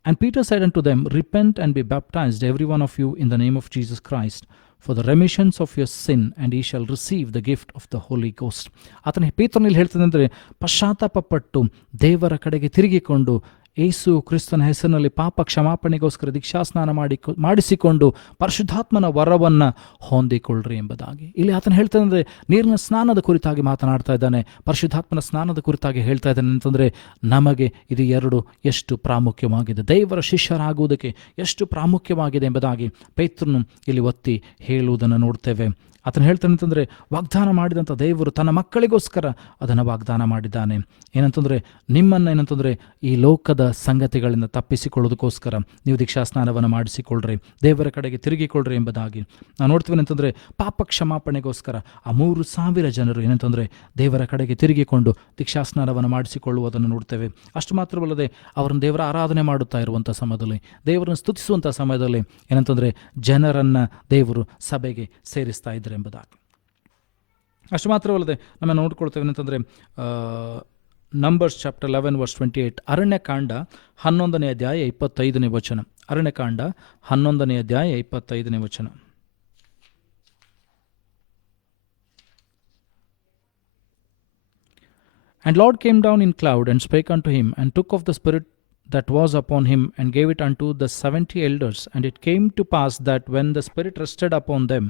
and Peter said unto them, repent and be baptized every one of you in the name of Jesus Christ for the remissions of your sin, and ye shall receive the gift of the Holy Ghost. ಆತನ ಪೇತ್ರನಲ್ಲಿ ಹೇಳ್ತದೆ ಅಂದರೆ, ಪಶ್ಚಾತ್ತಾಪಪಟ್ಟು ದೇವರ ಕಡೆಗೆ ತಿರುಗಿಕೊಂಡು ಯೇಸು ಕ್ರಿಸ್ತನ ಹೆಸರಿನಲ್ಲಿ ಪಾಪ ಕ್ಷಮಾಪಣೆಗೋಸ್ಕರ ದೀಕ್ಷಾಸ್ನಾನ ಮಾಡಿಸಿಕೊಂಡು ಪರಿಶುದ್ಧಾತ್ಮನ ವರವನ್ನು ಹೊಂದಿಕೊಳ್ಳ್ರಿ ಎಂಬುದಾಗಿ. ಇಲ್ಲಿ ಆತನ ಹೇಳ್ತಾನೆ ಅಂದರೆ ನೀರಿನ ಸ್ನಾನದ ಕುರಿತಾಗಿ ಮಾತನಾಡ್ತಾ ಇದ್ದಾನೆ, ಪರಿಶುದ್ಧಾತ್ಮನ ಸ್ನಾನದ ಕುರಿತಾಗಿ ಹೇಳ್ತಾ ಇದ್ದಾನೆ. ಅಂತಂದರೆ ನಮಗೆ ಇದು ಎರಡು ಎಷ್ಟು ಪ್ರಾಮುಖ್ಯವಾಗಿದೆ, ದೇವರ ಶಿಷ್ಯರಾಗುವುದಕ್ಕೆ ಎಷ್ಟು ಪ್ರಾಮುಖ್ಯವಾಗಿದೆ ಎಂಬುದಾಗಿ ಪೇತ್ರನು ಇಲ್ಲಿ ಒತ್ತಿ ಹೇಳುವುದನ್ನು ನೋಡ್ತೇವೆ. ಆತನು ಹೇಳ್ತಾನೆ ಅಂತಂದರೆ, ವಾಗ್ದಾನ ಮಾಡಿದಂಥ ದೇವರು ತನ್ನ ಮಕ್ಕಳಿಗೋಸ್ಕರ ಅದನ್ನು ವಾಗ್ದಾನ ಮಾಡಿದ್ದಾನೆ. ಏನಂತಂದರೆ, ನಿಮ್ಮನ್ನು ಏನಂತಂದರೆ ಈ ಲೋಕದ ಸಂಗತಿಗಳಿಂದ ತಪ್ಪಿಸಿಕೊಳ್ಳೋದಕ್ಕೋಸ್ಕರ ನೀವು ದೀಕ್ಷಾಸ್ನಾನವನ್ನು ಮಾಡಿಸಿಕೊಳ್ಳ್ರಿ, ದೇವರ ಕಡೆಗೆ ತಿರುಗಿಕೊಳ್ಳ್ರಿ ಎಂಬುದಾಗಿ ನಾವು ನೋಡ್ತೀವಿ. ಏನಂತಂದರೆ ಪಾಪ ಕ್ಷಮಾಪಣೆಗೋಸ್ಕರ ಆ 3,000 ಜನರು ಏನಂತಂದರೆ ದೇವರ ಕಡೆಗೆ ತಿರುಗಿಕೊಂಡು ದೀಕ್ಷಾಸ್ನಾನವನ್ನು ಮಾಡಿಸಿಕೊಳ್ಳುವುದನ್ನು ನೋಡ್ತೇವೆ. ಅಷ್ಟು ಮಾತ್ರವಲ್ಲದೆ ಅವರನ್ನು ದೇವರ ಆರಾಧನೆ ಮಾಡುತ್ತಾ ಇರುವಂಥ ಸಮಯದಲ್ಲಿ, ದೇವರನ್ನು ಸ್ತುತಿಸುವಂಥ ಸಮಯದಲ್ಲಿ ಏನಂತಂದರೆ ಜನರನ್ನು ದೇವರು ಸಭೆಗೆ ಸೇರಿಸ್ತಾ ಇದ್ದಾರೆ ಎಂಬುದಾಗಿ. ಅಷ್ಟು ಮಾತ್ರವಲ್ಲದೆ ನಮ್ಮ ನೋಡ್ಕೊಳ್ತೇವೆ ಏನಂತಂದರೆ ನಂಬರ್ಸ್ ಚಾಪ್ಟರ್ 11 verse 28, ಅರಣ್ಯಕಾಂಡ 11ನೇ ಅಧ್ಯಾಯ 25ನೇ ವಚನ. ಅರಣ್ಯಕಾಂಡ 11ನೇ ಅಧ್ಯಾಯ 25ನೇ ವಚನ. And Lord came down in cloud and spake unto him, and took of the Spirit that was upon him, and gave it unto the 70 elders. And it came to pass that when the Spirit rested upon them,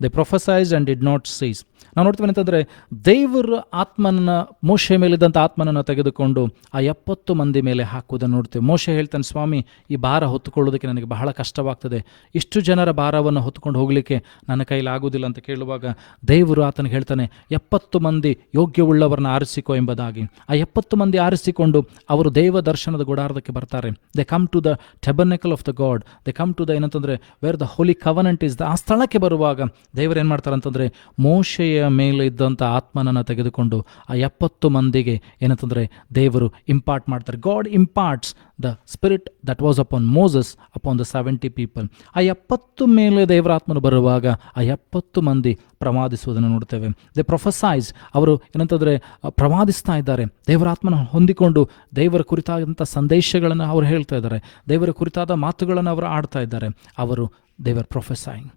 they prophesied and did not cease. ನಾವು ನೋಡ್ತೀವಿ ಅಂತಂದರೆ, ದೇವರ ಆತ್ಮನನ್ನು, ಮೋಶೆ ಮೇಲಿದ್ದಂಥ ಆತ್ಮನನ್ನು ತೆಗೆದುಕೊಂಡು ಆ 70 ಮಂದಿ ಮೇಲೆ ಹಾಕುವುದನ್ನು ನೋಡ್ತೇವೆ. ಮೋಶೆ ಹೇಳ್ತಾನೆ, ಸ್ವಾಮಿ, ಈ ಭಾರ ಹೊತ್ತುಕೊಳ್ಳೋದಕ್ಕೆ ನನಗೆ ಬಹಳ ಕಷ್ಟವಾಗ್ತದೆ, ಇಷ್ಟು ಜನರ ಭಾರವನ್ನು ಹೊತ್ತುಕೊಂಡು ಹೋಗಲಿಕ್ಕೆ ನನ್ನ ಕೈಲಿ ಆಗುವುದಿಲ್ಲ ಅಂತ ಕೇಳುವಾಗ ದೇವರು ಆತನಿಗೆ ಹೇಳ್ತಾನೆ, 70 ಮಂದಿ ಯೋಗ್ಯವುಳ್ಳವರನ್ನ ಆರಿಸಿಕೊ ಎಂಬುದಾಗಿ. ಆ 70 ಮಂದಿ ಆರಿಸಿಕೊಂಡು ಅವರು ದೇವ ದರ್ಶನದ ಗುಡಾರದಕ್ಕೆ ಬರ್ತಾರೆ. They come to the tabernacle of the God, they come to the ಏನಂತಂದರೆ where the holy covenant is the. ಆ ಸ್ಥಳಕ್ಕೆ ಬರುವಾಗ ದೇವರು ಏನು ಮಾಡ್ತಾರೆ ಅಂತಂದರೆ, ಮೋಶೆಯ ಮೇಲೆ ಇದ್ದಂಥ ಆತ್ಮನನ್ನು ತೆಗೆದುಕೊಂಡು ಆ 70 ಮಂದಿಗೆ ಏನಂತಂದರೆ ದೇವರು ಇಂಪಾರ್ಟ್ ಮಾಡ್ತಾರೆ. God imparts the spirit that was upon Moses upon the 70 people. ಆ 70 ಮೇಲೆ ದೇವರ ಆತ್ಮನು ಬರುವಾಗ ಆ 70 ಮಂದಿ ಪ್ರವಾದಿಸುವುದನ್ನು ನೋಡ್ತೇವೆ. ದೇ ಪ್ರೊಫೆಸೈಸ್, ಅವರು ಏನಂತಂದರೆ ಪ್ರವಾದಿಸ್ತಾ ಇದ್ದಾರೆ, ದೇವರ ಆತ್ಮನ ಹೊಂದಿಕೊಂಡು ದೇವರ ಕುರಿತಾದಂಥ ಸಂದೇಶಗಳನ್ನು ಅವರು ಹೇಳ್ತಾ ಇದ್ದಾರೆ, ದೇವರ ಕುರಿತಾದ ಮಾತುಗಳನ್ನು ಅವರು ಆಡ್ತಾ ಇದ್ದಾರೆ. ಅವರು ದೇವರ ಪ್ರೊಫೆಸೈಂಗ್.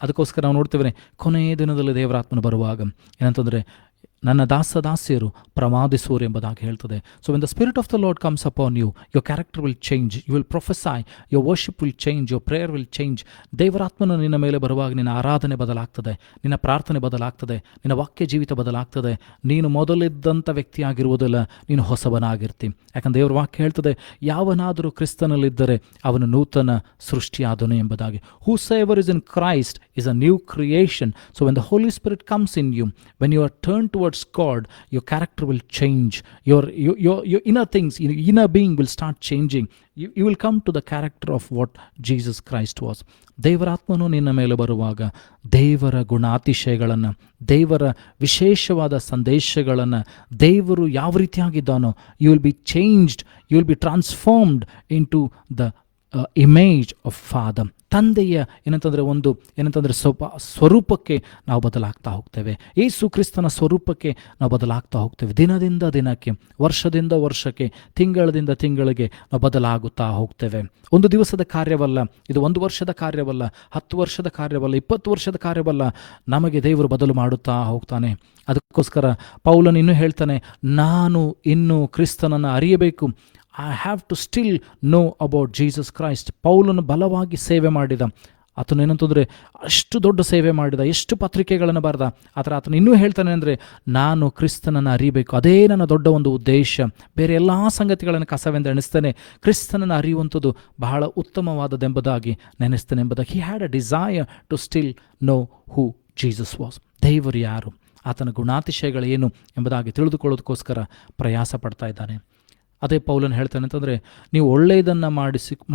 ಅದಕ್ಕೋಸ್ಕರ ನಾವು ನೋಡ್ತೇವೆ ಕೊನೆಯ ದಿನದಲ್ಲಿ ದೇವರಾತ್ಮನು ಬರುವಾಗ ಏನಂತಂದರೆ, ನನ್ನ ದಾಸದಾಸಿಯರು ಪ್ರವಾದಿಸುವರು ಎಂಬುದಾಗಿ ಹೇಳ್ತದೆ. So when the spirit of the Lord comes upon you, your character will change, you will prophesy, your worship will change, your prayer will change. ದೇವರಾತ್ಮನು ನಿನ್ನ ಮೇಲೆ ಬರುವಾಗ ನಿನ್ನ ಆರಾಧನೆ ಬದಲಾಗ್ತದೆ, ನಿನ್ನ ಪ್ರಾರ್ಥನೆ ಬದಲಾಗ್ತದೆ, ನಿನ್ನ ವಾಕ್ಯ ಜೀವಿತ ಬದಲಾಗ್ತದೆ. ನೀನು ಮೊದಲಿದ್ದಂಥ ವ್ಯಕ್ತಿಯಾಗಿರುವುದಿಲ್ಲ, ನೀನು ಹೊಸವನಾಗಿರ್ತಿ. ಯಾಕಂದ್ರೆ ದೇವರ ವಾಕ್ಯ ಹೇಳ್ತದೆ, ಯಾವನಾದರೂ ಕ್ರಿಸ್ತನಲ್ಲಿದ್ದರೆ ಅವನು ನೂತನ ಸೃಷ್ಟಿಯಾದನು ಎಂಬುದಾಗಿ. Whosoever is in Christ is a new creation. So when the Holy Spirit comes in you, when you are turned towards God, your character will change, your inner things, your inner being will start changing. You will come to the character of what Jesus Christ was. ದೇವರಾತ್ಮನು ನಿನ್ನ ಮೇಲೆ ಬರುವಾಗ ದೇವರ ಗುಣಾತಿಶಯಗಳನ್ನು, ದೇವರ ವಿಶೇಷವಾದ ಸಂದೇಶಗಳನ್ನು, ದೇವರು ಯಾವ ರೀತಿಯಾಗಿದ್ದಾನೋ, you will be changed, you will be transformed into the image of Father. ತಂದೆಯ ಏನಂತಂದರೆ ಸ್ವರೂಪಕ್ಕೆ ನಾವು ಬದಲಾಗ್ತಾ ಹೋಗ್ತೇವೆ. ಯೇಸು ಕ್ರಿಸ್ತನ ಸ್ವರೂಪಕ್ಕೆ ನಾವು ಬದಲಾಗ್ತಾ ಹೋಗ್ತೇವೆ. ದಿನದಿಂದ ದಿನಕ್ಕೆ, ವರ್ಷದಿಂದ ವರ್ಷಕ್ಕೆ, ತಿಂಗಳಿಂದ ತಿಂಗಳಿಗೆ ನಾವು ಬದಲಾಗುತ್ತಾ ಹೋಗ್ತೇವೆ. ಒಂದು ದಿವಸದ ಕಾರ್ಯವಲ್ಲ ಇದು, 1 ವರ್ಷದ ಕಾರ್ಯವಲ್ಲ, 10 ವರ್ಷದ ಕಾರ್ಯವಲ್ಲ, 20 ವರ್ಷದ ಕಾರ್ಯವಲ್ಲ. ನಮಗೆ ದೇವರು ಬದಲು ಮಾಡುತ್ತಾ ಹೋಗ್ತಾನೆ. ಅದಕ್ಕೋಸ್ಕರ ಪೌಲನು ಇನ್ನೂ ಹೇಳ್ತಾನೆ, ನಾನು ಇನ್ನೂ ಕ್ರಿಸ್ತನನ್ನು ಅರಿಯಬೇಕು. I have to still know about Jesus Christ. ಪೌಲನು ಬಲವಾಗಿ ಸೇವೆ ಮಾಡಿದ. ಆತನು ಏನಂತಂದರೆ ಅಷ್ಟು ದೊಡ್ಡ ಸೇವೆ ಮಾಡಿದ, ಎಷ್ಟು ಪತ್ರಿಕೆಗಳನ್ನು ಬರೆದ. ಆತನು ಇನ್ನೂ ಹೇಳ್ತಾನೆ ಅಂದರೆ, ನಾನು ಕ್ರಿಸ್ತನನ್ನು ಅರಿಯಬೇಕು, ಅದೇ ನನ್ನ ದೊಡ್ಡ ಒಂದು ಉದ್ದೇಶ. ಬೇರೆ ಎಲ್ಲ ಸಂಗತಿಗಳನ್ನು ಕಸವೆಂದು ಎಣಿಸ್ತೇನೆ, ಕ್ರಿಸ್ತನನ್ನು ಅರಿಯುವಂಥದ್ದು ಬಹಳ ಉತ್ತಮವಾದದೆಂಬುದಾಗಿ ನೆನೆಸ್ತೇನೆ ಎಂಬುದಾಗಿ. He had a desire to still know who Jesus was. ದೇವರು ಯಾರು, ಆತನ ಗುಣಾತಿಶಯಗಳೇನು ಎಂಬುದಾಗಿ ತಿಳಿದುಕೊಳ್ಳೋದಕ್ಕೋಸ್ಕರ ಪ್ರಯಾಸ ಪಡ್ತಾ ಇದ್ದಾನೆ. ಅದೇ ಪೌಲನ್ ಹೇಳ್ತಾನೆ ಅಂತಂದರೆ, ನೀವು ಒಳ್ಳೆಯದನ್ನು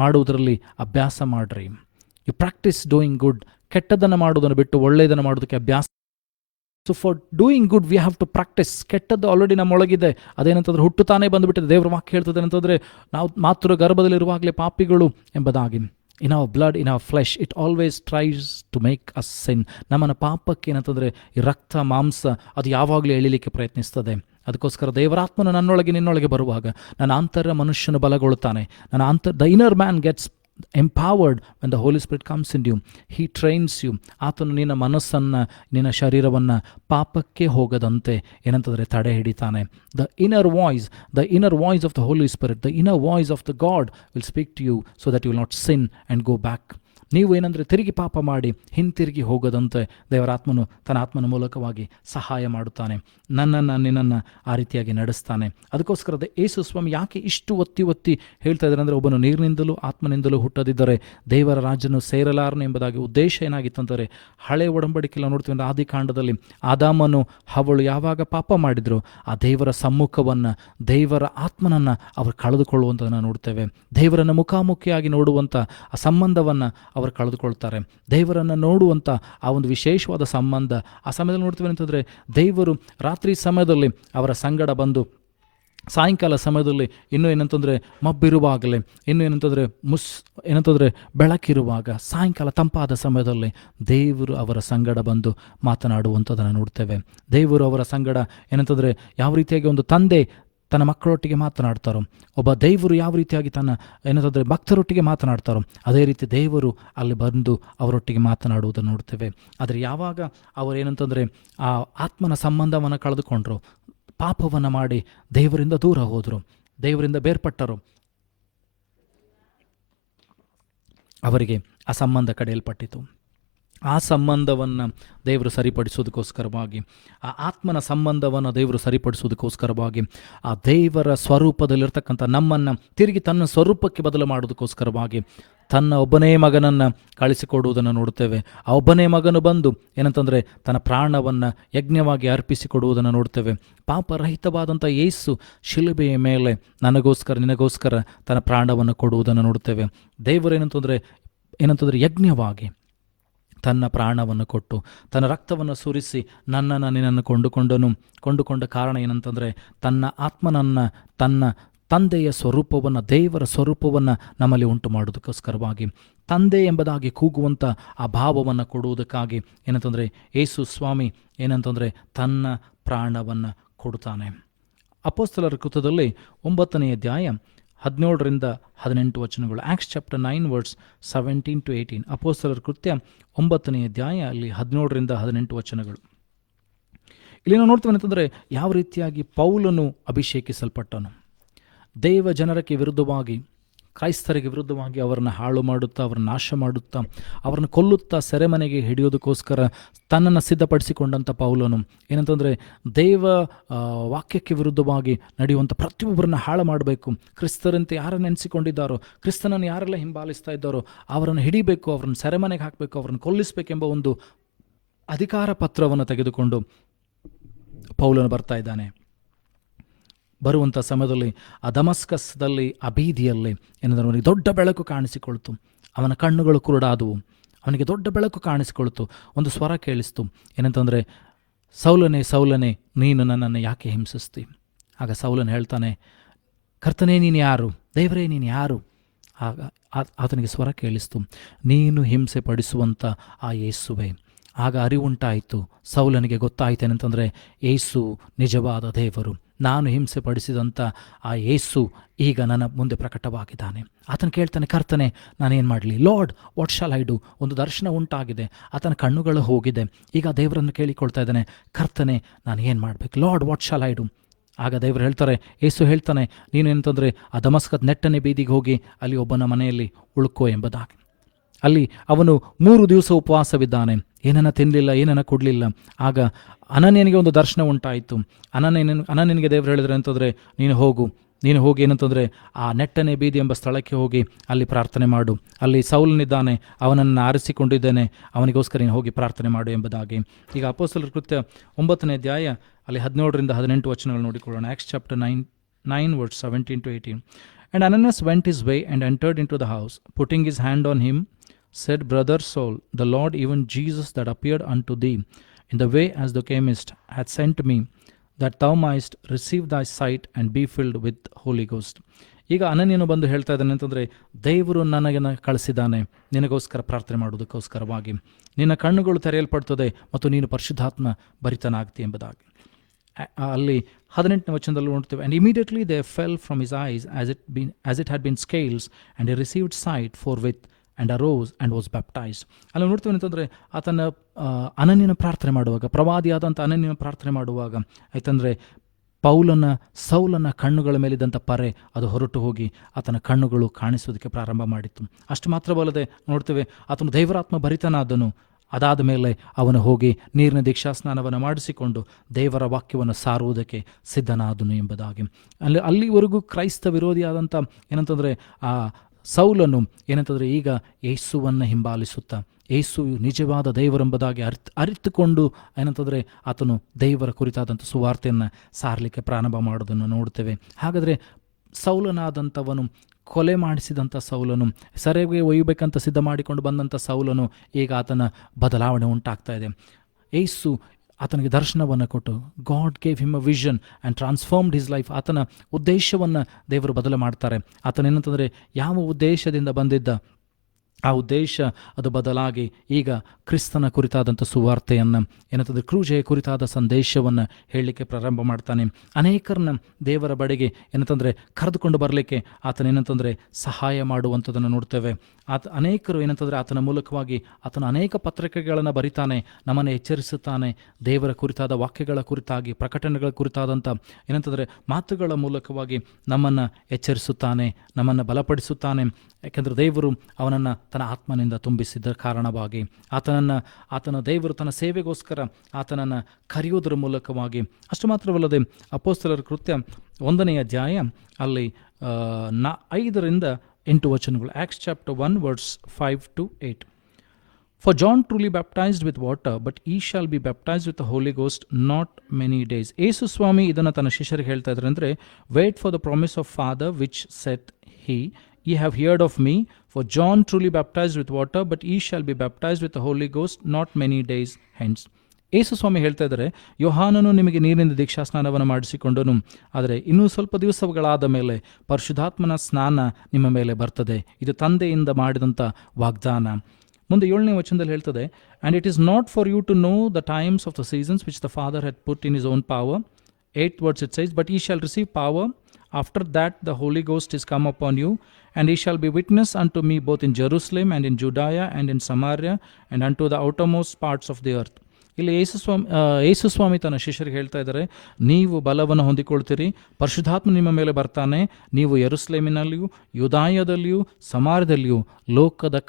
ಮಾಡುವುದರಲ್ಲಿ ಅಭ್ಯಾಸ ಮಾಡಿರಿ. You practice doing good. ಕೆಟ್ಟದನ್ನು ಮಾಡೋದನ್ನು ಬಿಟ್ಟು ಒಳ್ಳೆಯದನ್ನು ಮಾಡೋದಕ್ಕೆ ಅಭ್ಯಾಸ. So for doing good we have to practice. ಕೆಟ್ಟದ್ದು ಆಲ್ರೆಡಿ ನಮ್ಮೊಳಗಿದೆ. ಅದೇನಂತಂದ್ರೆ ಹುಟ್ಟುತ್ತಾನೆ ಬಂದುಬಿಟ್ಟಿದೆ. ದೇವ್ರ ವಾಕ್ಯ ಹೇಳ್ತದೆ ಅಂತಂದರೆ, ನಾವು ಮಾತೃ ಗರ್ಭದಲ್ಲಿರುವಾಗಲೇ ಪಾಪಿಗಳು ಎಂಬುದಾಗಿ. In our blood, in our flesh, it always tries to make us sin. ನಮ್ಮನ್ನು ಪಾಪಕ್ಕೆ ಏನಂತಂದರೆ ಈ ರಕ್ತ ಮಾಂಸ ಅದು ಯಾವಾಗಲೂ ಎಳಿಲಿಕ್ಕೆ ಪ್ರಯತ್ನಿಸ್ತದೆ. ಅದಕ್ಕೋಸ್ಕರ ದೇವರಾತ್ಮನು ನನ್ನೊಳಗೆ ನಿನ್ನೊಳಗೆ ಬರುವಾಗ ನನ್ನ ಆಂತರ್ಯ ಮನುಷ್ಯನು ಬಲಗೊಳ್ಳುತ್ತಾನೆ. The inner man gets empowered when the Holy Spirit comes in you. He trains you. ಆತನು ನಿನ್ನ ಮನಸ್ಸನ್ನು, ನಿನ್ನ ಶರೀರವನ್ನು ಪಾಪಕ್ಕೆ ಹೋಗದಂತೆ ಏನಂತಂದರೆ ತಡೆ ಹಿಡಿತಾನೆ. The inner voice of the Holy Spirit, the inner voice of the God will speak to you so that you will not sin and go back. ನೀವು ಏನಂದರೆ ತಿರುಗಿ ಪಾಪ ಮಾಡಿ ಹಿಂತಿರುಗಿ ಹೋಗದಂತೆ ದೇವರಾತ್ಮನು ತನ್ನ ಆತ್ಮನ ಮೂಲಕವಾಗಿ ಸಹಾಯ ಮಾಡುತ್ತಾನೆ. ನನ್ನನ್ನು ನಿನ್ನನ್ನು ಆ ರೀತಿಯಾಗಿ ನಡೆಸ್ತಾನೆ. ಅದಕ್ಕೋಸ್ಕರ ಯೇಸು ಸ್ವಾಮಿ ಯಾಕೆ ಇಷ್ಟು ಒತ್ತಿ ಹೇಳ್ತಾ ಇದ್ದಾರೆ ಅಂದರೆ, ಒಬ್ಬನು ನೀರಿನಿಂದಲೂ ಆತ್ಮನಿಂದಲೂ ಹುಟ್ಟದಿದ್ದರೆ ದೇವರ ರಾಜ್ಯನು ಸೇರಲಾರನು ಎಂಬುದಾಗಿ ಉದ್ದೇಶ ಏನಾಗಿತ್ತಂದರೆ, ಹಳೆ ಒಡಂಬಡಿಕೆಲ್ಲ ನೋಡ್ತೀವಿ ಅಂದರೆ ಆದಿಕಾಂಡದಲ್ಲಿ ಆದಾಮನು ಹವಳು ಯಾವಾಗ ಪಾಪ ಮಾಡಿದ್ರು ಆ ದೇವರ ಸಮ್ಮುಖವನ್ನು, ದೇವರ ಆತ್ಮನನ್ನು ಅವರು ಕಳೆದುಕೊಳ್ಳುವಂಥದ್ದನ್ನು ನೋಡ್ತೇವೆ. ದೇವರನ್ನು ಮುಖಾಮುಖಿಯಾಗಿ ನೋಡುವಂಥ ಆ ಸಂಬಂಧವನ್ನು ಅವರು ಕಳೆದುಕೊಳ್ತಾರೆ. ದೇವರನ್ನು ನೋಡುವಂಥ ಆ ಒಂದು ವಿಶೇಷವಾದ ಸಂಬಂಧ ಆ ಸಮಯದಲ್ಲಿ ನೋಡ್ತೀವಿ ಅಂತಂದರೆ, ದೇವರು ರಾತ್ರಿ ಸಮಯದಲ್ಲಿ ಅವರ ಸಂಗಡ ಬಂದು, ಸಾಯಂಕಾಲ ಸಮಯದಲ್ಲಿ ಇನ್ನೂ ಏನಂತಂದರೆ ಮಬ್ಬಿರುವಾಗಲೇ, ಇನ್ನೂ ಏನಂತಂದರೆ ಬೆಳಕಿರುವಾಗ, ಸಾಯಂಕಾಲ ತಂಪಾದ ಸಮಯದಲ್ಲಿ ದೇವರು ಅವರ ಸಂಗಡ ಬಂದು ಮಾತನಾಡುವಂಥದ್ದನ್ನು ನೋಡ್ತೇವೆ. ದೇವರು ಅವರ ಸಂಗಡ ಏನಂತಂದರೆ ಯಾವ ರೀತಿಯಾಗಿ ಒಂದು ತಂದೆ ತನ್ನ ಮಕ್ಕಳೊಟ್ಟಿಗೆ ಮಾತನಾಡ್ತಾರೋ, ಒಬ್ಬ ದೇವರು ಯಾವ ರೀತಿಯಾಗಿ ತನ್ನ ಏನಂತಂದರೆ ಭಕ್ತರೊಟ್ಟಿಗೆ ಮಾತನಾಡ್ತಾರೋ, ಅದೇ ರೀತಿ ದೇವರು ಅಲ್ಲಿ ಬಂದು ಅವರೊಟ್ಟಿಗೆ ಮಾತನಾಡುವುದನ್ನು ನೋಡ್ತೇವೆ. ಆದರೆ ಯಾವಾಗ ಅವರೇನಂತಂದರೆ ಆ ಆತ್ಮನ ಸಂಬಂಧವನ್ನು ಕಳೆದುಕೊಂಡ್ರು, ಪಾಪವನ್ನು ಮಾಡಿ ದೇವರಿಂದ ದೂರ ಹೋದರು, ದೇವರಿಂದ ಬೇರ್ಪಟ್ಟರು, ಅವರಿಗೆ ಆ ಸಂಬಂಧ ಕಡೆಯಲ್ಪಟ್ಟಿತು. ಆ ಸಂಬಂಧವನ್ನು ದೇವರು ಸರಿಪಡಿಸೋದಕ್ಕೋಸ್ಕರವಾಗಿ, ಆ ಆತ್ಮನ ಸಂಬಂಧವನ್ನು ದೇವರು ಸರಿಪಡಿಸೋದಕ್ಕೋಸ್ಕರವಾಗಿ, ಆ ದೇವರ ಸ್ವರೂಪದಲ್ಲಿರ್ತಕ್ಕಂಥ ನಮ್ಮನ್ನು ತಿರುಗಿ ತನ್ನ ಸ್ವರೂಪಕ್ಕೆ ಬದಲು ಮಾಡೋದಕ್ಕೋಸ್ಕರವಾಗಿ ತನ್ನ ಒಬ್ಬನೇ ಮಗನನ್ನು ಕಳಿಸಿಕೊಡುವುದನ್ನು ನೋಡ್ತೇವೆ. ಆ ಒಬ್ಬನೇ ಮಗನು ಬಂದು ಏನಂತಂದರೆ ತನ್ನ ಪ್ರಾಣವನ್ನು ಯಜ್ಞವಾಗಿ ಅರ್ಪಿಸಿಕೊಡುವುದನ್ನು ನೋಡ್ತೇವೆ. ಪಾಪರಹಿತವಾದಂಥ ಯೇಸು ಶಿಲುಬೆಯ ಮೇಲೆ ನನಗೋಸ್ಕರ ನಿನಗೋಸ್ಕರ ತನ್ನ ಪ್ರಾಣವನ್ನು ಕೊಡುವುದನ್ನು ನೋಡ್ತೇವೆ. ದೇವರು ಏನಂತಂದರೆ ಯಜ್ಞವಾಗಿ ತನ್ನ ಪ್ರಾಣವನ್ನು ಕೊಟ್ಟು ತನ್ನ ರಕ್ತವನ್ನು ಸುರಿಸಿ ನನ್ನನ್ನು ನಿನ್ನನ್ನು ಕೊಂಡುಕೊಂಡ ಕಾರಣ ಏನಂತಂದರೆ, ತನ್ನ ಆತ್ಮನನ್ನು, ತನ್ನ ತಂದೆಯ ಸ್ವರೂಪವನ್ನು, ದೇವರ ಸ್ವರೂಪವನ್ನು ನಮ್ಮಲ್ಲಿ ಉಂಟು ಮಾಡೋದಕ್ಕೋಸ್ಕರವಾಗಿ, ತಂದೆ ಎಂಬುದಾಗಿ ಕೂಗುವಂಥ ಆ ಭಾವವನ್ನು ಕೊಡುವುದಕ್ಕಾಗಿ ಏನಂತಂದರೆ ಯೇಸು ಸ್ವಾಮಿ ಏನಂತಂದರೆ ತನ್ನ ಪ್ರಾಣವನ್ನು ಕೊಡುತ್ತಾನೆ. ಅಪೊಸ್ತಲರ ಕೃತ್ಯದಲ್ಲಿ 9ನೇ ಅಧ್ಯಾಯ 17-18 ವಚನಗಳು. Acts chapter 9 verse 17-18. ಅಪೊಸ್ತಲರ ಕೃತ್ಯ 9ನೇ ಅಧ್ಯಾಯ ಅಲ್ಲಿ 17-18 ವಚನಗಳು. ಇಲ್ಲಿ ನಾವು ನೋಡ್ತೀವಿ ಅಂತಂದರೆ ಯಾವ ರೀತಿಯಾಗಿ ಪೌಲನು ಅಭಿಷೇಕಿಸಲ್ಪಟ್ಟನು. ದೇವ ಜನರಕ್ಕೆ ವಿರುದ್ಧವಾಗಿ, ಕ್ರೈಸ್ತರಿಗೆ ವಿರುದ್ಧವಾಗಿ ಅವರನ್ನು ಹಾಳು ಮಾಡುತ್ತಾ, ಅವರನ್ನು ನಾಶ ಮಾಡುತ್ತಾ, ಅವರನ್ನು ಕೊಲ್ಲುತ್ತಾ, ಸೆರೆಮನೆಗೆ ಹಿಡಿಯೋದಕ್ಕೋಸ್ಕರ ತನ್ನನ್ನು ಸಿದ್ಧಪಡಿಸಿಕೊಂಡಂಥ ಪೌಲನು ಏನಂತಂದರೆ ದೇವ ವಾಕ್ಯಕ್ಕೆ ವಿರುದ್ಧವಾಗಿ ನಡೆಯುವಂಥ ಪ್ರತಿಯೊಬ್ಬರನ್ನು ಹಾಳು ಮಾಡಬೇಕು, ಕ್ರಿಸ್ತರಂತೆ ಯಾರನ್ನು ನೆನೆಸಿಕೊಂಡಿದ್ದಾರೋ, ಕ್ರಿಸ್ತನನ್ನು ಯಾರೆಲ್ಲ ಹಿಂಬಾಲಿಸ್ತಾ ಇದ್ದಾರೋ ಅವರನ್ನು ಹಿಡಿಬೇಕು, ಅವರನ್ನು ಸೆರೆಮನೆಗೆ ಹಾಕಬೇಕು, ಅವರನ್ನು ಕೊಲ್ಲಿಸಬೇಕೆಂಬ ಒಂದು ಅಧಿಕಾರ ಪತ್ರವನ್ನು ತೆಗೆದುಕೊಂಡು ಪೌಲನು ಬರ್ತಾ ಇದ್ದಾನೆ. ಬರುವಂಥ ಸಮಯದಲ್ಲಿ ಆ ದಮಸ್ಕಸ್ದಲ್ಲಿ, ಆ ಬೀದಿಯಲ್ಲಿ ಏನಂದ್ರೆ ಅವನಿಗೆ ದೊಡ್ಡ ಬೆಳಕು ಕಾಣಿಸಿಕೊಳ್ತು. ಅವನ ಕಣ್ಣುಗಳು ಕುರುಡಾದವು, ಅವನಿಗೆ ದೊಡ್ಡ ಬೆಳಕು ಕಾಣಿಸಿಕೊಳ್ತು. ಒಂದು ಸ್ವರ ಕೇಳಿಸ್ತು, ಏನಂತಂದರೆ, ಸೌಲನೇ ಸೌಲನೇ, ನೀನು ನನ್ನನ್ನು ಯಾಕೆ ಹಿಂಸಿಸ್ತಿ? ಆಗ ಸೌಲನ್ ಹೇಳ್ತಾನೆ, ಕರ್ತನೇ ನೀನು ಯಾರು? ದೇವರೇ ನೀನು ಯಾರು? ಆಗ ಆತನಿಗೆ ಸ್ವರ ಕೇಳಿಸ್ತು, ನೀನು ಹಿಂಸೆ ಪಡಿಸುವಂಥ ಆ ಯೇಸುವೆ. ಆಗ ಅರಿವುಂಟಾಯಿತು, ಸೌಲನಿಗೆ ಗೊತ್ತಾಯ್ತೇನೆಂತಂದರೆ ಯೇಸು ನಿಜವಾದ ದೇವರು, ನಾನು ಹಿಂಸೆ ಪಡಿಸಿದಂಥ ಆ ಯೇಸು ಈಗ ನನ್ನ ಮುಂದೆ ಪ್ರಕಟವಾಗಿದ್ದಾನೆ. ಆತನು ಕೇಳ್ತಾನೆ, ಕರ್ತನೆ ನಾನೇನು ಮಾಡಲಿ? Lord what shall I do? ಒಂದು ದರ್ಶನ ಉಂಟಾಗಿದೆ, ಆತನ ಕಣ್ಣುಗಳು ಹೋಗಿದೆ. ಈಗ ದೇವರನ್ನು ಕೇಳಿಕೊಳ್ತಾ ಇದ್ದಾನೆ, ಕರ್ತನೆ ನಾನು ಏನು ಮಾಡಬೇಕು? Lord what shall I do? ಆಗ ದೇವರು ಹೇಳ್ತಾರೆ, ಯೇಸು ಹೇಳ್ತಾನೆ, ನೀನು ಏನಂತಂದರೆ ಆ ದಮಸ್ಕದ ನೆಟ್ಟನೆ ಬೀದಿಗೆ ಹೋಗಿ ಅಲ್ಲಿ ಒಬ್ಬನ ಮನೆಯಲ್ಲಿ ಉಳ್ಕೋ ಎಂಬುದಾಗಿ. ಅಲ್ಲಿ ಅವನು 3 ದಿವಸ ಉಪವಾಸವಿದ್ದಾನೆ, ಏನನ್ನ ತಿನ್ನಲಿಲ್ಲ, ಏನನ್ನ ಕೊಡಲಿಲ್ಲ. ಆಗ ಅನನ್ಯನಿಗೆ ಒಂದು ದರ್ಶನ ಉಂಟಾಯಿತು. ಅನನ್ಯನಿಗೆ ದೇವರು ಹೇಳಿದ್ರೆ ಅಂತಂದರೆ, ನೀನು ಹೋಗಿ ಏನಂತಂದರೆ ಆ ನೆಟ್ಟನೆ ಬೀದಿ ಎಂಬ ಸ್ಥಳಕ್ಕೆ ಹೋಗಿ ಅಲ್ಲಿ ಪ್ರಾರ್ಥನೆ ಮಾಡು, ಅಲ್ಲಿ ಸೌಲನಿದ್ದಾನೆ, ಅವನನ್ನು ಆರಿಸಿಕೊಂಡಿದ್ದೇನೆ, ಅವನಿಗೋಸ್ಕರ ನೀನು ಹೋಗಿ ಪ್ರಾರ್ಥನೆ ಮಾಡು ಎಂಬುದಾಗಿ. ಈಗ ಅಪೊಸ್ತಲರ ಕೃತ್ಯ 9ನೇ ಅಧ್ಯಾಯ ಅಲ್ಲಿ 17-18 ವಚನಗಳು ನೋಡಿಕೊಳ್ಳೋಣ. Acts chapter 9 9 verse 17 to 18. And Ananias went his way and entered into the house, putting his hand on him, said, Brother Saul, the Lord, even Jesus that appeared unto thee in the way as thou camest, hath sent me, that thou mightst receive thy sight and be filled with Holy Ghost. ಈಗ ಅನನ್ಯನು ಬಂದು ಹೇಳ್ತಾ ಇದ್ದಾನೆ ಅಂತಂದರೆ, ದೇವರು ನನಗೆ ಕಳಿಸಿದ್ದಾನೆ ನಿನಗೋಸ್ಕರ ಪ್ರಾರ್ಥನೆ ಮಾಡುವುದಕ್ಕೋಸ್ಕರವಾಗಿ. ನಿನ್ನ ಕಣ್ಣುಗಳು ತೆರೆಯಲ್ಪಡ್ತದೆ ಮತ್ತು ನೀನು ಪರಿಶುದ್ಧಾತ್ಮ ಭರಿತನಾಗ್ತಿ ಎಂಬುದಾಗಿ. ಅಲ್ಲಿ 18ನೇ ವಚನದಲ್ಲಿ ನೋಡ್ತೇವೆ, and immediately they fell from his eyes as it had been scales, and he received sight forthwith and arose and was baptized. ಅಲ್ಲಿ ನೋಡ್ತೀವಿ ಅಂತಂದರೆ, ಆತನ ಅನನ್ಯನ ಪ್ರಾರ್ಥನೆ ಮಾಡುವಾಗ, ಪ್ರವಾದಿಯಾದಂಥ ಅನನ್ಯನ ಪ್ರಾರ್ಥನೆ ಮಾಡುವಾಗ ಆಯ್ತಂದರೆ, ಸೌಲನ ಕಣ್ಣುಗಳ ಮೇಲಿದ್ದಂಥ ಪರೆ ಅದು ಹೊರಟು ಹೋಗಿ ಆತನ ಕಣ್ಣುಗಳು ಕಾಣಿಸೋದಕ್ಕೆ ಪ್ರಾರಂಭ ಮಾಡಿತ್ತು. ಅಷ್ಟು ಮಾತ್ರವಲ್ಲದೆ ನೋಡ್ತೇವೆ, ಆತನು ದೇವರಾತ್ಮ ಭರಿತನಾದನು. ಅದಾದ ಮೇಲೆ ಅವನು ಹೋಗಿ ನೀರಿನ ದೀಕ್ಷಾಸ್ನಾನವನ್ನು ಮಾಡಿಸಿಕೊಂಡು ದೇವರ ವಾಕ್ಯವನ್ನು ಸಾರುವುದಕ್ಕೆ ಸಿದ್ಧನಾದನು ಎಂಬುದಾಗಿ. ಅಲ್ಲಿವರೆಗೂ ಕ್ರೈಸ್ತ ವಿರೋಧಿಯಾದಂಥ ಏನಂತಂದರೆ ಆ ಸೌಲನು ಏನಂತಂದರೆ ಈಗ ಯೇಸುವನ್ನು ಹಿಂಬಾಲಿಸುತ್ತಾ ಯೇಸು ನಿಜವಾದ ದೇವರೆಂಬುದಾಗಿ ಅರಿತುಕೊಂಡು ಏನಂತಂದರೆ ಆತನು ದೇವರ ಕುರಿತಾದಂಥ ಸುವಾರ್ತೆಯನ್ನು ಸಾರಲಿಕ್ಕೆ ಪ್ರಾರಂಭ ಮಾಡೋದನ್ನು ನೋಡ್ತೇವೆ. ಹಾಗಾದರೆ ಸೌಲನಾದಂಥವನು, ಕೊಲೆ ಮಾಡಿಸಿದಂಥ ಸೌಲನು, ಸೆರೆಗೆ ಒಯ್ಯಬೇಕಂತ ಸಿದ್ಧ ಮಾಡಿಕೊಂಡು ಬಂದಂಥ ಸೌಲನು, ಈಗ ಆತನ ಬದಲಾವಣೆ ಉಂಟಾಗ್ತಾ ಇದೆ. ಯೇಸು ಆತನಿಗೆ ದರ್ಶನವನ್ನು ಕೊಟ್ಟು, god gave him a vision and transformed his life. ಆತನ ಉದ್ದೇಶವನ್ನು ದೇವರು ಬದಲು ಮಾಡ್ತಾರೆ. ಆತನೇನಂತಂದರೆ ಯಾವ ಉದ್ದೇಶದಿಂದ ಬಂದಿದ್ದ ಆ ಉದ್ದೇಶ ಅದು ಬದಲಾಗಿ ಈಗ ಕ್ರಿಸ್ತನ ಕುರಿತಾದಂಥ ಸುವಾರ್ತೆಯನ್ನು ಏನಂತಂದರೆ ಕ್ರೂಜೆಯ ಕುರಿತಾದ ಸಂದೇಶವನ್ನು ಹೇಳಲಿಕ್ಕೆ ಪ್ರಾರಂಭ ಮಾಡ್ತಾನೆ. ಅನೇಕರನ್ನ ದೇವರ ಬಳಿಗೆ ಏನಂತಂದರೆ ಕರೆದುಕೊಂಡು ಬರಲಿಕ್ಕೆ ಆತನೇನಂತಂದರೆ ಸಹಾಯ ಮಾಡುವಂಥದ್ದನ್ನು ನೋಡ್ತೇವೆ. ಅನೇಕರು ಏನಂತಂದರೆ ಆತನ ಮೂಲಕವಾಗಿ ಆತನ ಅನೇಕ ಪತ್ರಿಕೆಗಳನ್ನು ಬರಿತಾನೆ, ನಮ್ಮನ್ನು ಎಚ್ಚರಿಸುತ್ತಾನೆ. ದೇವರ ಕುರಿತಾದ ವಾಕ್ಯಗಳ ಕುರಿತಾಗಿ, ಪ್ರಕಟಣೆಗಳ ಕುರಿತಾದಂಥ ಏನಂತಂದರೆ ಮಾತುಗಳ ಮೂಲಕವಾಗಿ ನಮ್ಮನ್ನು ಎಚ್ಚರಿಸುತ್ತಾನೆ, ನಮ್ಮನ್ನು ಬಲಪಡಿಸುತ್ತಾನೆ. ಯಾಕೆಂದರೆ ದೇವರು ಅವನನ್ನು ತನ್ನ ಆತ್ಮನಿಂದ ತುಂಬಿಸಿದ ಕಾರಣವಾಗಿ ಆತನ ದೇವರು ತನ್ನ ಸೇವೆಗೋಸ್ಕರ ಆತನನ್ನು ಕರೆಯುವುದರ ಮೂಲಕವಾಗಿ. ಅಷ್ಟು ಮಾತ್ರವಲ್ಲದೆ ಅಪೊಸ್ತಲರ ಕೃತ್ಯ 1ನೇ ಅಧ್ಯಾಯ ಅಲ್ಲಿ 5-8 ವಚನಗಳು. Acts chapter 1 verse 5 to 8. For John truly baptized with water, but ye shall be baptized with the Holy Ghost not many days. ಯೇಸು ಸ್ವಾಮಿ ಇದನ್ನು ತನ್ನ ಶಿಷ್ಯರಿಗೆ ಹೇಳ್ತಾ ಇದ್ದಾರೆ ಅಂದರೆ, wait for the promise of Father which said he, ye have heard of me, for John truly baptized with water, but ye shall be baptized with the Holy Ghost not many days hence. ಯೇಸು ಸ್ವಾಮಿ ಹೇಳ್ತಾ ಇದ್ದಾರೆ, ಯೋಹಾನನು ನಿಮಗೆ ನೀರಿನಿಂದ ದೀಕ್ಷಾಸ್ನಾನವನ್ನು ಮಾಡಿಸಿಕೊಂಡನು, ಆದರೆ ಇನ್ನೂ ಸ್ವಲ್ಪ ದಿವಸಗಳಾದ ಮೇಲೆ ಪರಿಶುದ್ಧಾತ್ಮನ ಸ್ನಾನ ನಿಮ್ಮ ಮೇಲೆ ಬರ್ತದೆ. ಇದು ತಂದೆಯಿಂದ ಮಾಡಿದಂಥ ವಾಗ್ದಾನ. ಮುಂದೆ 7ನೇ ವಚನದಲ್ಲಿ ಹೇಳ್ತದೆ, and it is not for you to know the times of the seasons which the father had put in his own power. 8th verse it says, but ye shall receive power after that the Holy Ghost is come upon you, and ye shall be witness unto me both in Jerusalem and in Judea and in Samaria and unto the outermost parts of the earth. ಇಲ್ಲಿ ಯೇಸು ಸ್ವಾಮಿ ತನ್ನ ಶಿಷ್ಯರಿಗೆ ಹೇಳ್ತಾ ಇದ್ದಾರೆ, ನೀವು ಬಲವನ್ನು ಹೊಂದಿಕೊಳ್ತೀರಿ, ಪರಿಶುದ್ಧಾತ್ಮ ನಿಮ್ಮ ಮೇಲೆ ಬರ್ತಾನೆ, ನೀವು ಯೆರೂಸಲೇಮಿನಲ್ಲಿಯೂ ಯೂದಾಯದಲ್ಲಿಯೂ ಸಮಾರ್ಯದಲ್ಲಿಯೂ ಲೋಕದ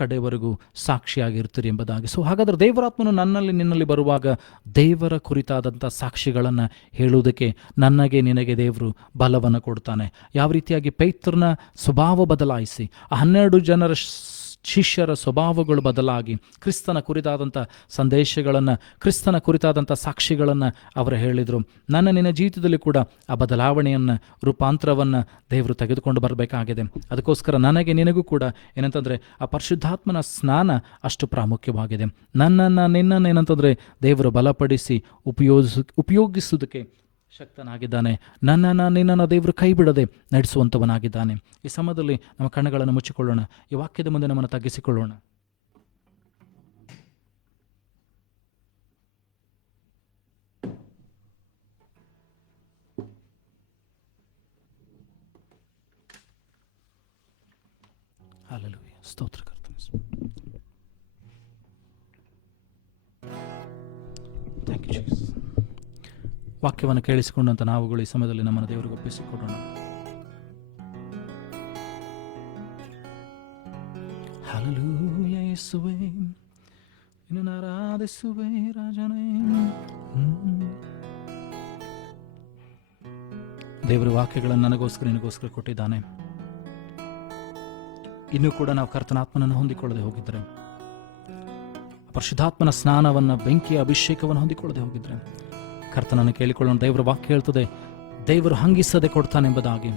ಕಡೆವರೆಗೂ ಸಾಕ್ಷಿಯಾಗಿರ್ತೀರಿ ಎಂಬುದಾಗಿ. ಸೊ ಹಾಗಾದರೆ ದೇವರಾತ್ಮನು ನಿನ್ನಲ್ಲಿ ಬರುವಾಗ ದೇವರ ಕುರಿತಾದಂಥ ಸಾಕ್ಷಿಗಳನ್ನು ಹೇಳುವುದಕ್ಕೆ ನಿನಗೆ ದೇವರು ಬಲವನ್ನು ಕೊಡ್ತಾನೆ. ಯಾವ ರೀತಿಯಾಗಿ ಪೇತ್ರನ ಸ್ವಭಾವ ಬದಲಾಯಿಸಿ 12 ಜನರ ಶಿಷ್ಯರ ಸ್ವಭಾವಗಳು ಬದಲಾಗಿ ಕ್ರಿಸ್ತನ ಕುರಿತಾದಂಥ ಸಂದೇಶಗಳನ್ನು, ಕ್ರಿಸ್ತನ ಕುರಿತಾದಂಥ ಸಾಕ್ಷಿಗಳನ್ನು ಅವರು ಹೇಳಿದರು. ನಿನ್ನ ಜೀವಿತದಲ್ಲಿ ಕೂಡ ಆ ಬದಲಾವಣೆಯನ್ನು, ರೂಪಾಂತರವನ್ನು ದೇವರು ತೆಗೆದುಕೊಂಡು ಬರಬೇಕಾಗಿದೆ. ಅದಕ್ಕೋಸ್ಕರ ನಿನಗೂ ಕೂಡ ಏನಂತಂದರೆ ಆ ಪರಿಶುದ್ಧಾತ್ಮನ ಸ್ನಾನ ಅಷ್ಟು ಪ್ರಾಮುಖ್ಯವಾಗಿದೆ. ನಿನ್ನನ್ನು ಏನಂತಂದರೆ ದೇವರು ಬಲಪಡಿಸಿ ಉಪಯೋಗಿಸುವುದಕ್ಕೆ ಶಕ್ತನಾಗಿದ್ದಾನೆ. ನಿನ್ನನ್ನು ದೇವರು ಕೈ ಬಿಡದೆ ನಡೆಸುವಂಥವನಾಗಿದ್ದಾನೆ. ಈ ಸಮಯದಲ್ಲಿ ನಮ್ಮ ಕಣ್ಣುಗಳನ್ನು ಮುಚ್ಚಿಕೊಳ್ಳೋಣ, ಈ ವಾಕ್ಯದ ಮುಂದೆ ನಮ್ಮನ್ನು ತಗ್ಗಿಸಿಕೊಳ್ಳೋಣ. ಹಲ್ಲೆಲೂಯಾ, ಸ್ತೋತ್ರ ಕರ್ತನೇ. Thank you Jesus. ವಾಕ್ಯವನ್ನು ಕೇಳಿಸಿಕೊಂಡಂಥ ನಾವುಗಳು ಈ ಸಮಯದಲ್ಲಿ ನಮ್ಮನ್ನು ದೇವರಿಗೆ ಒಪ್ಪಿಸಿಕೊಡೋಣ. ಹಲ್ಲೆಲೂಯಾ ಯೇಸುವೇ, ನಿನ್ನನ್ನು ಆರಾಧಿಸುವೆ ರಾಜನೇ. ದೇವರ ವಾಕ್ಯಗಳನ್ನು ನನಗೋಸ್ಕರ ನಿನಗೋಸ್ಕರ ಕೊಟ್ಟಿದ್ದಾನೆ. ಇನ್ನೂ ಕೂಡ ನಾವು ಕರ್ತನಾತ್ಮನನ್ನು ಹೊಂದಿಕೊಳ್ಳದೆ ಹೋಗಿದ್ರೆ, ಪರಿಶುದ್ಧಾತ್ಮನ ಸ್ನಾನವನ್ನು, ಬೆಂಕಿಯ ಅಭಿಷೇಕವನ್ನು ಹೊಂದಿಕೊಳ್ಳದೆ ಹೋಗಿದ್ರೆ, ಕರ್ತನನ್ನು ಕೇಳಿಕೊಳ್ಳೋಣ. ದೇವರ ವಾಕ್ಯ ಹೇಳ್ತದೆ, ದೇವರು ಹಂಗಿಸದೆ ಕೊಡ್ತಾನೆಂಬುದಾಗಿ.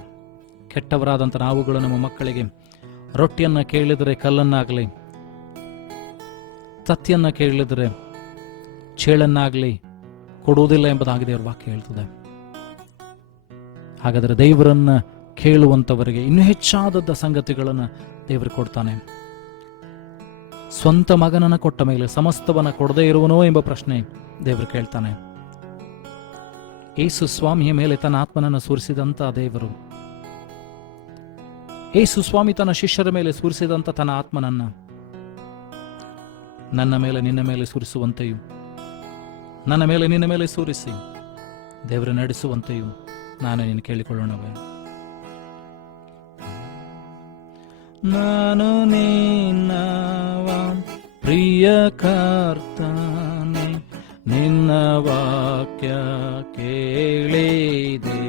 ಕೆಟ್ಟವರಾದಂಥ ನಾವುಗಳು ನಮ್ಮ ಮಕ್ಕಳಿಗೆ ರೊಟ್ಟಿಯನ್ನ ಕೇಳಿದರೆ ಕಲ್ಲನ್ನಾಗಲಿ, ತತ್ತಿಯನ್ನ ಕೇಳಿದರೆ ಚೇಳನ್ನಾಗಲಿ ಕೊಡುವುದಿಲ್ಲ ಎಂಬುದಾಗಿ ದೇವರ ವಾಕ್ಯ ಹೇಳ್ತದೆ. ಹಾಗಾದರೆ ದೇವರನ್ನ ಕೇಳುವಂಥವರಿಗೆ ಇನ್ನೂ ಹೆಚ್ಚಾದದ್ದ ಸಂಗತಿಗಳನ್ನು ದೇವರು ಕೊಡ್ತಾನೆ. ಸ್ವಂತ ಮಗನನ್ನ ಕೊಟ್ಟ ಮೇಲೆ ಸಮಸ್ತವನ್ನ ಕೊಡದೇ ಇರುವನೋ ಎಂಬ ಪ್ರಶ್ನೆ ದೇವರು ಕೇಳ್ತಾನೆ. ಯೇಸು ಸ್ವಾಮಿಯ ಮೇಲೆ ತನ್ನ ಆತ್ಮನನ್ನು ಸುರಿಸಿದಂತ ದೇವರು, ಯೇಸು ಸ್ವಾಮಿ ತನ್ನ ಶಿಷ್ಯರ ಮೇಲೆ ಸುರಿಸಿದಂತ ತನ್ನ ಆತ್ಮನನ್ನ ನನ್ನ ಮೇಲೆ ನಿನ್ನ ಮೇಲೆ ಸುರಿಸುವಂತೆಯೂ, ನನ್ನ ಮೇಲೆ ನಿನ್ನ ಮೇಲೆ ಸುರಿಸಿ ದೇವರು ನಡೆಸುವಂತೆಯೂ ನಾನು ನೀನು ಕೇಳಿಕೊಳ್ಳೋಣವೇ. ನಾನು ನಿನ್ನವ ಪ್ರಿಯ ಕರ್ತನೇ, ನಿನ್ನ ವಾಕ್ಯ ಕೇಳಿದೆ,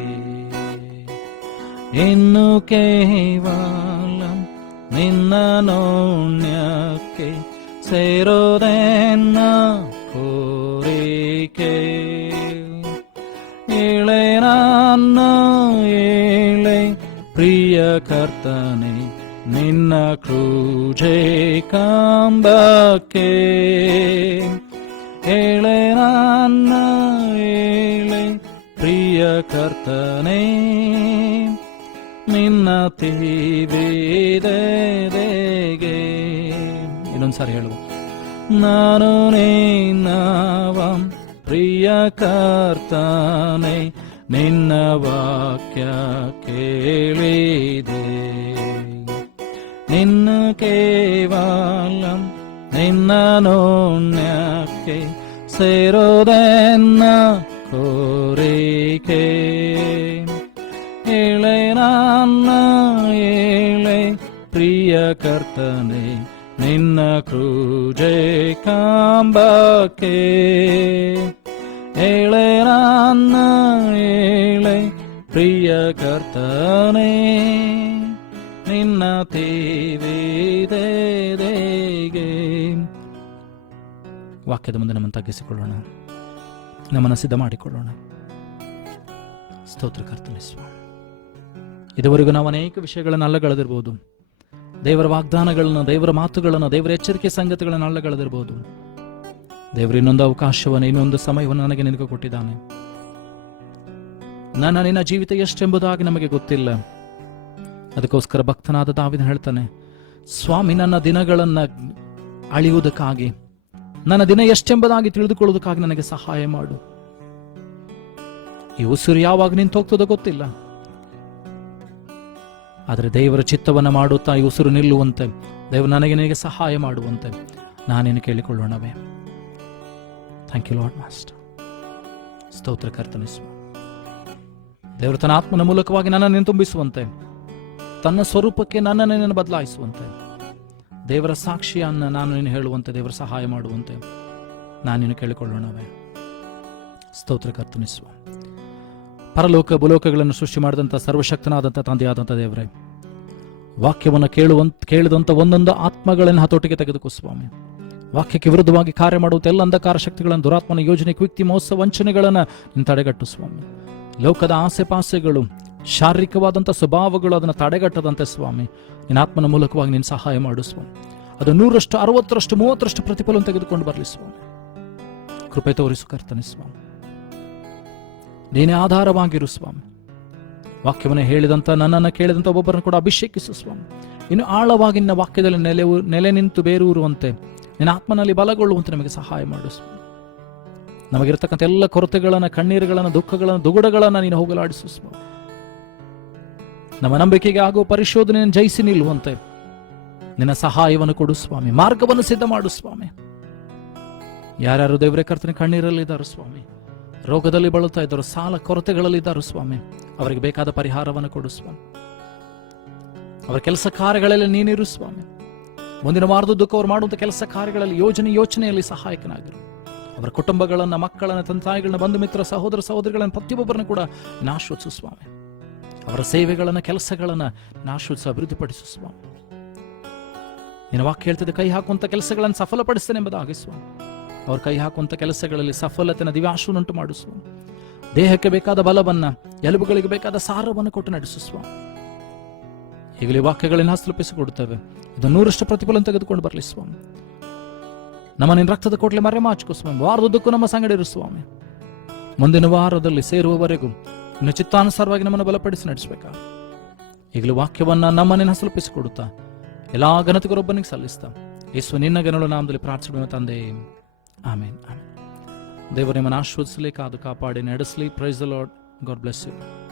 ಇನ್ನು ಕೇವಲ ನಿನ್ನ ನೋಣ್ಯಕ್ಕೆ ಸೇರೋದೆನ್ನ ಕೋರಿಕೆ. ಏಳೆ ನನ್ನ ಏಳೆ ಪ್ರಿಯ ಕರ್ತನೆ, ನಿನ್ನ ಕ್ರೂಜೆ ಕಂಬಕ್ಕೆ. ಏಳೆ ನನ್ನ ಏಳೆ ಪ್ರಿಯ ಕರ್ತನೆ, ನಿನ್ನ ತೀವಿದೆಗೆ. ಇನ್ನೊಂದ್ಸಾರಿ ಹೇಳುವ. ನಾನು ನಿನ್ನವ ಪ್ರಿಯ ಕರ್ತನೆ, ನಿನ್ನ ವಾಕ್ಯ ಕೇಳಿದೆ, ನಿನ್ನ ಕೇವಲ ನಿನ್ನ ನೋಣ್ಯಕ್ಕೆ ಸೇರೋದೆನ್ನ ಕೋರಿಕೆ. ಏಳೆ ನನ್ನ ಏಳೆ ಪ್ರಿಯ ಕರ್ತನೆ, ನಿನ್ನ ಕ್ರೂಜೆ ಕಂಬಕ್ಕೆ. ಏಳೆ ನನ್ನ ಏಳೆ ಪ್ರಿಯ ಕರ್ತನೆ, ನಿನ್ನ ತೀವಿದೆಗೆ. ವಾಕ್ಯದ ಮುಂದೆ ನಮ್ಮನ್ನು ತಗ್ಗಿಸಿಕೊಳ್ಳೋಣ, ನಮ್ಮನ್ನು ಸಿದ್ಧ ಮಾಡಿಕೊಳ್ಳೋಣ. ಸ್ತೋತ್ರ ಕರ್ತನೇ ಸ್ವಾಮಿ. ಇದುವರೆಗೂ ನಾವು ಅನೇಕ ವಿಷಯಗಳನ್ನು ಅಲ್ಲಗಳೆದಿರ್ಬೋದು, ದೇವರ ವಾಗ್ದಾನಗಳನ್ನು, ದೇವರ ಮಾತುಗಳನ್ನು, ದೇವರ ಎಚ್ಚರಿಕೆ ಸಂಗತಿಗಳನ್ನು ಅಲ್ಲಗಳೆದಿರ್ಬೋದು. ದೇವರು ಇನ್ನೊಂದು ಅವಕಾಶವನ್ನು, ಇನ್ನೊಂದು ಸಮಯವನ್ನು ನನಗೆ ನಿನಗೆ ಕೊಟ್ಟಿದ್ದಾನೆ. ನಿನ್ನ ಜೀವಿತ ಎಷ್ಟೆಂಬುದಾಗಿ ನಮಗೆ ಗೊತ್ತಿಲ್ಲ. ಅದಕ್ಕೋಸ್ಕರ ಭಕ್ತನಾದ ದಾವೀದನು ಹೇಳ್ತಾನೆ, ಸ್ವಾಮಿ ನನ್ನ ದಿನಗಳನ್ನು ಅಳಿಯುವುದಕ್ಕಾಗಿ, ನನ್ನ ದಿನ ಎಷ್ಟೆಂಬುದಾಗಿ ತಿಳಿದುಕೊಳ್ಳುವುದಕ್ಕಾಗಿ ನನಗೆ ಸಹಾಯ ಮಾಡು. ಈ ಉಸಿರು ಯಾವಾಗ ನಿಂತು ಹೋಗ್ತದೋ ಗೊತ್ತಿಲ್ಲ, ಆದರೆ ದೇವರ ಚಿತ್ತವನ್ನು ಮಾಡುತ್ತಾ ಈ ಉಸಿರು ನಿಲ್ಲುವಂತೆ ದೇವರು ನನಗೆ ನಿನಗೆ ಸಹಾಯ ಮಾಡುವಂತೆ ನಾನೇನು ಕೇಳಿಕೊಳ್ಳೋಣವೇ. Thank you lord master. ಸ್ತೋತ್ರ ಕರ್ತನೇ ಸ್ವಾಮಿ. ದೇವರು ತನ್ನ ಆತ್ಮನ ಮೂಲಕವಾಗಿ ನನ್ನನ್ನು ತುಂಬಿಸುವಂತೆ, ತನ್ನ ಸ್ವರೂಪಕ್ಕೆ ನನ್ನನ್ನು ಬದಲಾಯಿಸುವಂತೆ, ದೇವರ ಸಾಕ್ಷಿಯನ್ನ ನಾನು ನೀನು ಹೇಳುವಂತೆ, ದೇವರ ಸಹಾಯ ಮಾಡುವಂತೆ ನಾನೇನು ಕೇಳಿಕೊಳ್ಳೋಣವೇ. ಸ್ತೋತ್ರ ಕರ್ತನೇ ಸ್ವಾಮಿ. ಪರಲೋಕ ಭೂಲೋಕಗಳನ್ನು ಸೃಷ್ಟಿ ಮಾಡಿದಂಥ ಸರ್ವಶಕ್ತನಾದಂಥ ತಂದೆಯಾದಂಥ ದೇವರೇ, ವಾಕ್ಯವನ್ನು ಕೇಳಿದಂಥ ಒಂದೊಂದು ಆತ್ಮಗಳನ್ನು ಹತೋಟಿಗೆ ತೆಗೆದುಕೋ ಸ್ವಾಮಿ. ವಾಕ್ಯಕ್ಕೆ ವಿರುದ್ಧವಾಗಿ ಕಾರ್ಯ ಮಾಡುವಂಥ ಎಲ್ಲ ಅಂಧಕಾರ ಶಕ್ತಿಗಳನ್ನು, ದುರಾತ್ಮನ ಯೋಜನೆ, ಕುಯುಕ್ತಿ, ಮೋಸ, ವಂಚನೆಗಳನ್ನು ನೀನು ತಡೆಗಟ್ಟು ಸ್ವಾಮಿ. ಲೋಕದ ಆಸೆ ಪಾಸೆಗಳು, ಶಾರೀರಿಕವಾದಂಥ ಸ್ವಭಾವಗಳು ಅದನ್ನು ತಡೆಗಟ್ಟದಂತೆ ಸ್ವಾಮಿ ನಿನ್ನ ಆತ್ಮನ ಮೂಲಕವಾಗಿ ನೀನು ಸಹಾಯ ಮಾಡು ಸ್ವಾಮಿ. ಅದು 100%, 60%, 30% ಪ್ರತಿಫಲವನ್ನು ತೆಗೆದುಕೊಂಡು ಬರಲಿ ಸ್ವಾಮಿ. ಕೃಪೆ ತೋರಿಸು ಕರ್ತನೆ ಸ್ವಾಮಿ. ನೀನೇ ಆಧಾರವಾಗಿರು ಸ್ವಾಮಿ. ವಾಕ್ಯವನ್ನು ಹೇಳಿದಂಥ, ನನ್ನನ್ನು ಕೇಳಿದಂಥ ಒಬ್ಬೊಬ್ಬರನ್ನು ಕೂಡ ಅಭಿಷೇಕಿಸು ಸ್ವಾಮಿ. ಇನ್ನು ಆಳವಾಗಿ ನಿನ್ನ ವಾಕ್ಯದಲ್ಲಿ ನೆಲೆ ನಿಂತು ಬೇರೂರುವಂತೆ, ನಿನ್ನ ಆತ್ಮನಲ್ಲಿ ಬಲಗೊಳ್ಳುವಂತೆ ನಮಗೆ ಸಹಾಯ ಮಾಡು ಸ್ವಾಮಿ. ನಮಗಿರ್ತಕ್ಕಂಥ ಎಲ್ಲ ಕೊರತೆಗಳನ್ನು, ಕಣ್ಣೀರುಗಳನ್ನು, ದುಃಖಗಳನ್ನು, ದುಗುಡಗಳನ್ನು ನೀನು ಹೋಗಲಾಡಿಸು ಸ್ವಾಮಿ. ನಮ್ಮ ನಂಬಿಕೆಗೆ ಆಗುವ ಪರಿಶೋಧನೆಯನ್ನು ಜಯಿಸಿ ನಿಲ್ಲುವಂತೆ ನಿನ್ನ ಸಹಾಯವನ್ನು ಕೊಡು ಸ್ವಾಮಿ. ಮಾರ್ಗವನ್ನು ಸಿದ್ಧ ಮಾಡು ಸ್ವಾಮಿ. ಯಾರ್ಯಾರು ದೇವರೇ ಕರ್ತನೆ ಕಣ್ಣೀರಲ್ಲಿದ್ದಾರೆ ಸ್ವಾಮಿ, ರೋಗದಲ್ಲಿ ಬಳಲ್ತಾ ಇದ್ದರು, ಸಾಲ ಕೊರತೆಗಳಲ್ಲಿದ್ದಾರೆ ಸ್ವಾಮಿ, ಅವರಿಗೆ ಬೇಕಾದ ಪರಿಹಾರವನ್ನು ಕೊಡು ಸ್ವಾಮಿ. ಅವರ ಕೆಲಸ ಕಾರ್ಯಗಳಲ್ಲಿ ನೀನಿರು ಸ್ವಾಮಿ. ಮುಂದಿನ ವಾರದುದ್ದಕ್ಕೂ ಅವರು ಮಾಡುವಂಥ ಕೆಲಸ ಕಾರ್ಯಗಳಲ್ಲಿ, ಯೋಚನೆಯಲ್ಲಿ ಸಹಾಯಕನಾಗಿರು. ಅವರ ಕುಟುಂಬಗಳನ್ನ, ಮಕ್ಕಳನ್ನ, ತಂತಾಯಿಗಳನ್ನ, ಬಂಧು ಮಿತ್ರ, ಸಹೋದರ ಸಹೋದರಿಗಳನ್ನ ಪ್ರತಿಯೊಬ್ಬರನ್ನು ಕೂಡ ನಾಶೋತ್ಸು ಸ್ವಾಮಿ. ಅವರ ಸೇವೆಗಳನ್ನ, ಕೆಲಸಗಳನ್ನ ನಾಶೋತ್ಸ ಅಭಿವೃದ್ಧಿಪಡಿಸು ಸ್ವಾಮಿ. ನಿನ್ನ ವಾಕ್ಯ ಹೇಳ್ತಿದ್ದೆ, ಕೈ ಹಾಕುವಂಥ ಕೆಲಸಗಳನ್ನು ಸಫಲಪಡಿಸ್ತೇನೆ ಎಂಬುದಾಗಿ ಸ್ವಾಮಿ. ಅವ್ರ ಕೈ ಹಾಕುವಂಥ ಕೆಲಸಗಳಲ್ಲಿ ಸಫಲತೆನ ದಿವ್ಯಾಶವನ್ನುಂಟು ಮಾಡು ಸ್ವಾಮಿ. ದೇಹಕ್ಕೆ ಬೇಕಾದ ಬಲವನ್ನ, ಎಲುಬುಗಳಿಗೆ ಬೇಕಾದ ಸಾರವನ್ನು ಕೊಟ್ಟು ನಡೆಸು ಸ್ವಾಮಿ. ಈಗಲೇ ವಾಕ್ಯಗಳನ್ನು ಹಸ್ತಲುಪಿಸಿಕೊಡುತ್ತೇವೆ. ಇದು 100% ಪ್ರತಿಫಲ ತೆಗೆದುಕೊಂಡು ಬರಲಿ ಸ್ವಾಮಿ. ನಮ್ಮ ನಿನ್ನ ರಕ್ತದ ಕೋಟ್ಲೆ ಮರೆ ಮಾಚಿಕೋ ಸ್ವಾಮಿ. ವಾರದುದ್ದಕ್ಕೂ ನಮ್ಮ ಸಂಗಡ ಇರು ಸ್ವಾಮಿ. ಮುಂದಿನ ವಾರದಲ್ಲಿ ಸೇರುವವರೆಗೂ ಇನ್ನು ಚಿತ್ತಾನುಸಾರವಾಗಿ ನಮ್ಮನ್ನು ಬಲಪಡಿಸಿ ನಡೆಸಬೇಕಾ. ಈಗಲೂ ವಾಕ್ಯವನ್ನ ನಮ್ಮ ನಿನ್ನ ಹಸ್ತಲುಪಿಸಿಕೊಡುತ್ತಾ ಎಲ್ಲಾ ಘನತೆಗೊಬ್ಬನಿಗೆ ಸಲ್ಲಿಸ್ತಾ ಯೇಸು ನಿನ್ನ ಘನಗಳ ನಾಮದಲ್ಲಿ ಪ್ರಾರ್ಥಿಸುವ ತಂದೆ, ಆಮೇನ್. ದೇವರು ನಿಮ್ಮನ್ನು ಆಶೀರ್ವದಿಸಲಿ, ಕಾದು ಕಾಪಾಡಿ ನಡೆಸಲಿ. Praise the lord. God bless you.